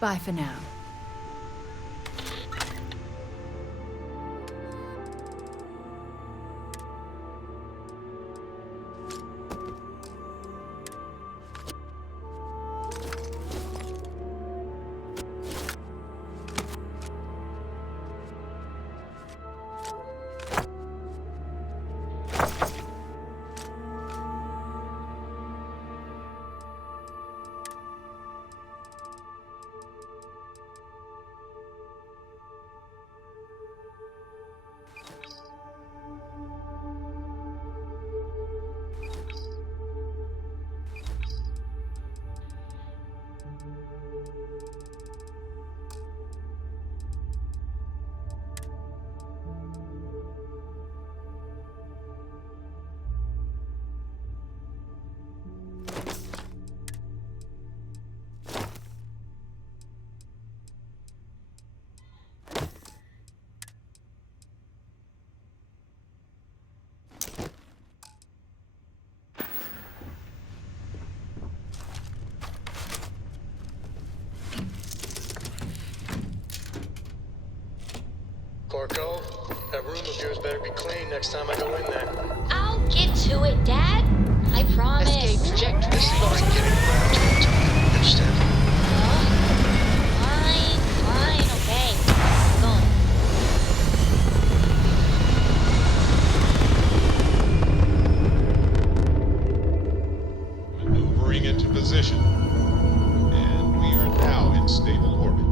Bye for now. Corco, that room of yours better be clean next time I go in there. I'll get to it, Dad. I promise. Escape trajectory. This thing isn't getting around to the top. Understand? Fine, okay. Go. Maneuvering into position. And we are now in stable orbit.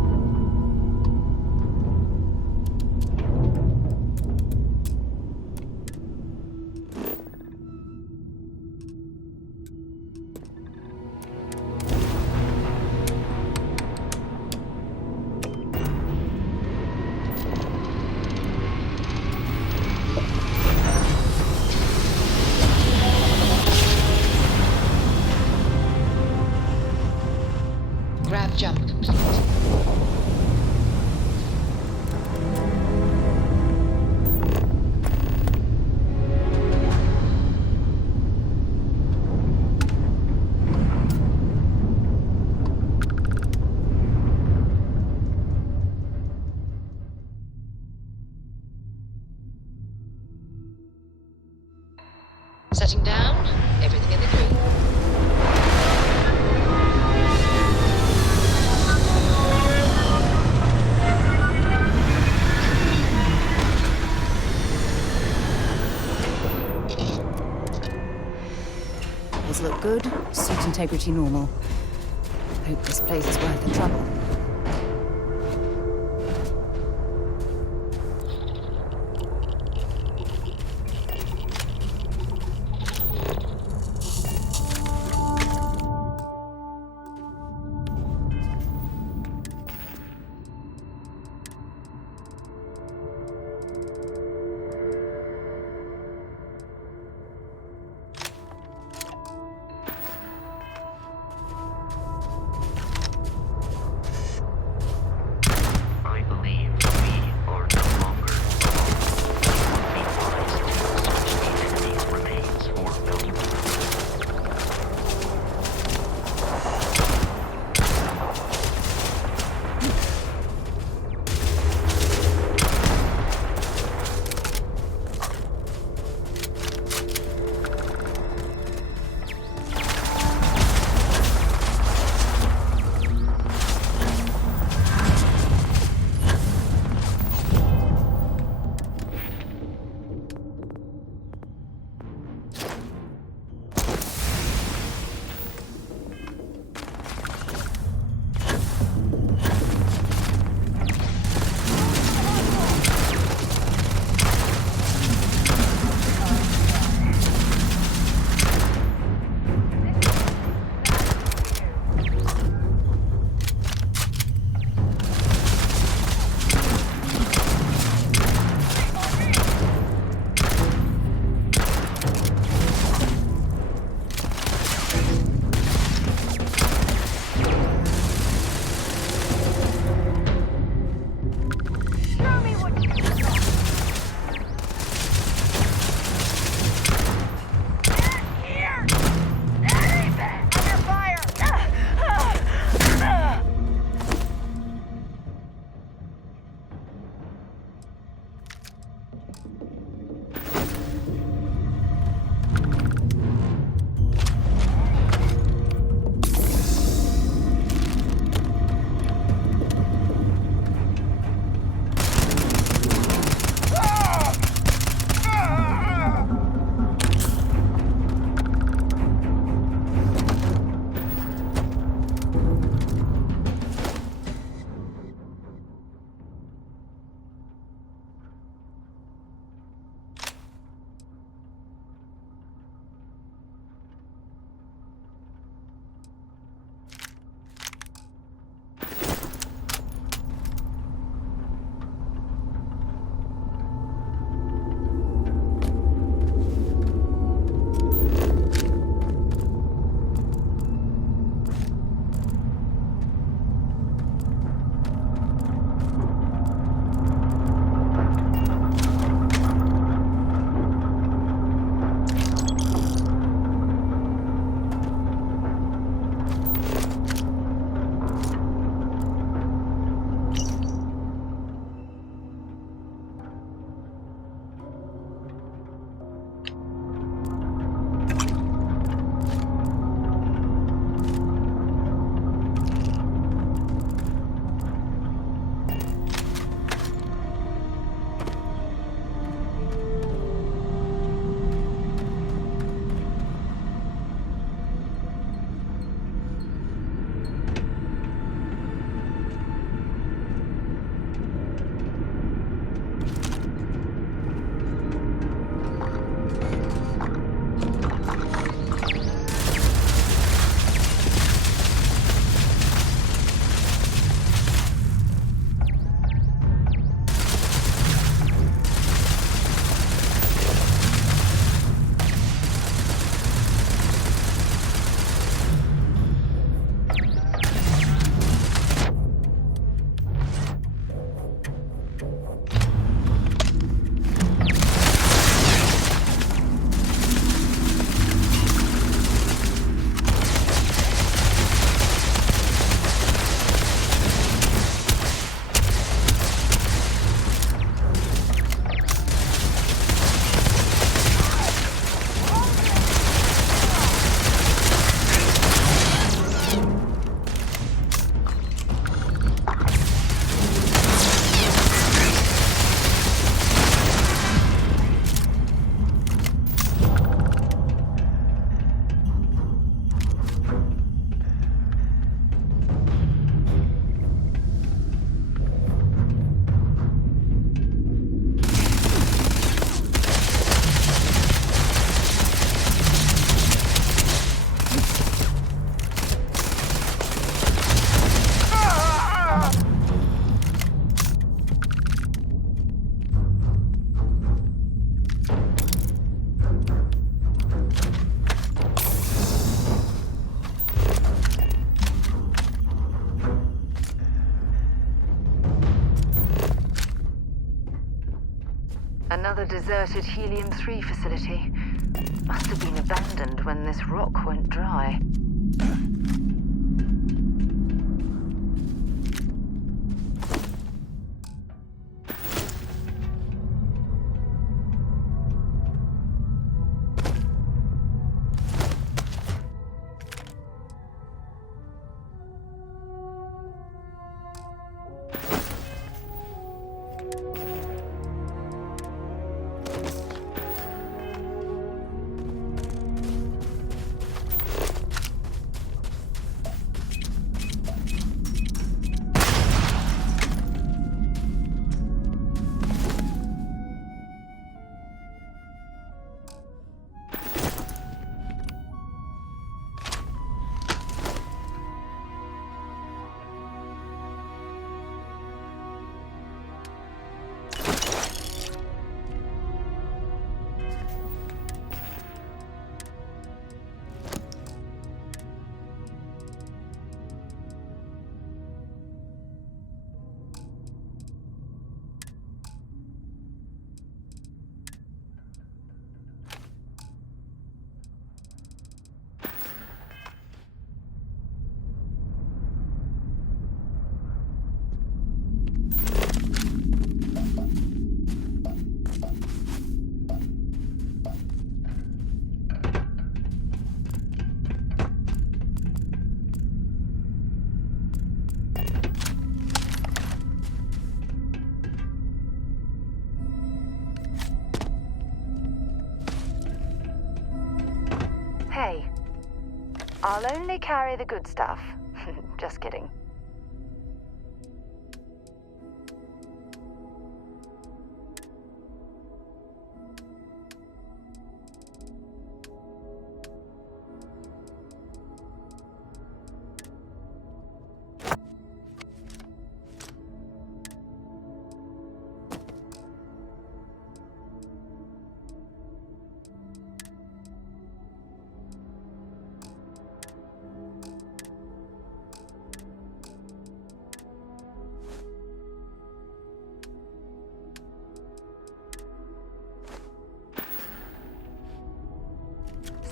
Grav jump complete. Setting down, everything in the green. Those look good. Suit integrity normal. Hope this place is worth the trouble. deserted Helium-3 facility. Must have been abandoned when this rock went dry. Hey, I'll only carry the good stuff. Just kidding.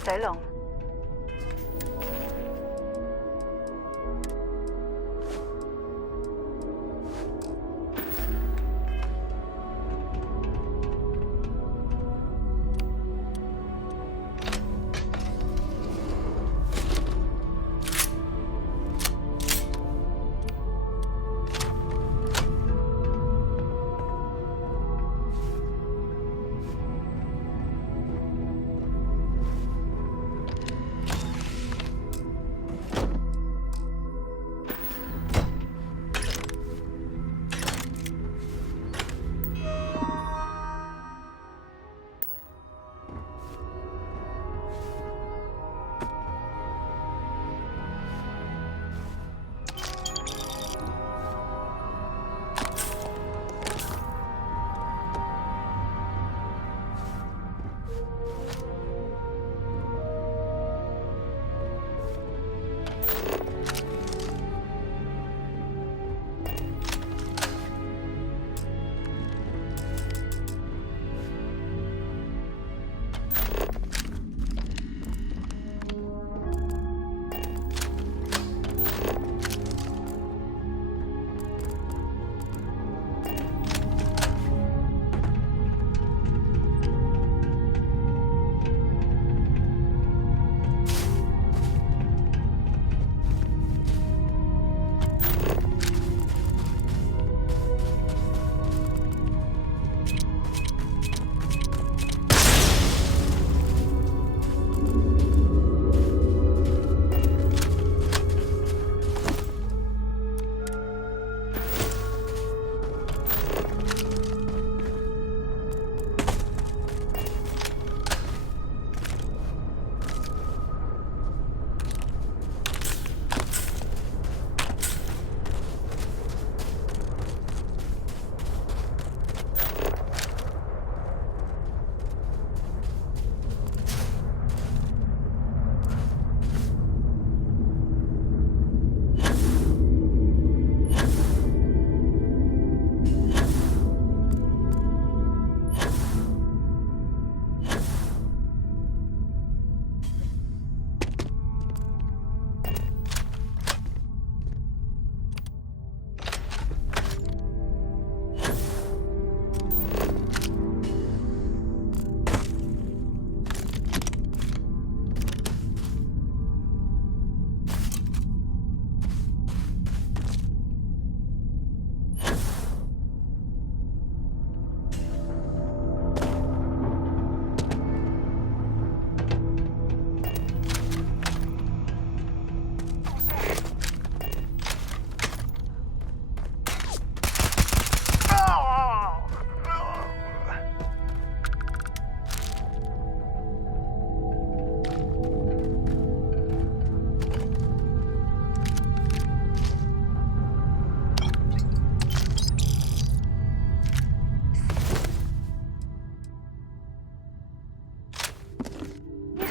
So long.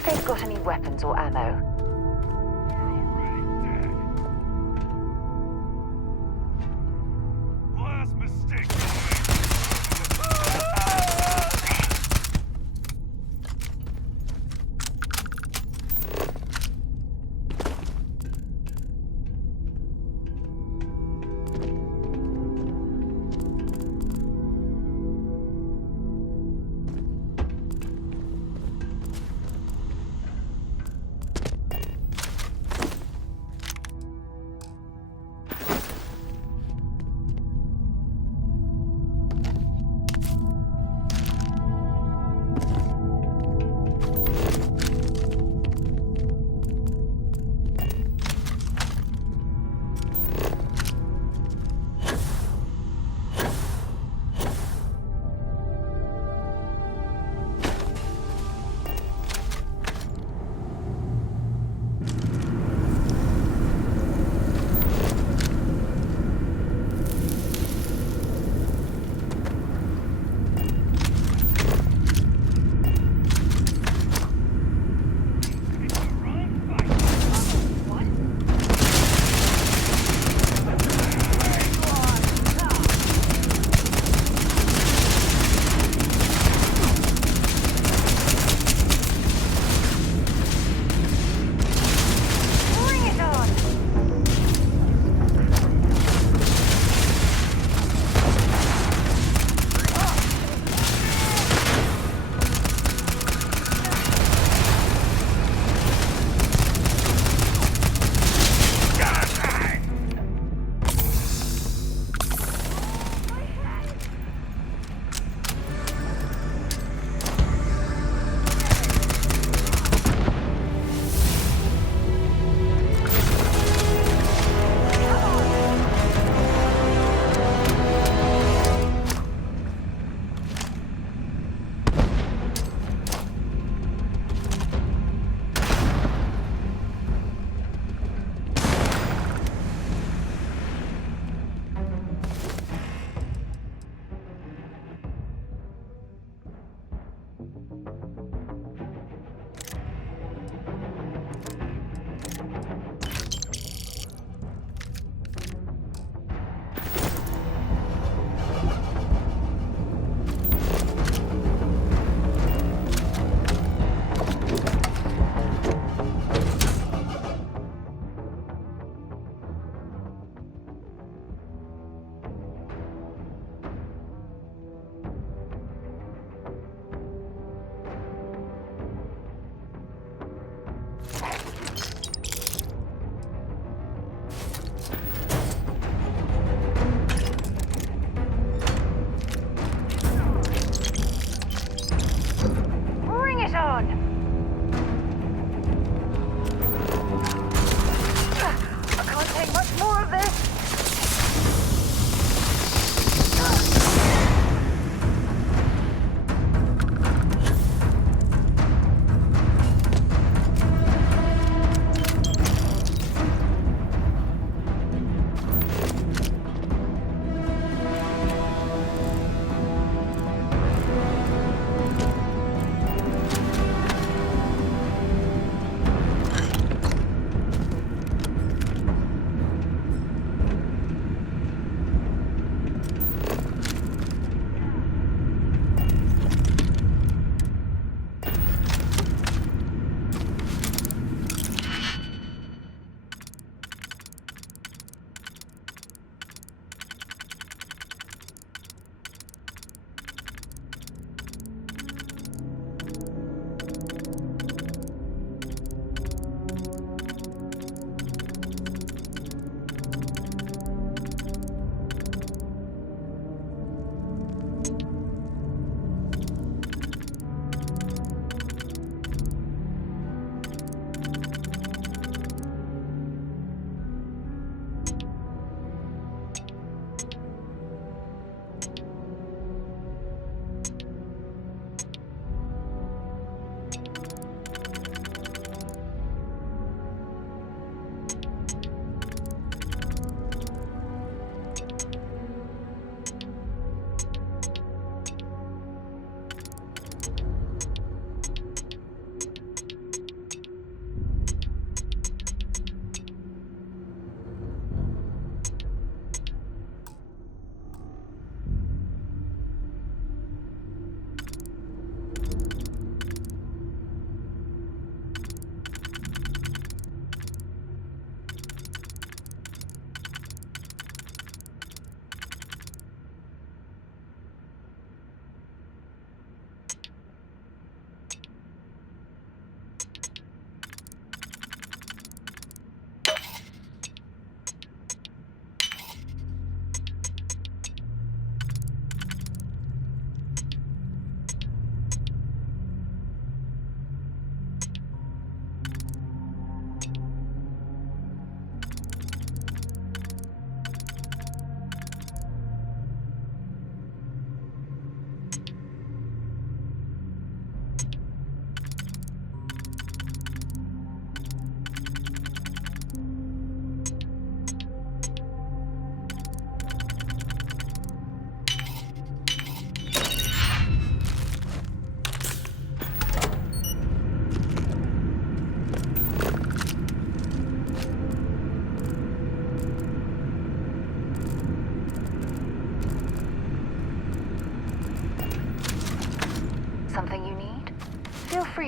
they've got any weapons or ammo. Last mistake.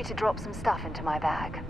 free to drop some stuff into my bag.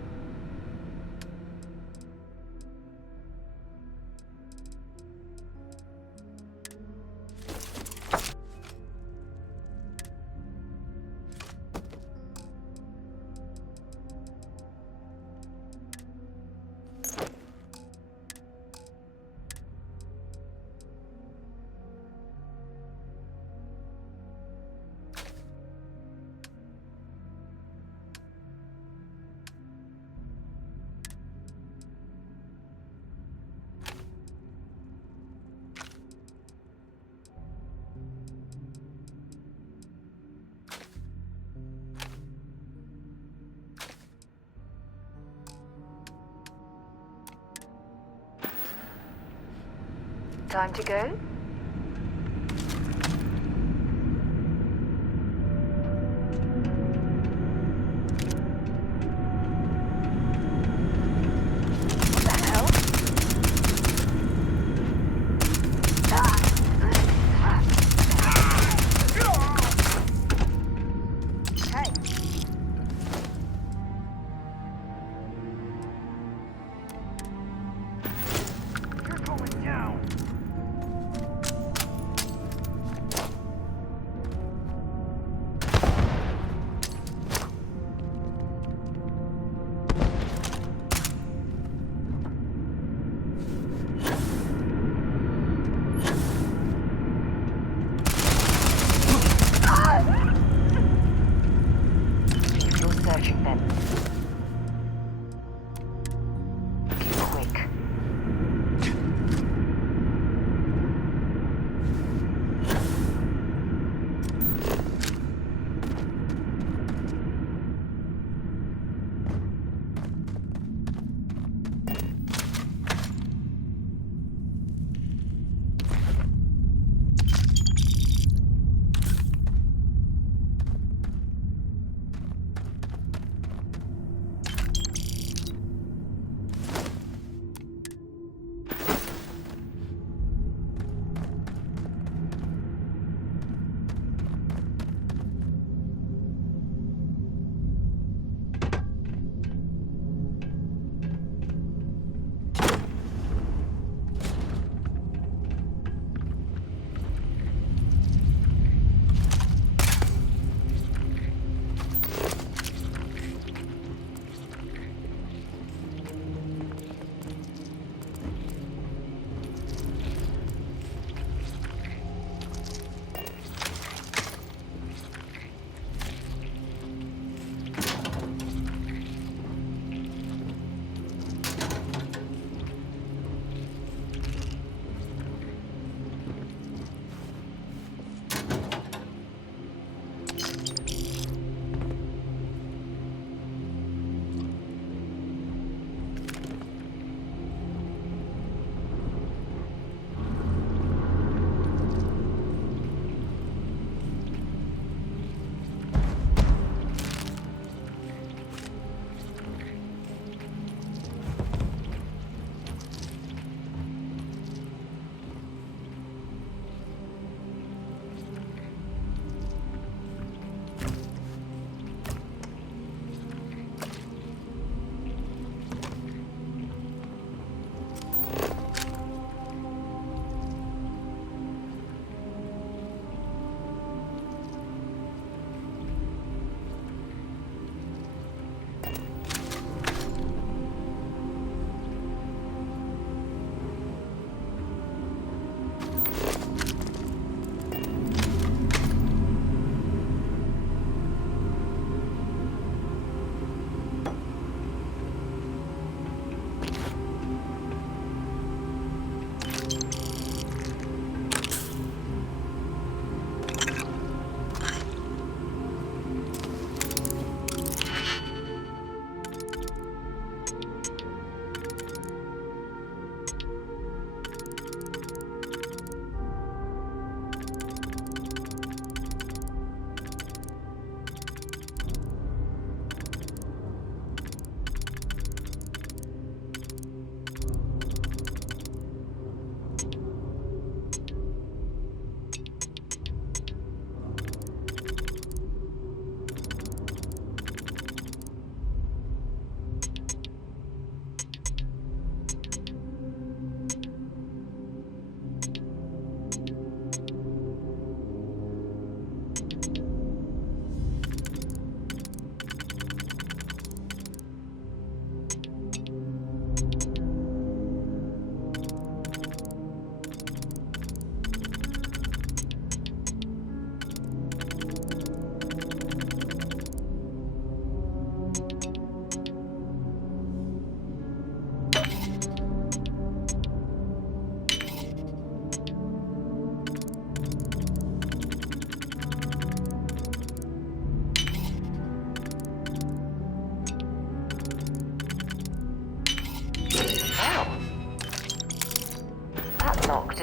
Time to go?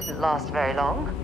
didn't last very long.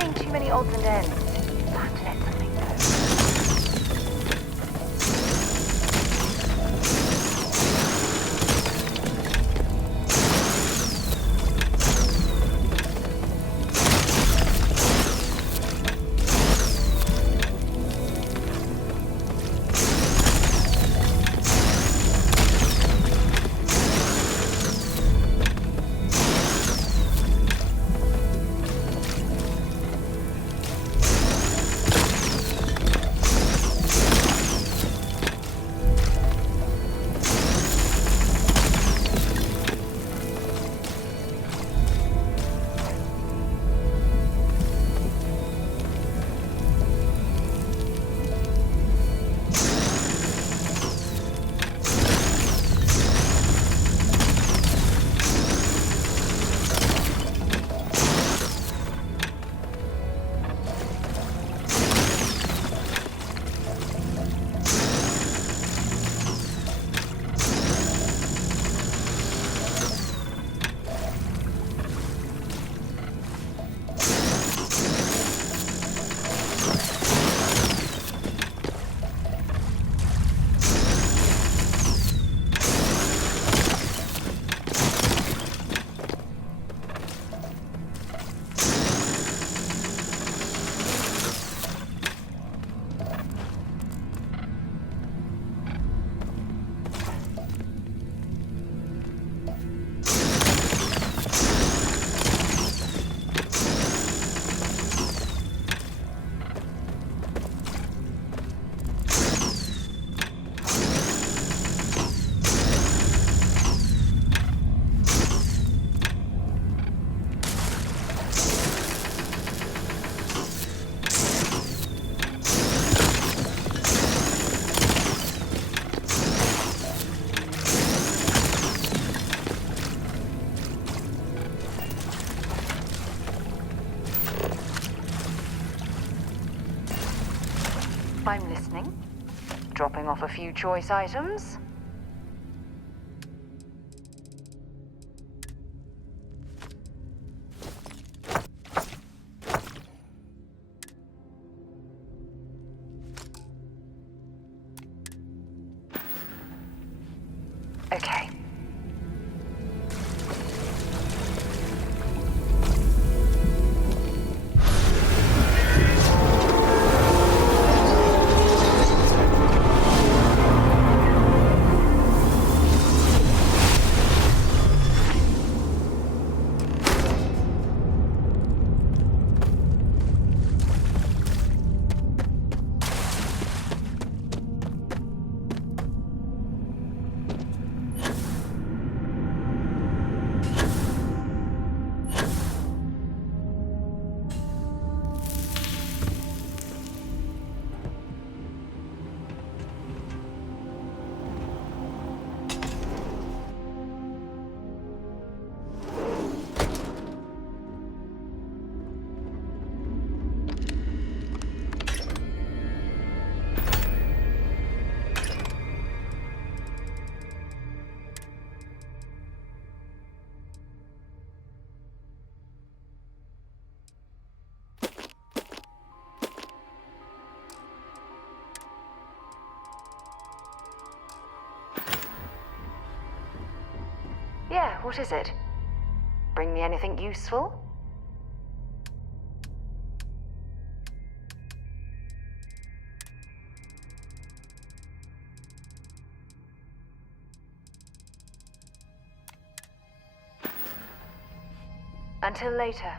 carrying too many odds and ends. Time to let something go. I'm listening. Dropping off a few choice items. Okay. Yeah, what is it? Bring me anything useful? Until later.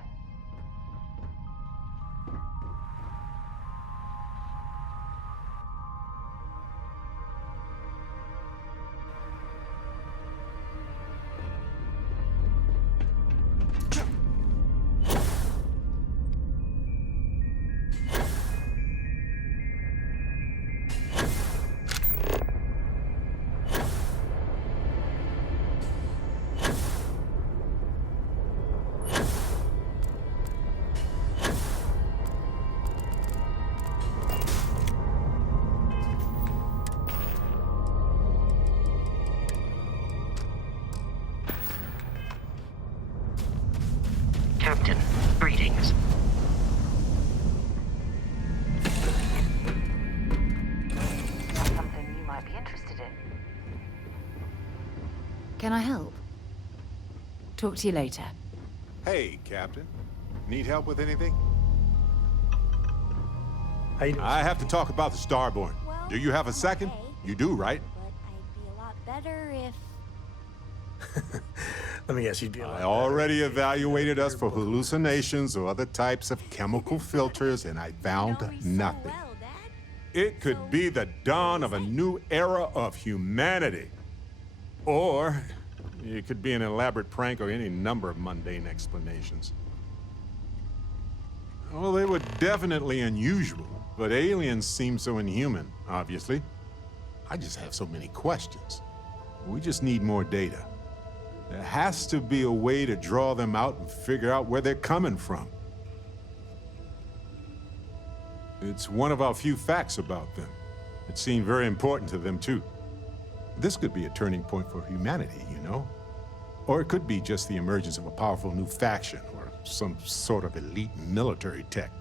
Captain, greetings. Can I help? Talk to you later. Hey, Captain. Need help with anything? How you doing? I have to talk about the Starborn. Do you have a second? You do, right? Be a lot better if... Let me guess, you'd be I already evaluated us for hallucinations or other types of chemical filters, and I found nothing. It could be the dawn of a new era of humanity. Or it could be an elaborate prank or any number of mundane explanations. Well, they were definitely unusual, but aliens seem so inhuman, obviously. I just have so many questions. We just need more data. There has to be a way to draw them out and figure out where they're coming from. It's one of our few facts about them. It seemed very important to them, too. This could be a turning point for humanity, you know? Or it could be just the emergence of a powerful new faction, or some sort of elite military tech,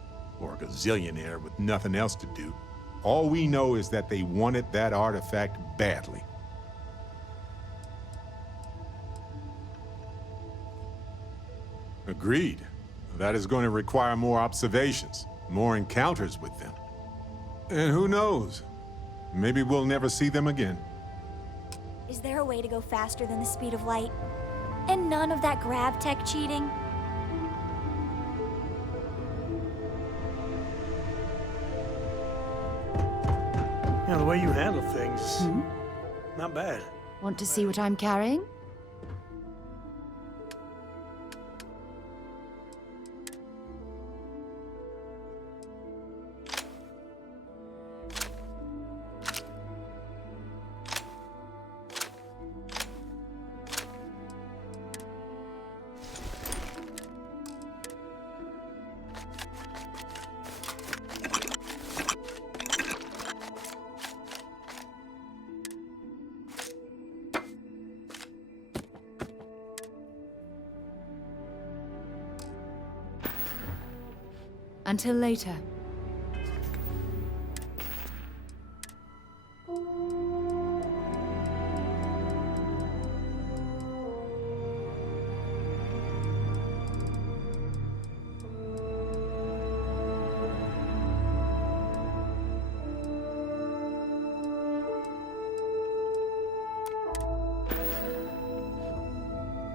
or a gazillionaire with nothing else to do. All we know is that they wanted that artifact badly. Agreed. That is going to require more observations, more encounters with them. And who knows? Maybe we'll never see them again. Is there a way to go faster than the speed of light? And none of that grav tech cheating? Yeah, the way you handle things, not bad. Want to see what I'm carrying? Until later.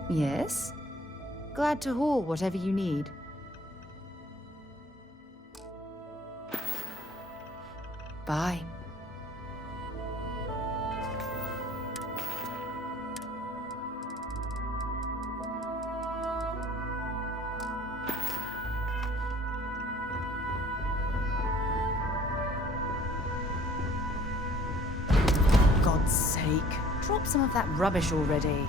Yes? Glad to haul whatever you need. Bye. God's sake, drop some of that rubbish already.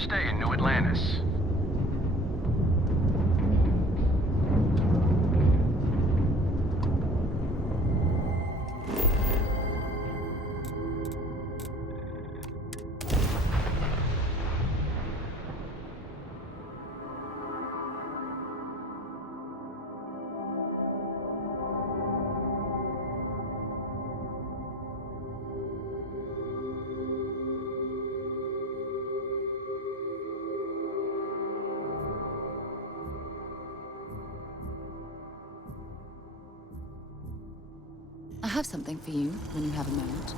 stay in New Atlantis. I have something for you when you have a moment.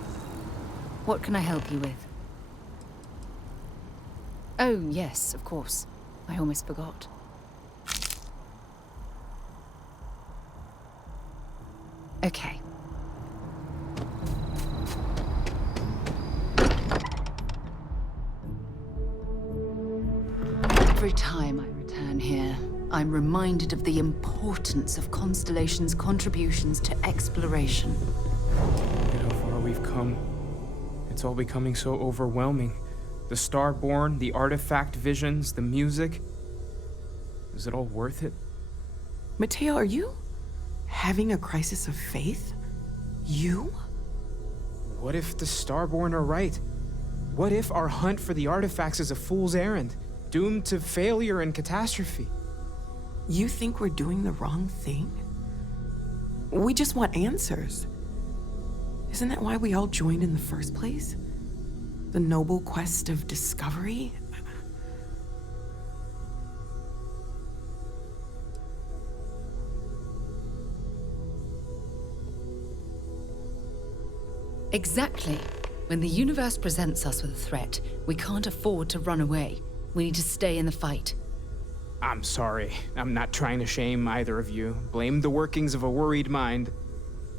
What can I help you with? Oh, yes, of course. I almost forgot. Okay. Every time I return here, I'm reminded of the importance of Constellation's contributions to exploration. Look at how far we've come. It's all becoming so overwhelming. The Starborn, the artifact visions, the music. Is it all worth it? Mateo, are you having a crisis of faith? You? What if the Starborn are right? What if our hunt for the artifacts is a fool's errand, doomed to failure and catastrophe? You think we're doing the wrong thing? We just want answers. Isn't that why we all joined in the first place? The noble quest of discovery? Exactly. When the universe presents us with a threat, we can't afford to run away. We need to stay in the fight. I'm sorry. I'm not trying to shame either of you. Blame the workings of a worried mind.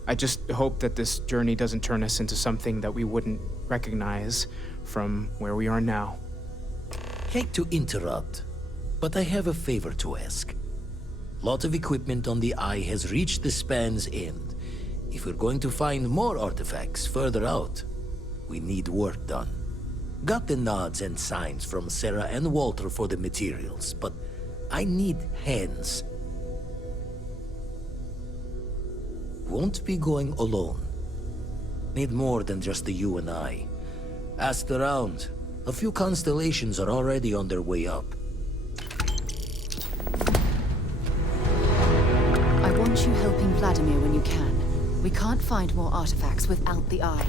I just hope that this journey doesn't turn us into something that we wouldn't recognize from where we are now. Hate to interrupt, but I have a favor to ask. Lot of equipment on the Eye has reached the span's end. If we're going to find more artifacts further out, we need work done. Got the nods and signs from Sarah and Walter for the materials, but I need hands. Won't be going alone. Need more than just the you and I. Asked around. A few constellations are already on their way up. I want you helping Vladimir when you can. We can't find more artifacts without the Eye.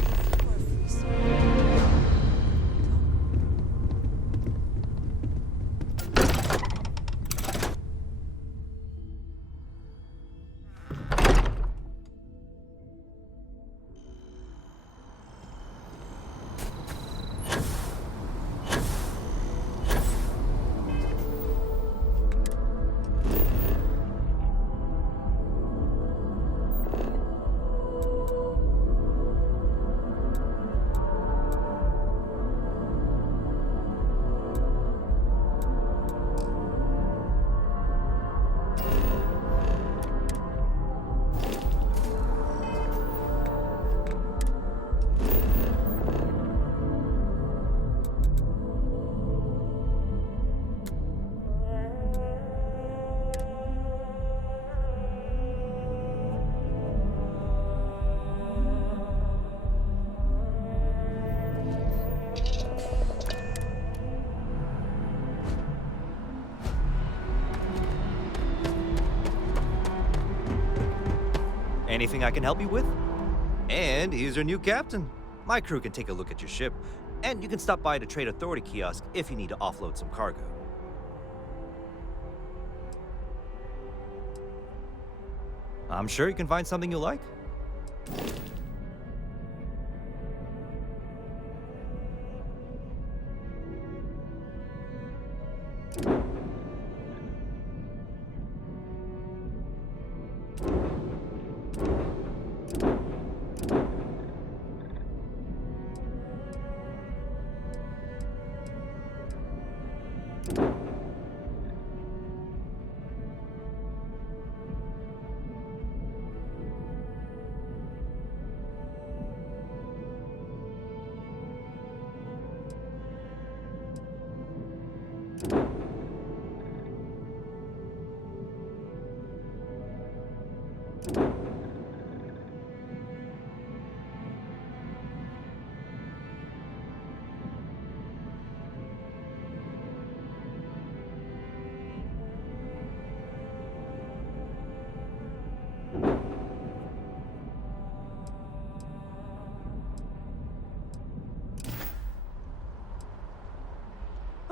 Anything I can help you with? And here's your new captain. My crew can take a look at your ship, and you can stop by the Trade Authority kiosk if you need to offload some cargo. I'm sure you can find something you'll like.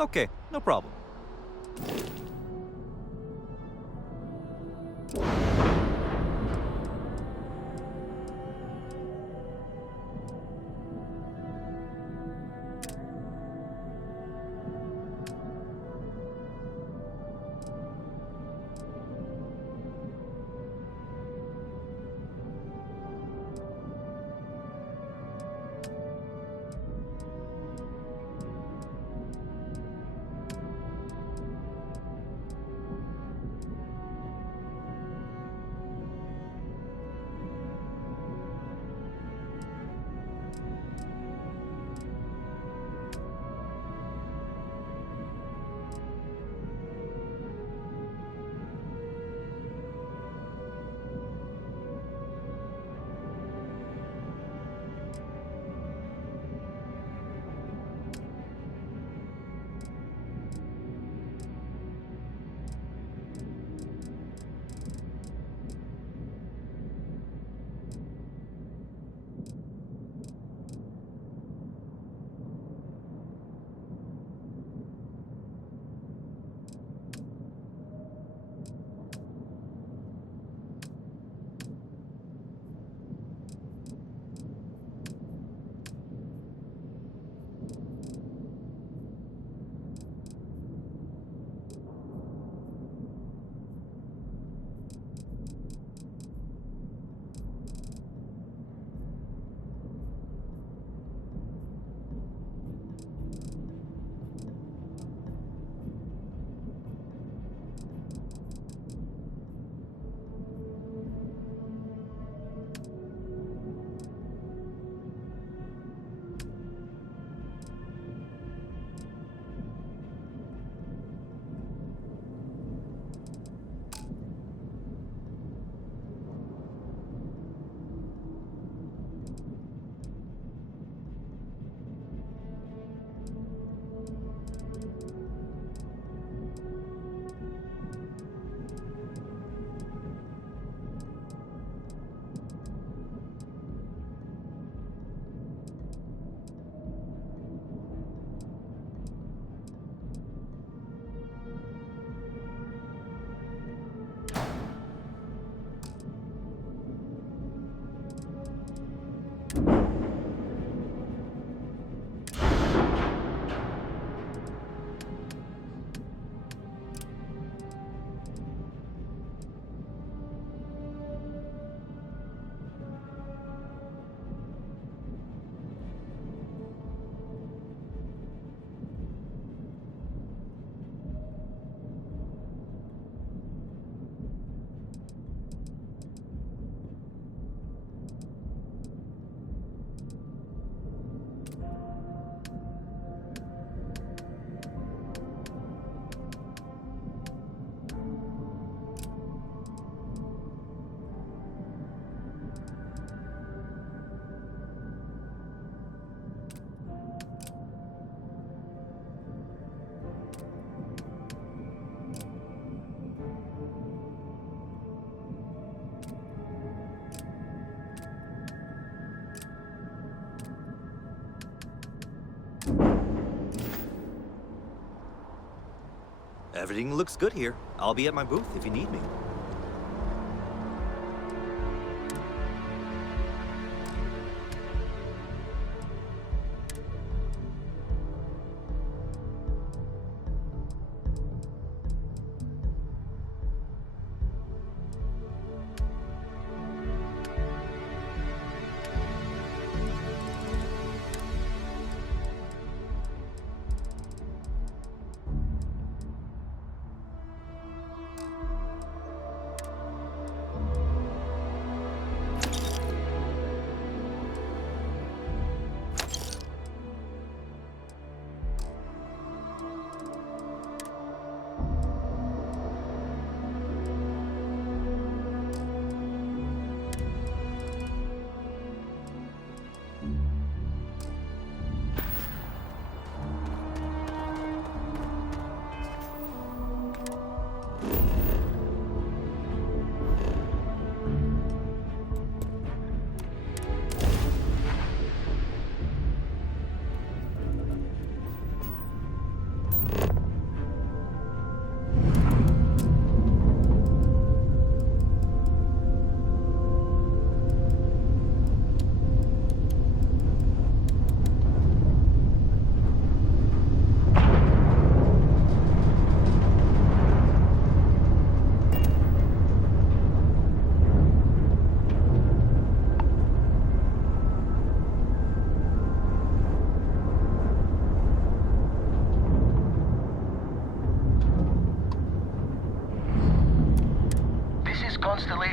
Okay, no problem. Everything looks good here. I'll be at my booth if you need me.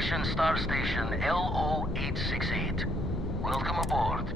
Constellation Star Station LO-868. Welcome aboard.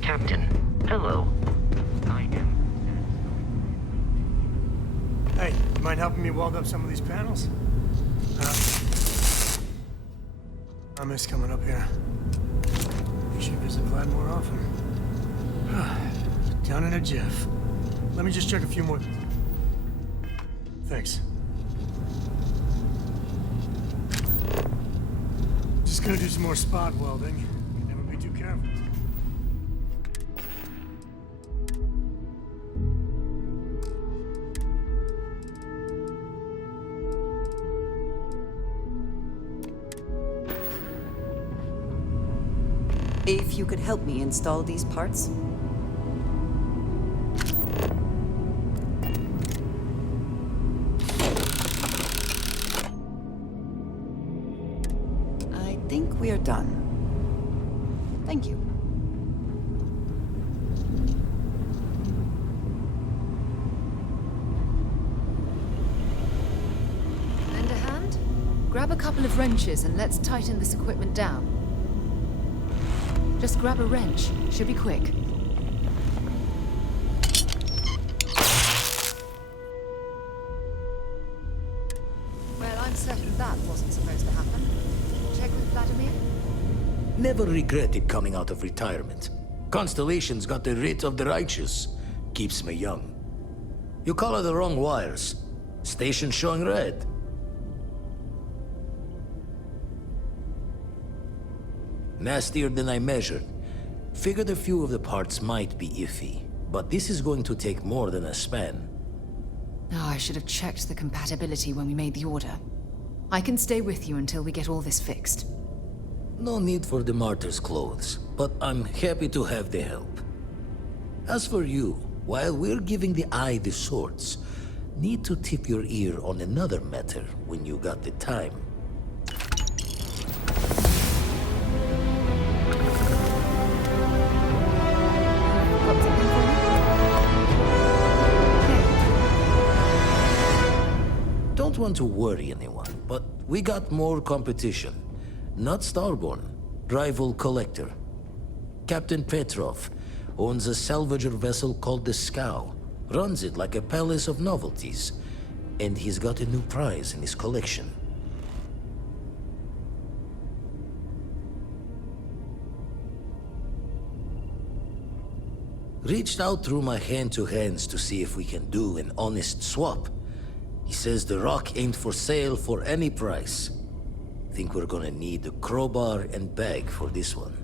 Captain, hello. Hey, you mind helping me weld up some of these panels? I miss coming up here. You should visit Vlad more often. Down in a jiff. Let me just check a few more. Thanks. Just gonna do some more spot welding. Can never be too careful. If you could help me install these parts. I think we are done. Thank you. Lend a hand? Grab a couple of wrenches and let's tighten this equipment down. Just grab a wrench. Should be quick. Well, I'm certain that wasn't supposed to happen. Check with Vladimir? Never regretted coming out of retirement. Constellation's got the writ of the righteous. Keeps me young. You color the wrong wires. Station showing red. Nastier than I measured. Figured a few of the parts might be iffy, but this is going to take more than a span. Oh, I should have checked the compatibility when we made the order. I can stay with you until we get all this fixed. No need for the martyr's clothes, but I'm happy to have the help. As for you, while we're giving the eye the swords, need to tip your ear on another matter when you got the time. Don't want to worry anyone, but we got more competition. Not Starborn, rival collector. Captain Petrov owns a salvager vessel called the Scow. Runs it like a palace of novelties. And he's got a new prize in his collection. Reached out through my hand-to-hands to see if we can do an honest swap. He says the rock ain't for sale for any price. Think we're gonna need a crowbar and bag for this one.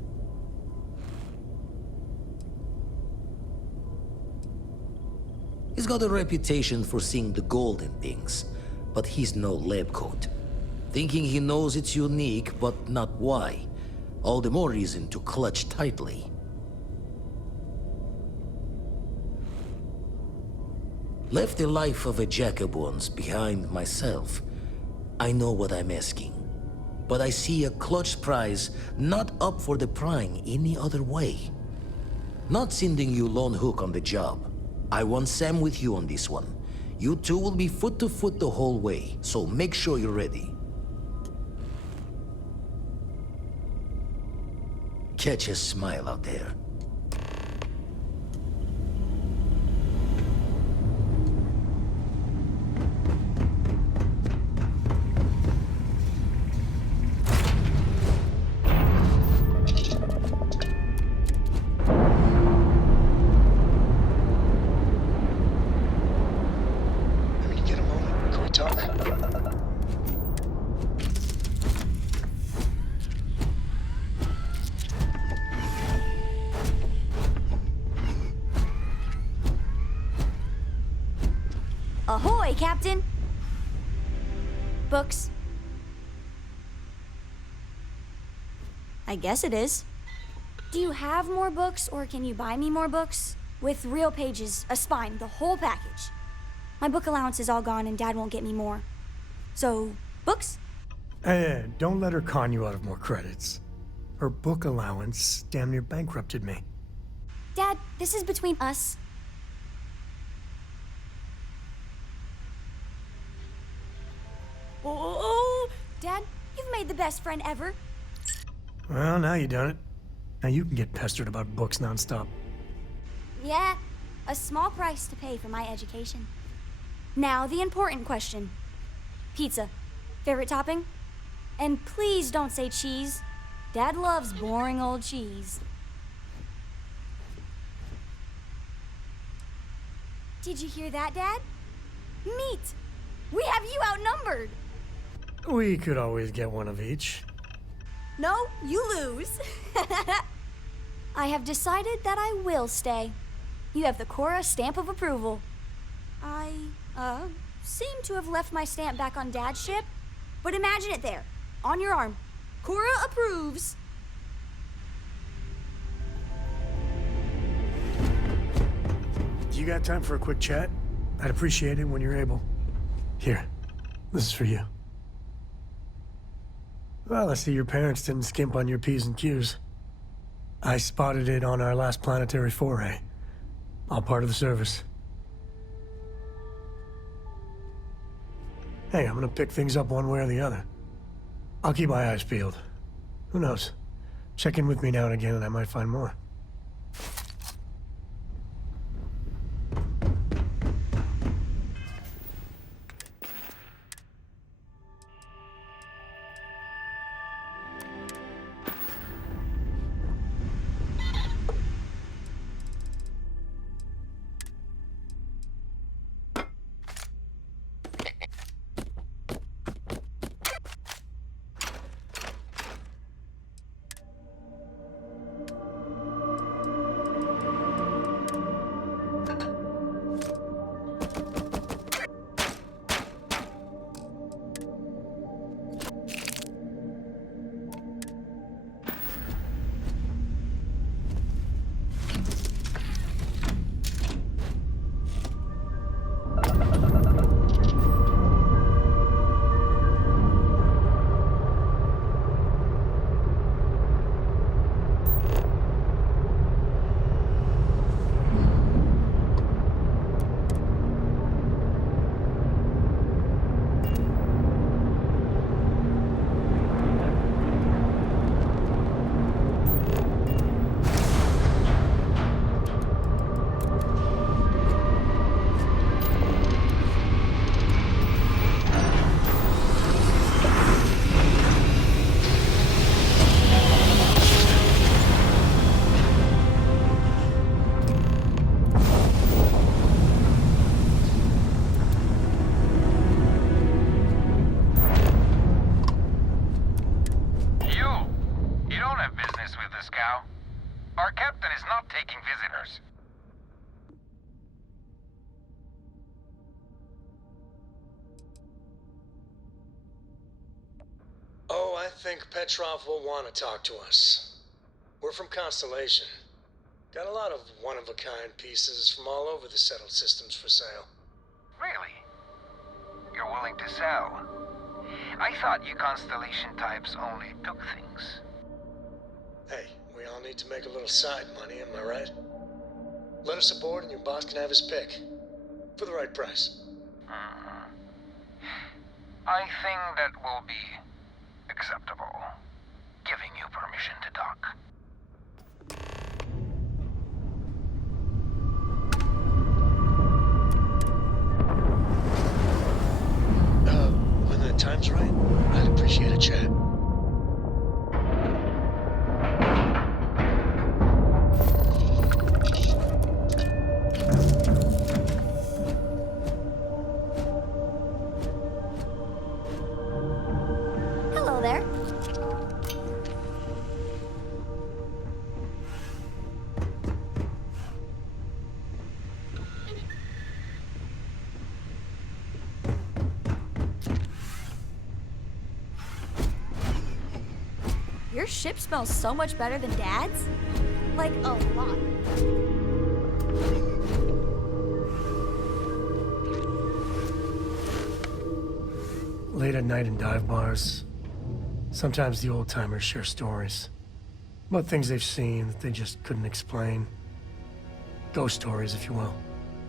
He's got a reputation for seeing the gold in things, but he's no lab coat. Thinking he knows it's unique, but not why. All the more reason to clutch tightly. Left the life of a Jacobons behind myself. I know what I'm asking. But I see a clutch prize not up for the prying any other way. Not sending you lone hook on the job. I want Sam with you on this one. You two will be foot to foot the whole way, so make sure you're ready. Catch a smile out there. Ahoy, Captain! Books. I guess it is. Do you have more books, or can you buy me more books? With real pages, a spine, the whole package. My book allowance is all gone and Dad won't get me more. So, books? Hey, don't let her con you out of more credits. Her book allowance damn near bankrupted me. Dad, this is between us. Oh, Dad, you've made the best friend ever. Well, now you done it. Now you can get pestered about books nonstop. Yeah, a small price to pay for my education. Now, the important question. Pizza. Favorite topping? And please don't say cheese. Dad loves boring old cheese. Did you hear that, Dad? Meat! We have you outnumbered! We could always get one of each. No, you lose. I have decided that I will stay. You have the Cora stamp of approval. I, seem to have left my stamp back on Dad's ship, but imagine it there, on your arm. Cora approves. You got time for a quick chat? I'd appreciate it when you're able. Here, this is for you. Well, I see your parents didn't skimp on your P's and Q's. I spotted it on our last planetary foray. All part of the service. Hey, I'm gonna pick things up one way or the other. I'll keep my eyes peeled. Who knows? Check in with me now and again and I might find more. I think Petrov will want to talk to us. We're from Constellation. Got a lot of one-of-a-kind pieces from all over the settled systems for sale. Really? You're willing to sell? I thought you Constellation types only took things. Hey, we all need to make a little side money, am I right? Let us aboard and your boss can have his pick. For the right price. I think that will be acceptable. Giving you permission to dock. When the time's right, I'd appreciate a chat. Hello there. Your ship smells so much better than Dad's. Like, a lot. Late at night in dive bars, sometimes the old-timers share stories about things they've seen that they just couldn't explain. Ghost stories, if you will.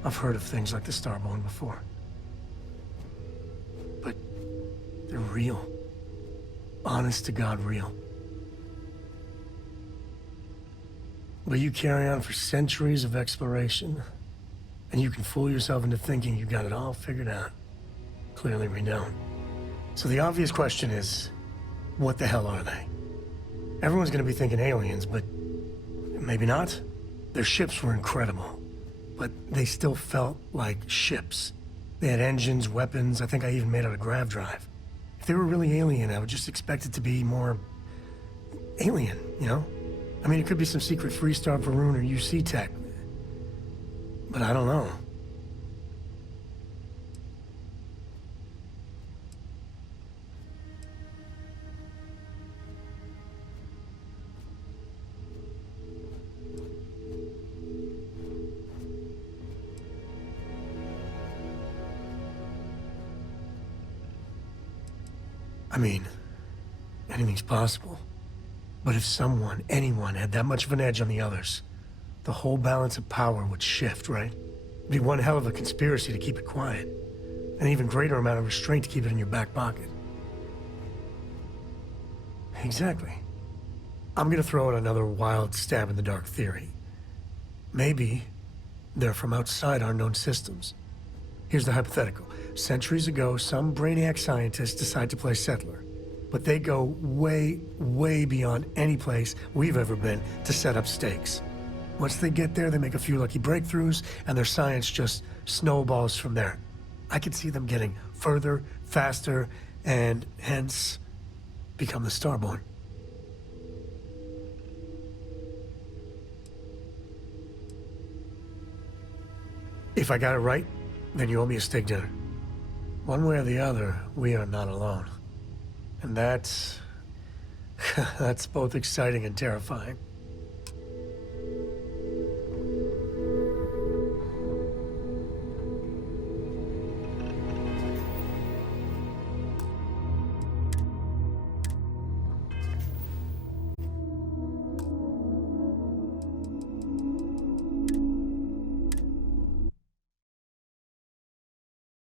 I've heard of things like the Starborn before. But they're real. Honest to God real. But you carry on for centuries of exploration, and you can fool yourself into thinking you got it all figured out. Clearly we don't. So the obvious question is, what the hell are they? Everyone's gonna be thinking aliens, but maybe not. Their ships were incredible, but they still felt like ships. They had engines, weapons, I think I even made out a grav drive. If they were really alien, I would just expect it to be more alien, you know? I mean, it could be some secret Freestar, Varun, or UC tech, but I don't know. I mean, anything's possible. But if someone, anyone, had that much of an edge on the others, the whole balance of power would shift, right? It'd be one hell of a conspiracy to keep it quiet. An even greater amount of restraint to keep it in your back pocket. Exactly. I'm gonna throw out another wild stab-in-the-dark theory. Maybe they're from outside our known systems. Here's the hypothetical. Centuries ago, some brainiac scientists decide to play settler. But they go way, way beyond any place we've ever been to set up stakes. Once they get there, they make a few lucky breakthroughs, and their science just snowballs from there. I could see them getting further, faster, and hence become the Starborn. If I got it right, then you owe me a steak dinner. One way or the other, we are not alone. And that's both exciting and terrifying.